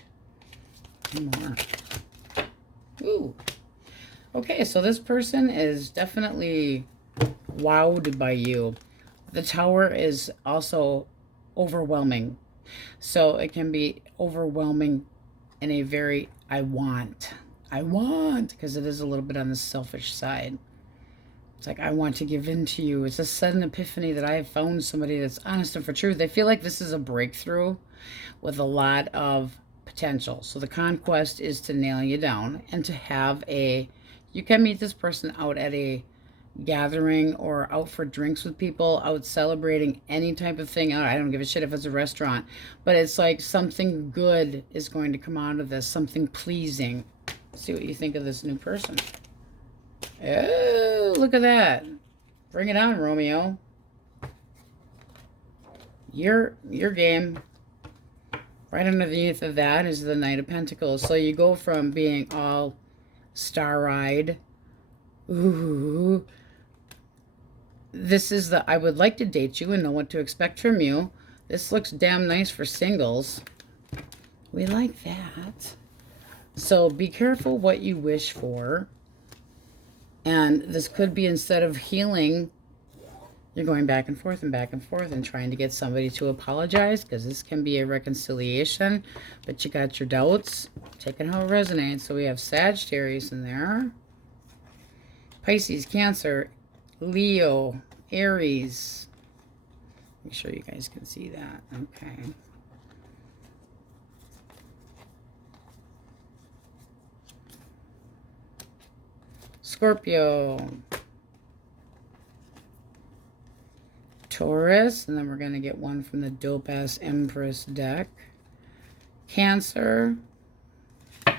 Come on. Ooh. Okay, so this person is definitely wowed by you. The Tower is also overwhelming. So it can be overwhelming in a very I want, because it is a little bit on the selfish side. It's like, I want to give in to you. It's a sudden epiphany that I have found somebody that's honest and for truth. They feel like this is a breakthrough with a lot of potential. So the conquest is to nail you down and to have you can meet this person out at a gathering or out for drinks with people, out celebrating any type of thing. I don't give a shit if it's a restaurant, but it's like something good is going to come out of this, something pleasing. Let's see what you think of this new person. Oh, look at that. Bring it on, Romeo. Your game. Right underneath of that is the Knight of Pentacles. So you go from being all star-eyed. Ooh. This is the, I would like to date you and know what to expect from you. This looks damn nice for singles. We like that. So be careful what you wish for. And this could be, instead of healing, you're going back and forth and trying to get somebody to apologize, because this can be a reconciliation, but you got your doubts. Take it how it resonates. So we have Sagittarius in there. Pisces, Cancer, Leo, Aries. Make sure you guys can see that. Okay. Scorpio. Taurus, and then we're going to get one from the dope-ass Empress deck. Cancer. All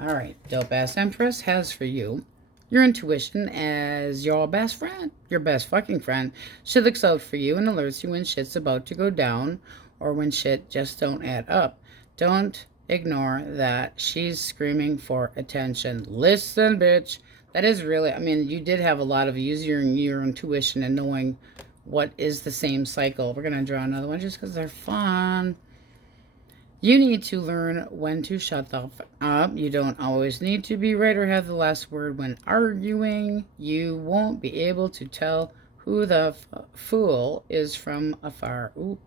right, dope-ass Empress has for you your intuition as your best friend, your best fucking friend. She looks out for you and alerts you when shit's about to go down or when shit just don't add up. Don't ignore that she's screaming for attention. Listen, bitch. That is really, I mean, you did have a lot of using your intuition and knowing what is the same cycle. We're going to draw another one just because they're fun. You need to learn when to shut the fuck up. You don't always need to be right or have the last word when arguing. You won't be able to tell who the fool is from afar. Ooh.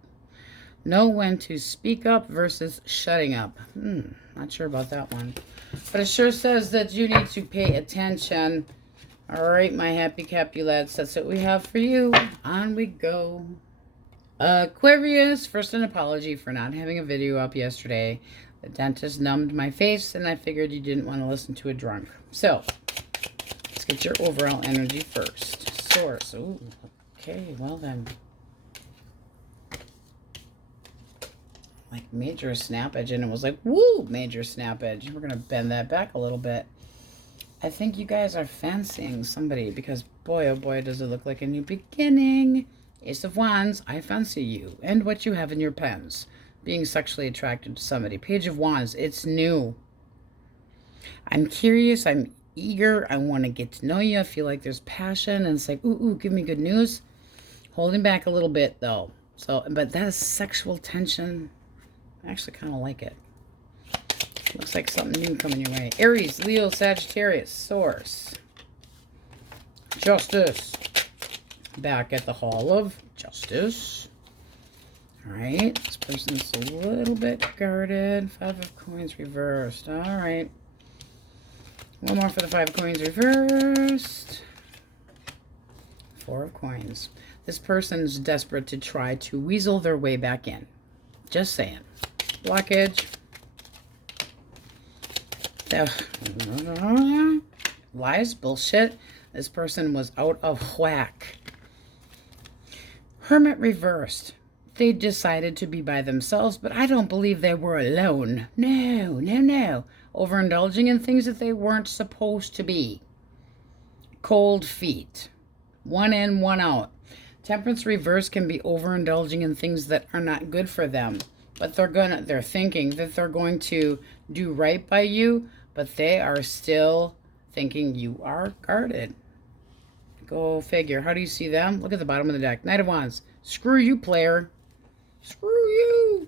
Know when to speak up versus shutting up. Not sure about that one. But it sure says that you need to pay attention. All right, my happy Capulets, that's what we have for you. On we go. Aquarius, first an apology for not having a video up yesterday. The dentist numbed my face, and I figured you didn't want to listen to a drunk. So, let's get your overall energy first. Source. Ooh, okay, well then. Like major snappage, and it was like, woo, major snappage. We're going to bend that back a little bit. I think you guys are fancying somebody because, boy, oh boy, does it look like a new beginning. Ace of Wands, I fancy you and what you have in your pens. Being sexually attracted to somebody. Page of Wands, it's new. I'm curious, I'm eager, I want to get to know you. I feel like there's passion, and it's like, ooh, give me good news. Holding back a little bit, though. So, but that is sexual tension. I actually kind of like it. Looks like something new coming your way. Aries, Leo, Sagittarius, Source. Justice. Back at the Hall of Justice. Alright, this person's a little bit guarded. 5 of Coins reversed. Alright. One more for the 5 coins reversed. 4 of coins. This person's desperate to try to weasel their way back in. Just saying. Blockage. Lies, bullshit. This person was out of whack. Hermit reversed. They decided to be by themselves, but I don't believe they were alone. No, no, no. Overindulging in things that they weren't supposed to be. Cold feet. One in, one out. Temperance reverse can be overindulging in things that are not good for them. But they're thinking that they're going to do right by you, but they are still thinking you are guarded. Go figure. How do you see them? Look at the bottom of the deck. Knight of Wands. Screw you, player. Screw you.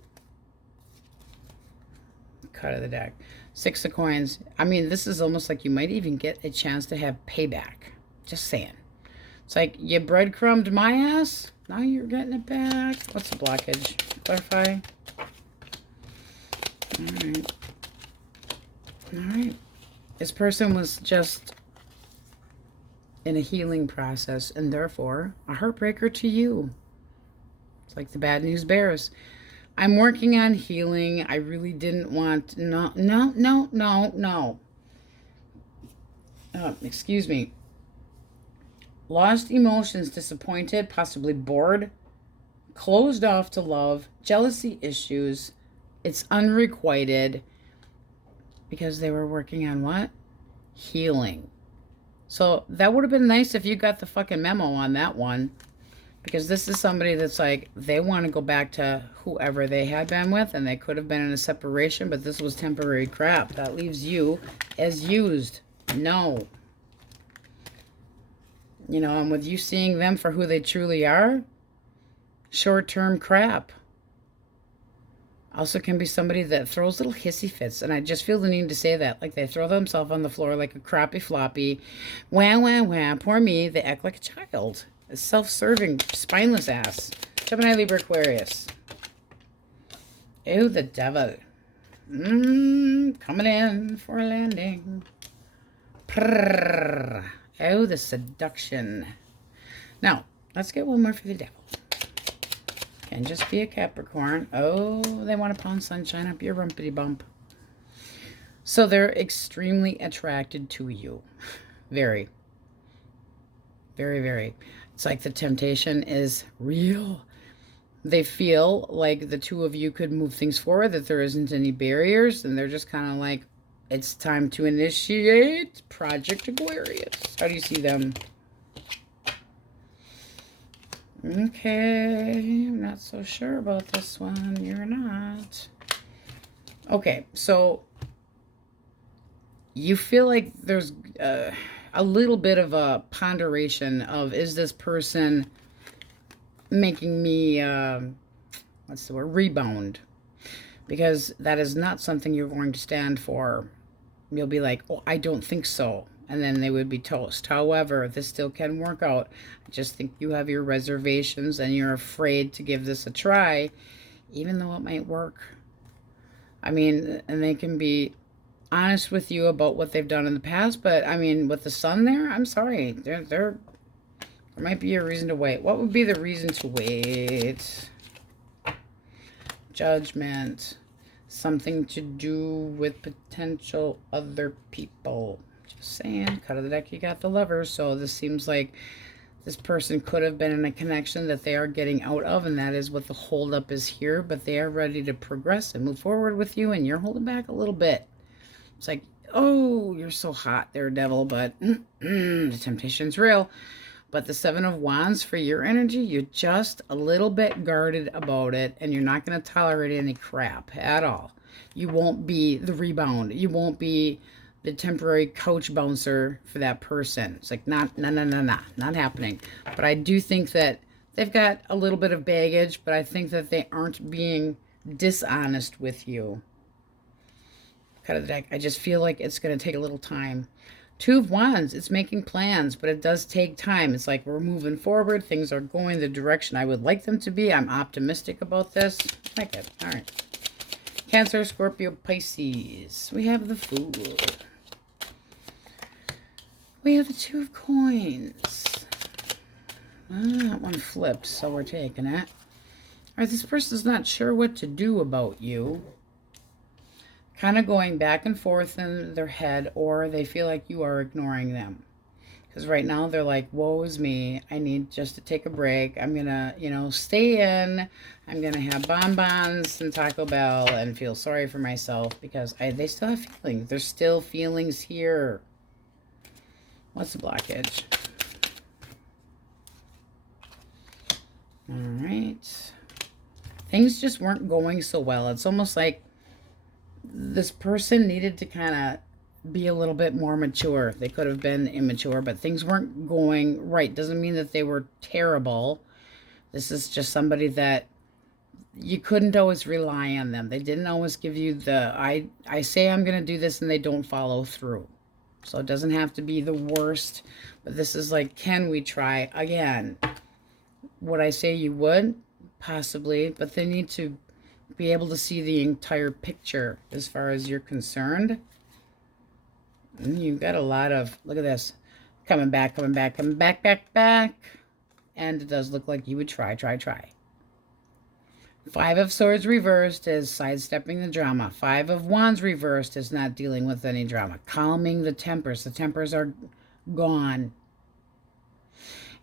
Cut of the deck. 6 of coins. I mean, this is almost like you might even get a chance to have payback. Just saying. It's like you breadcrumbed my ass. Now you're getting it back. What's the blockage? Clarify. Alright. Alright. This person was just in a healing process and therefore a heartbreaker to you. It's like the bad news bears. I'm working on healing. I really didn't want... No. Excuse me. Lost emotions, disappointed, possibly bored, closed off to love, jealousy issues. It's unrequited because they were working on what? Healing. So that would have been nice if you got the fucking memo on that one. Because this is somebody that's like, they want to go back to whoever they had been with, and they could have been in a separation, but this was temporary crap. That leaves you as used. No. You know, and with you seeing them for who they truly are, short-term crap. Also can be somebody that throws little hissy fits, and I just feel the need to say that. Like they throw themselves on the floor like a crappy floppy. Wham, wham, wham. Poor me. They act like a child. A self-serving, spineless ass. Gemini, Libra, Aquarius. Ew, the devil. Coming in for a landing. Prrr. Oh, the seduction. Now, let's get one more for the devil. Can just be a Capricorn. Oh, they want to pound sunshine up your rumpity bump. So they're extremely attracted to you. Very. Very, very. It's like the temptation is real. They feel like the two of you could move things forward, that there isn't any barriers, and they're just kind of like, it's time to initiate Project Aquarius. How do you see them? Okay, I'm not so sure about this one. You're not. Okay, so you feel like there's a little bit of a ponderation of, is this person making me, what's the word, rebound? Because that is not something you're going to stand for. You'll be like, oh, I don't think so. And then they would be toast. However, this still can work out. I just think you have your reservations and you're afraid to give this a try, even though it might work. I mean, and they can be honest with you about what they've done in the past, but I mean, with the sun there, I'm sorry. There might be a reason to wait. What would be the reason to wait? Judgment. Something to do with potential other people. Just saying. Cut of the deck, you got the Lovers. So this seems like this person could have been in a connection that they are getting out of, and that is what the holdup is here. But they are ready to progress and move forward with you, and you're holding back a little bit. It's like, oh, you're so hot there, devil, but the temptation's real. But the 7 of Wands, for your energy, you're just a little bit guarded about it, and you're not going to tolerate any crap at all. You won't be the rebound. You won't be the temporary couch bouncer for that person. It's like, not happening. But I do think that they've got a little bit of baggage, but I think that they aren't being dishonest with you. Cut of the deck. I just feel like it's going to take a little time. 2 of Wands, it's making plans, but it does take time. It's like we're moving forward. Things are going the direction I would like them to be. I'm optimistic about this. Like it. All right. Cancer, Scorpio, Pisces. We have the Fool. We have the Two of Coins. That one flipped, so we're taking it. All right, this person's not sure what to do about you. Kind of going back and forth in their head, or they feel like you are ignoring them. Because right now they're like, woe is me. I need just to take a break. I'm going to, you know, stay in. I'm going to have bonbons and Taco Bell and feel sorry for myself because they still have feelings. There's still feelings here. What's the blockage? All right. Things just weren't going so well. It's almost like this person needed to kind of be a little bit more mature. They could have been immature, but things weren't going right. Doesn't mean that they were terrible. This is just somebody that you couldn't always rely on them. They didn't always give you the, I say I'm going to do this and they don't follow through. So it doesn't have to be the worst, but this is like, can we try again? Would I say you would? Possibly, but they need to be able to see the entire picture as far as you're concerned. And you've got a lot of, look at this, coming back, coming back, coming back, back. And it does look like you would try. Five of Swords reversed is sidestepping the drama. Five of Wands reversed is not dealing with any drama. Calming the tempers. The tempers are gone.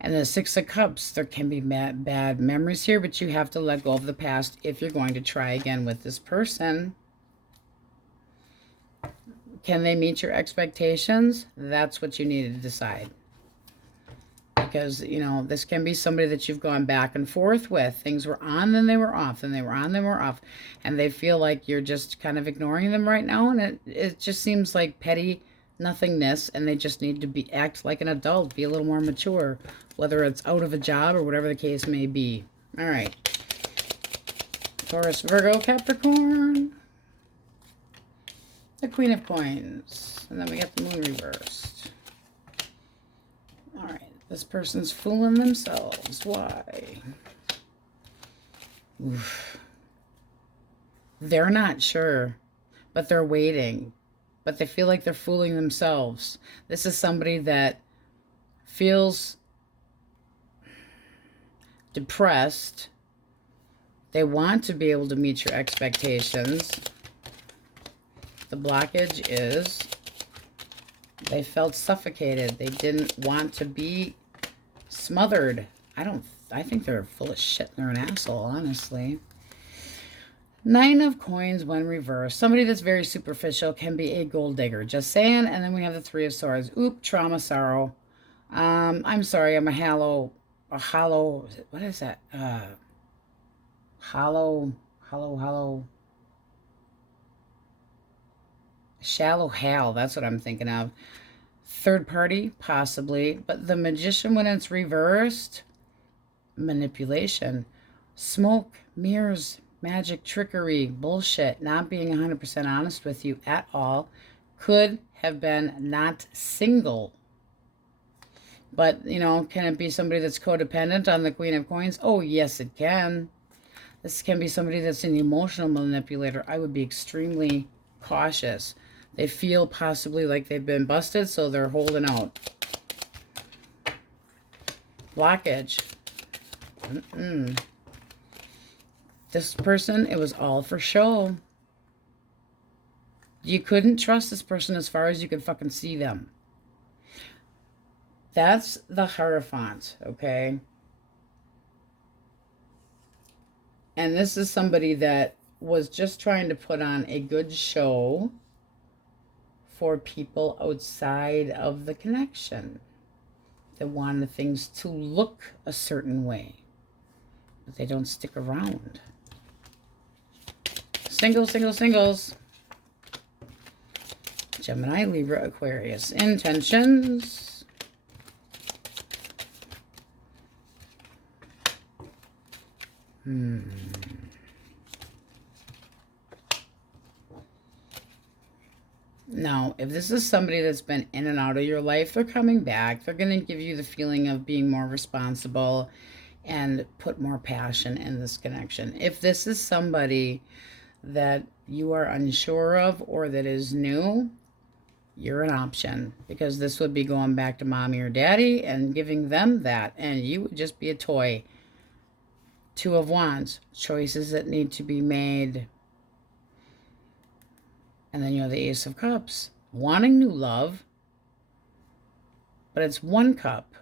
And the Six of Cups, there can be bad memories here, but you have to let go of the past if you're going to try again with this person. Can they meet your expectations? That's what you need to decide. Because, you know, this can be somebody that you've gone back and forth with. Things were on, then they were off, then they were on, then they were off. And they feel like you're just kind of ignoring them right now. And it just seems like petty nothingness, and they just need to act like an adult, be a little more mature, whether it's out of a job or whatever the case may be. All right. Taurus, Virgo, Capricorn. The Queen of Coins. And then we got the Moon reversed. All right. This person's fooling themselves. Why? Oof. They're not sure, but they're waiting. But they feel like they're fooling themselves. This is somebody that feels depressed. They want to be able to meet your expectations. The blockage is they felt suffocated. They didn't want to be smothered. I think they're full of shit and they're an asshole, honestly. Nine of Coins when reversed. Somebody that's very superficial can be a gold digger. Just saying. And then we have the Three of Swords. Oop, trauma, sorrow. I'm sorry. I'm a hollow. What is that? Hollow. Shallow Hal. That's what I'm thinking of. Third party, possibly. But the Magician, when it's reversed, manipulation. Smoke, mirrors, magic, trickery, bullshit, not being 100% honest with you at all. Could have been not single. But, you know, can it be somebody that's codependent on the Queen of Coins? Oh, yes, it can. This can be somebody that's an emotional manipulator. I would be extremely cautious. They feel possibly like they've been busted, so they're holding out. Blockage. This person, it was all for show. You couldn't trust this person as far as you could fucking see them. That's the Hierophant, okay? And this is somebody that was just trying to put on a good show for people outside of the connection. They wanted things to look a certain way, but they don't stick around. Singles. Gemini, Libra, Aquarius. Intentions. Now, if this is somebody that's been in and out of your life, they're coming back. They're going to give you the feeling of being more responsible and put more passion in this connection. If this is somebody that you are unsure of or that is new, you're an option, because this would be going back to mommy or daddy and giving them that, and you would just be a toy. Two of Wands, choices that need to be made. And then you have the Ace of Cups, wanting new love, but it's one cup.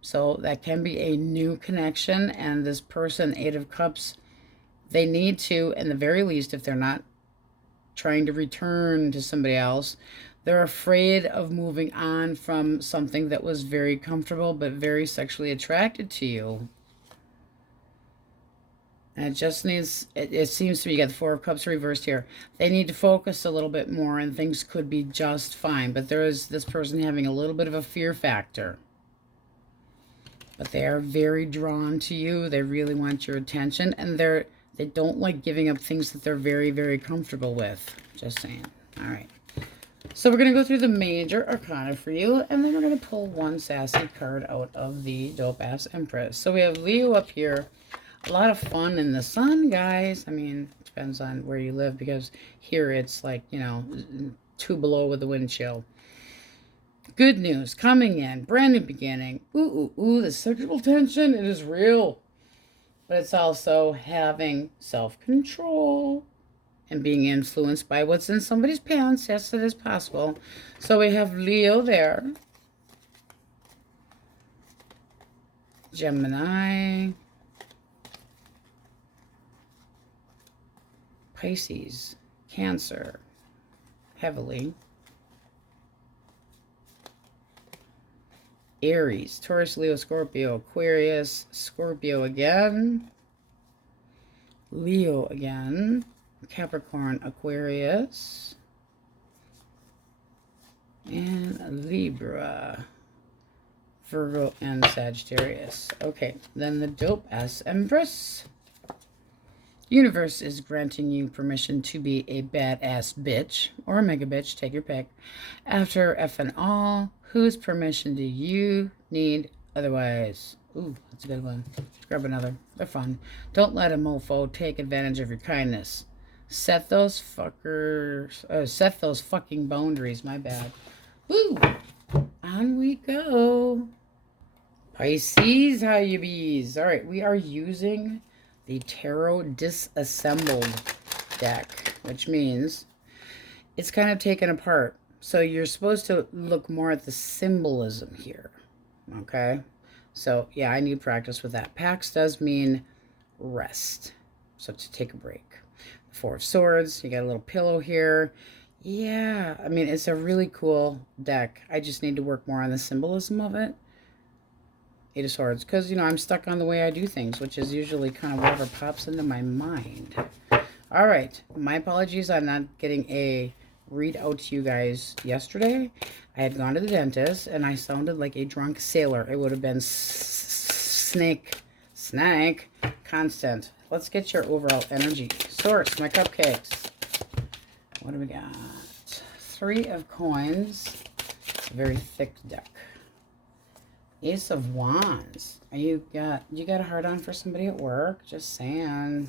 So that can be a new connection, and this person, Eight of Cups, they need to, in the very least, if they're not trying to return to somebody else, they're afraid of moving on from something that was very comfortable but very sexually attracted to you. And it just needs, it seems to me, you got the Four of Cups reversed here. They need to focus a little bit more and things could be just fine. But there is this person having a little bit of a fear factor. But they are very drawn to you. They really want your attention. And they don't like giving up things that they're very, very comfortable with. Just saying. All right. So we're going to go through the major arcana for you. And then we're going to pull one sassy card out of the Dope-Ass Empress. So we have Leo up here. A lot of fun in the sun, guys. I mean, it depends on where you live, because here it's like, you know, 2 below with the wind chill. Good news coming in. Brand new beginning. Ooh, ooh, ooh. The sexual tension, it is real. But it's also having self-control and being influenced by what's in somebody's pants. Yes, it is possible. So we have Leo there. Gemini. Pisces, Cancer, heavily. Aries, Taurus, Leo, Scorpio, Aquarius, Scorpio again. Leo again. Capricorn, Aquarius. And Libra, Virgo, and Sagittarius. Okay, then the Dope-Ass Empress. Universe is granting you permission to be a badass bitch or a mega bitch, take your pick. After effing all, whose permission do you need otherwise? Ooh, that's a good one. Let's grab another. They're fun. Don't let a mofo take advantage of your kindness. Set those fucking boundaries. My bad. Woo! On we go. Pisces, how you bees? All right, we are using the Tarot Disassembled deck, which means it's kind of taken apart. So you're supposed to look more at the symbolism here, okay? So, yeah, I need practice with that. Pax does mean rest, so to take a break. The Four of Swords, you got a little pillow here. Yeah, I mean, it's a really cool deck. I just need to work more on the symbolism of it. Eight of Swords, because, you know, I'm stuck on the way I do things, which is usually kind of whatever pops into my mind. All right, my apologies on not getting a read out to you guys yesterday. I had gone to the dentist, and I sounded like a drunk sailor. It would have been snake, constant. Let's get your overall energy. Source, my cupcakes. What do we got? 3 of Coins. It's a very thick deck. Ace of Wands. You got a hard on for somebody at work? Just saying.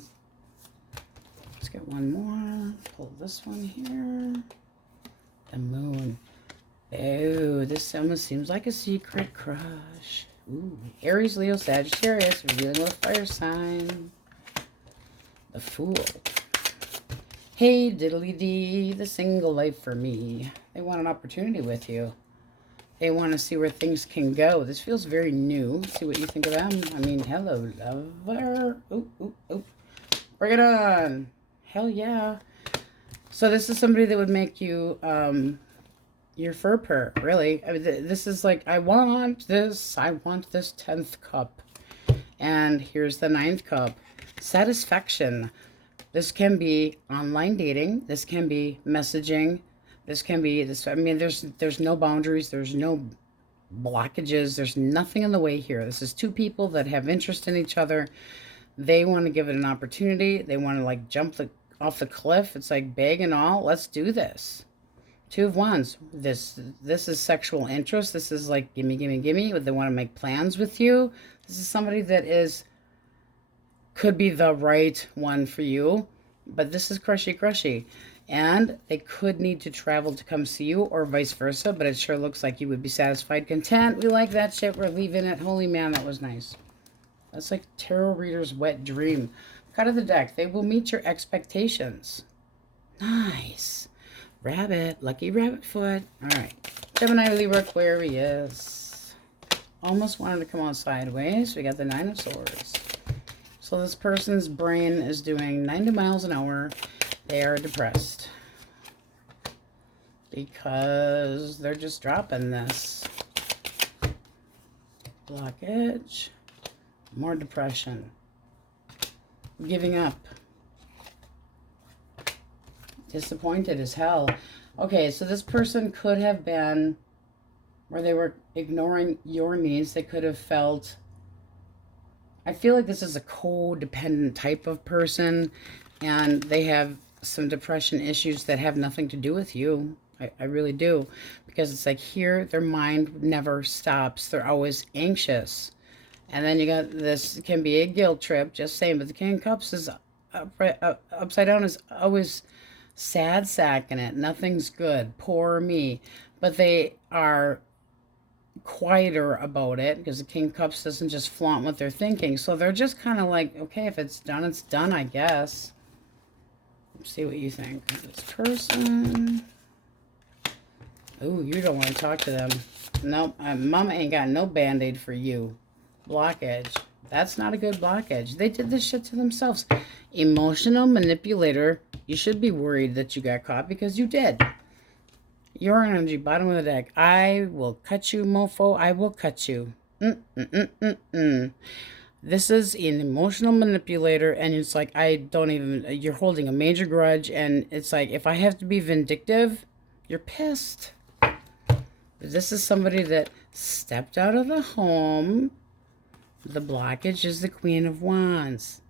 Let's get one more. Pull this one here. The Moon. Oh, this almost seems like a secret crush. Ooh. Aries, Leo, Sagittarius. We're dealing with a fire sign. The Fool. Hey, diddly dee, the single life for me. They want an opportunity with you. They want to see where things can go. This feels very new. See what you think of them. I mean, hello, lover. Ooh, ooh, ooh. Bring it on. Hell yeah. So this is somebody that would make you your fur purr, really. I mean, this is like, I want this 10th cup. And here's the 9th cup. Satisfaction. This can be online dating. This can be messaging. This can be this. I mean, there's no boundaries. There's no blockages. There's nothing in the way here. This is 2 people that have interest in each other. They want to give it an opportunity. They want to like jump off the cliff. It's like big and all. Let's do this. 2 of Wands. This is sexual interest. This is like gimme, gimme, gimme. They want to make plans with you. This is somebody that could be the right one for you. But this is crushy, crushy. And they could need to travel to come see you or vice versa, but it sure looks like you would be satisfied, content. We like that shit. We're leaving it. Holy man, that was nice. That's like tarot reader's wet dream. Cut of the deck. They will meet your expectations. Nice. Rabbit. Lucky rabbit foot. All right. Gemini, Libra, Aquarius. Almost wanted to come on sideways. We got the Nine of Swords. So this person's brain is doing 90 miles an hour. They are depressed because they're just dropping this. Blockage. More depression. Giving up. Disappointed as hell. Okay, so this person could have been where they were ignoring your needs. They could have felt... I feel like this is a codependent type of person, and they have some depression issues that have nothing to do with you. I really do. Because it's like here, their mind never stops. They're always anxious. And then you got this, it can be a guilt trip, just saying, but the King of Cups is upside down, is always sad sacking it. Nothing's good. Poor me. But they are quieter about it because the King of Cups doesn't just flaunt what they're thinking. So they're just kind of like, okay, if it's done, it's done, I guess. Let's see what you think. This person. Ooh, you don't want to talk to them. Nope, Mama ain't got no band-aid for you. Blockage. That's not a good blockage. They did this shit to themselves. Emotional manipulator. You should be worried that you got caught because you did. Your energy, bottom of the deck. I will cut you, mofo. I will cut you. This is an emotional manipulator, and it's like, I don't even... You're holding a major grudge, and it's like, if I have to be vindictive, you're pissed. This is somebody that stepped out of the home. The blockage is the Queen of Wands.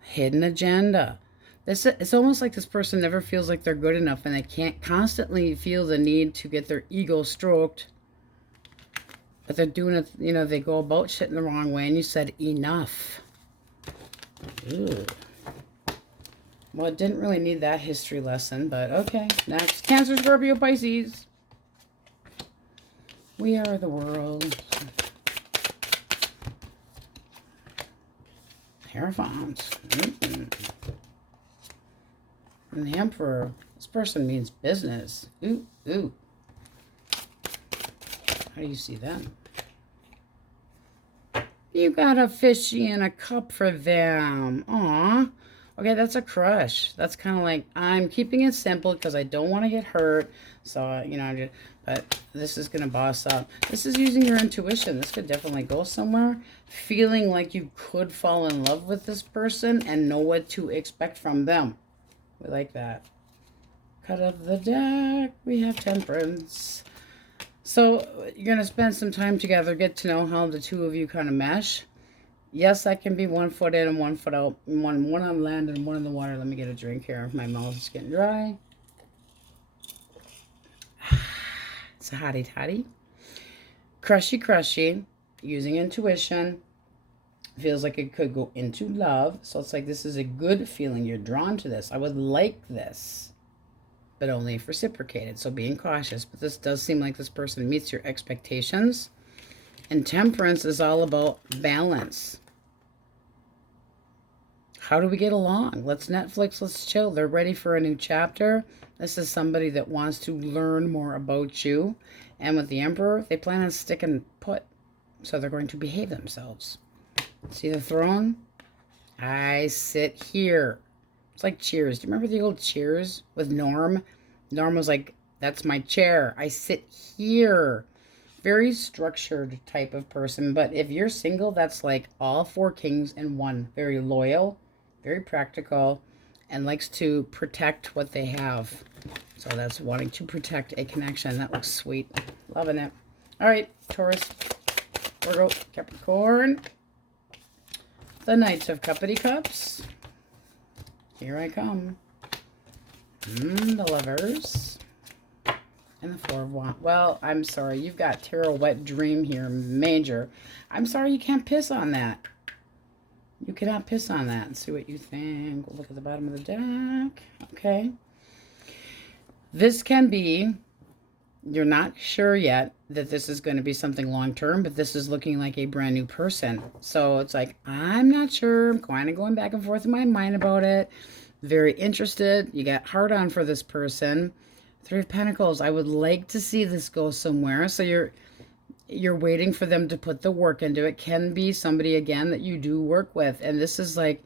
Hidden agenda. It's almost like this person never feels like they're good enough, and they can't constantly feel the need to get their ego stroked. But they're doing it, you know, they go about shit in the wrong way, and you said enough. Ooh. Well, it didn't really need that history lesson, but okay. Next. Cancer, Scorpio, Pisces. We are the world. Hierophant. And the Emperor. This person means business. Ooh, ooh. How do you see them? You got a fishy in a cup for them. Aw. Okay, that's a crush. That's kind of like, I'm keeping it simple because I don't want to get hurt. So, you know, but this is going to boss up. This is using your intuition. This could definitely go somewhere. Feeling like you could fall in love with this person and know what to expect from them. We like that. Cut of the deck. We have Temperance. So you're going to spend some time together, get to know how the two of you kind of mesh. Yes, that can be 1 foot in and 1 foot out. One on land and one in the water. Let me get a drink here. My mouth is getting dry. It's a hottie toddy. Crushy, crushy. Using intuition. Feels like it could go into love. So it's like this is a good feeling. You're drawn to this. I would like this. But only if reciprocated. So being cautious. But this does seem like this person meets your expectations. And Temperance is all about balance. How do we get along? Let's Netflix, let's chill. They're ready for a new chapter. This is somebody that wants to learn more about you. And with the Emperor, they plan on sticking put. So they're going to behave themselves. See the throne? I sit here. It's like Cheers. Do you remember the old Cheers with Norm? Norm was like, that's my chair. I sit here. Very structured type of person. But if you're single, that's like all 4 kings in one. Very loyal, very practical, and likes to protect what they have. So that's wanting to protect a connection. That looks sweet. Loving it. All right, Taurus, Virgo, Capricorn. The Knight of Cuppity Cups. Here I come. The Lovers. And the 4 of Wands. Well, I'm sorry. You've got Tarot Wet Dream here, major. I'm sorry you can't piss on that. You cannot piss on that. Let's see what you think. We'll look at the bottom of the deck. Okay. This can be, you're not sure yet that this is going to be something long-term, but this is looking like a brand new person. So it's like, I'm not sure. I'm kind of going back and forth in my mind about it. Very interested. You got hard on for this person. Three of Pentacles. I would like to see this go somewhere. So you're waiting for them to put the work into it. Can be somebody, again, that you do work with. And this is like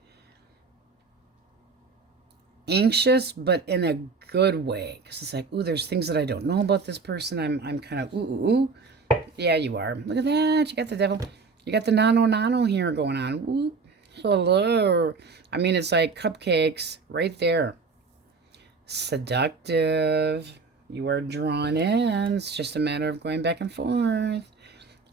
anxious, but in a good way. Because it's like, ooh, there's things that I don't know about this person. I'm kind of, ooh. Yeah, you are. Look at that. You got the devil. You got the nano here going on. Ooh. Hello. I mean, it's like cupcakes right there. Seductive. You are drawn in. It's just a matter of going back and forth.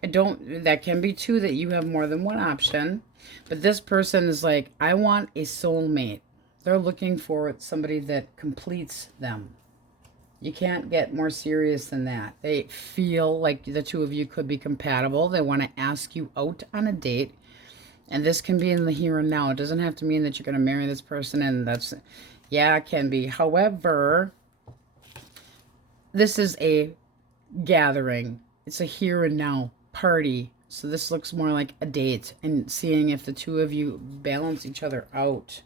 That can be too, that you have more than one option. But this person is like, I want a soulmate. They're looking for somebody that completes them. You can't get more serious than that. They feel like the two of you could be compatible. They want to ask you out on a date. And this can be in the here and now. It doesn't have to mean that you're going to marry this person. And that's, yeah, it can be. However, this is a gathering. It's a here and now party. So this looks more like a date and seeing if the two of you balance each other out.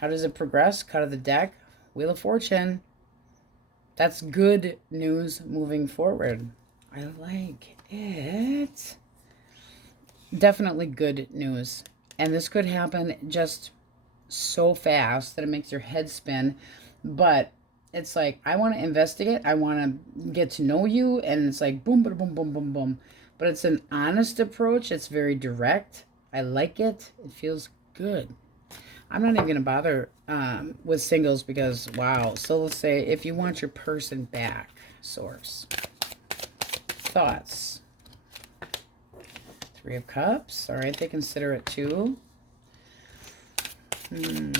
How does it progress? Cut of the deck. Wheel of Fortune. That's good news moving forward. I like it. Definitely good news. And this could happen just so fast that it makes your head spin. But it's like, I want to investigate. I want to get to know you. And it's like, boom, boom, boom, boom, boom, boom. But it's an honest approach. It's very direct. I like it. It feels good. I'm not even going to bother with singles because, wow. So let's say if you want your person back, source. Thoughts. Three of Cups. All right, they consider it too. One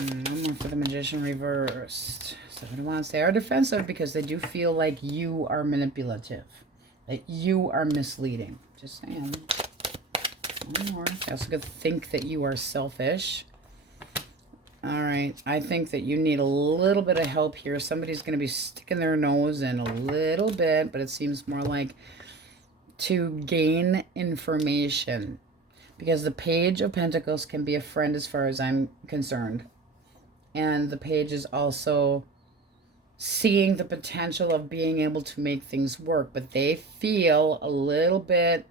more for the Magician reversed. Seven of Wands. They are defensive because they do feel like you are manipulative. That you are misleading. Just saying. One more. They also could think that you are selfish. All right. I think that you need a little bit of help here. Somebody's going to be sticking their nose in a little bit, but it seems more like to gain information. Because the Page of Pentacles can be a friend as far as I'm concerned. And the Page is also seeing the potential of being able to make things work. But they feel a little bit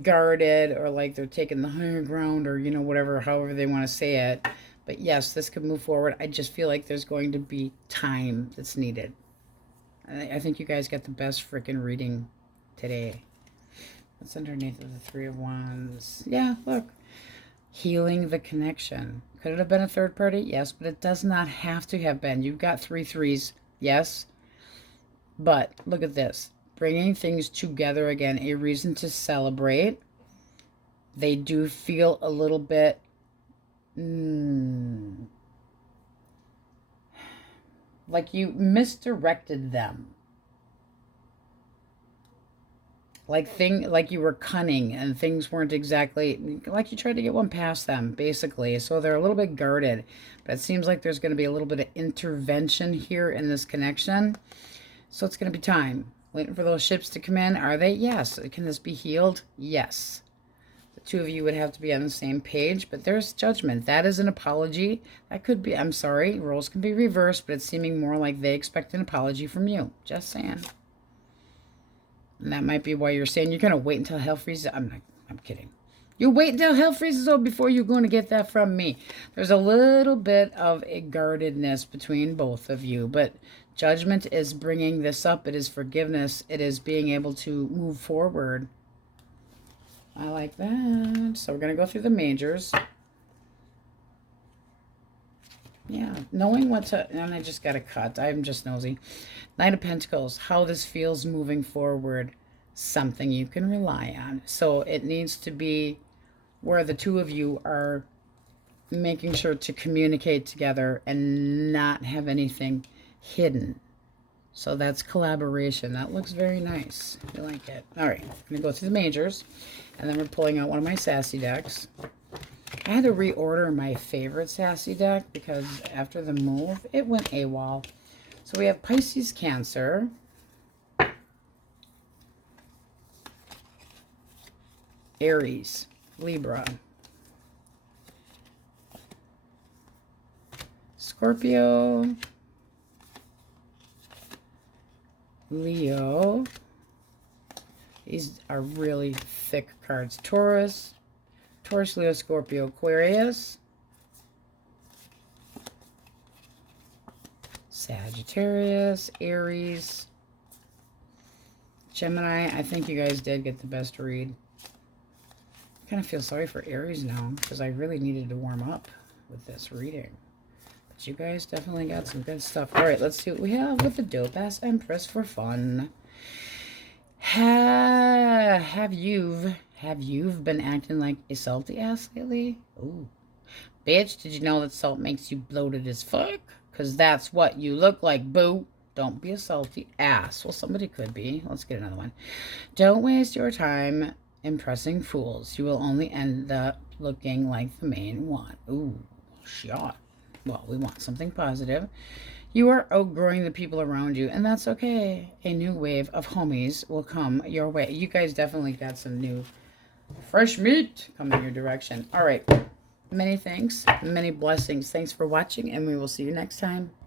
guarded or like they're taking the higher ground or, you know, whatever, however they want to say it. But yes, this could move forward. I just feel like there's going to be time that's needed. I think you guys got the best freaking reading today. What's underneath of the Three of Wands? Yeah, look. Healing the connection. Could it have been a third party? Yes, but it does not have to have been. You've got 3 threes. Yes. But look at this. Bringing things together again. A reason to celebrate. They do feel a little bit like you misdirected them. Like you were cunning and things weren't exactly like you tried to get one past them, basically. So they're a little bit guarded. But it seems like there's going to be a little bit of intervention here in this connection. So it's going to be time. Waiting for those ships to come in. Are they? Yes. Can this be healed? Yes. The two of you would have to be on the same page, but there's judgment. That is an apology. That could be, I'm sorry, roles can be reversed, but it's seeming more like they expect an apology from you. Just saying. And that might be why you're saying you're going to wait until hell freezes. I'm kidding. You wait until hell freezes over before you're going to get that from me. There's a little bit of a guardedness between both of you, but judgment is bringing this up. It is forgiveness. It is being able to move forward. I like that. So we're going to go through the majors. Yeah, knowing what to... And I just got to cut. I'm just nosy. Knight of Pentacles. How this feels moving forward. Something you can rely on. So it needs to be where the two of you are making sure to communicate together and not have anything hidden. So that's collaboration. That looks very nice. I like it. All right, I'm going to go through the majors. And then we're pulling out one of my sassy decks. I had to reorder my favorite sassy deck because after the move, it went AWOL. So we have Pisces, Cancer, Aries, Libra, Scorpio, Leo. These are really thick cards. Taurus, Leo, Scorpio, Aquarius, Sagittarius, Aries, Gemini. I think you guys did get the best read. I kind of feel sorry for Aries now because I really needed to warm up with this reading. But you guys definitely got some good stuff. All right, let's see what we have with the Dope-Ass Empress for fun. Have you been acting like a salty ass lately? Ooh. Bitch, did you know that salt makes you bloated as fuck? Because that's what you look like, boo. Don't be a salty ass. Well, somebody could be. Let's get another one. Don't waste your time impressing fools. You will only end up looking like the main one. Ooh, shot. Well, we want something positive. You are outgrowing the people around you, and that's okay. A new wave of homies will come your way. You guys definitely got some new fresh meat coming your direction. All right. Many thanks. Many blessings. Thanks for watching, and we will see you next time.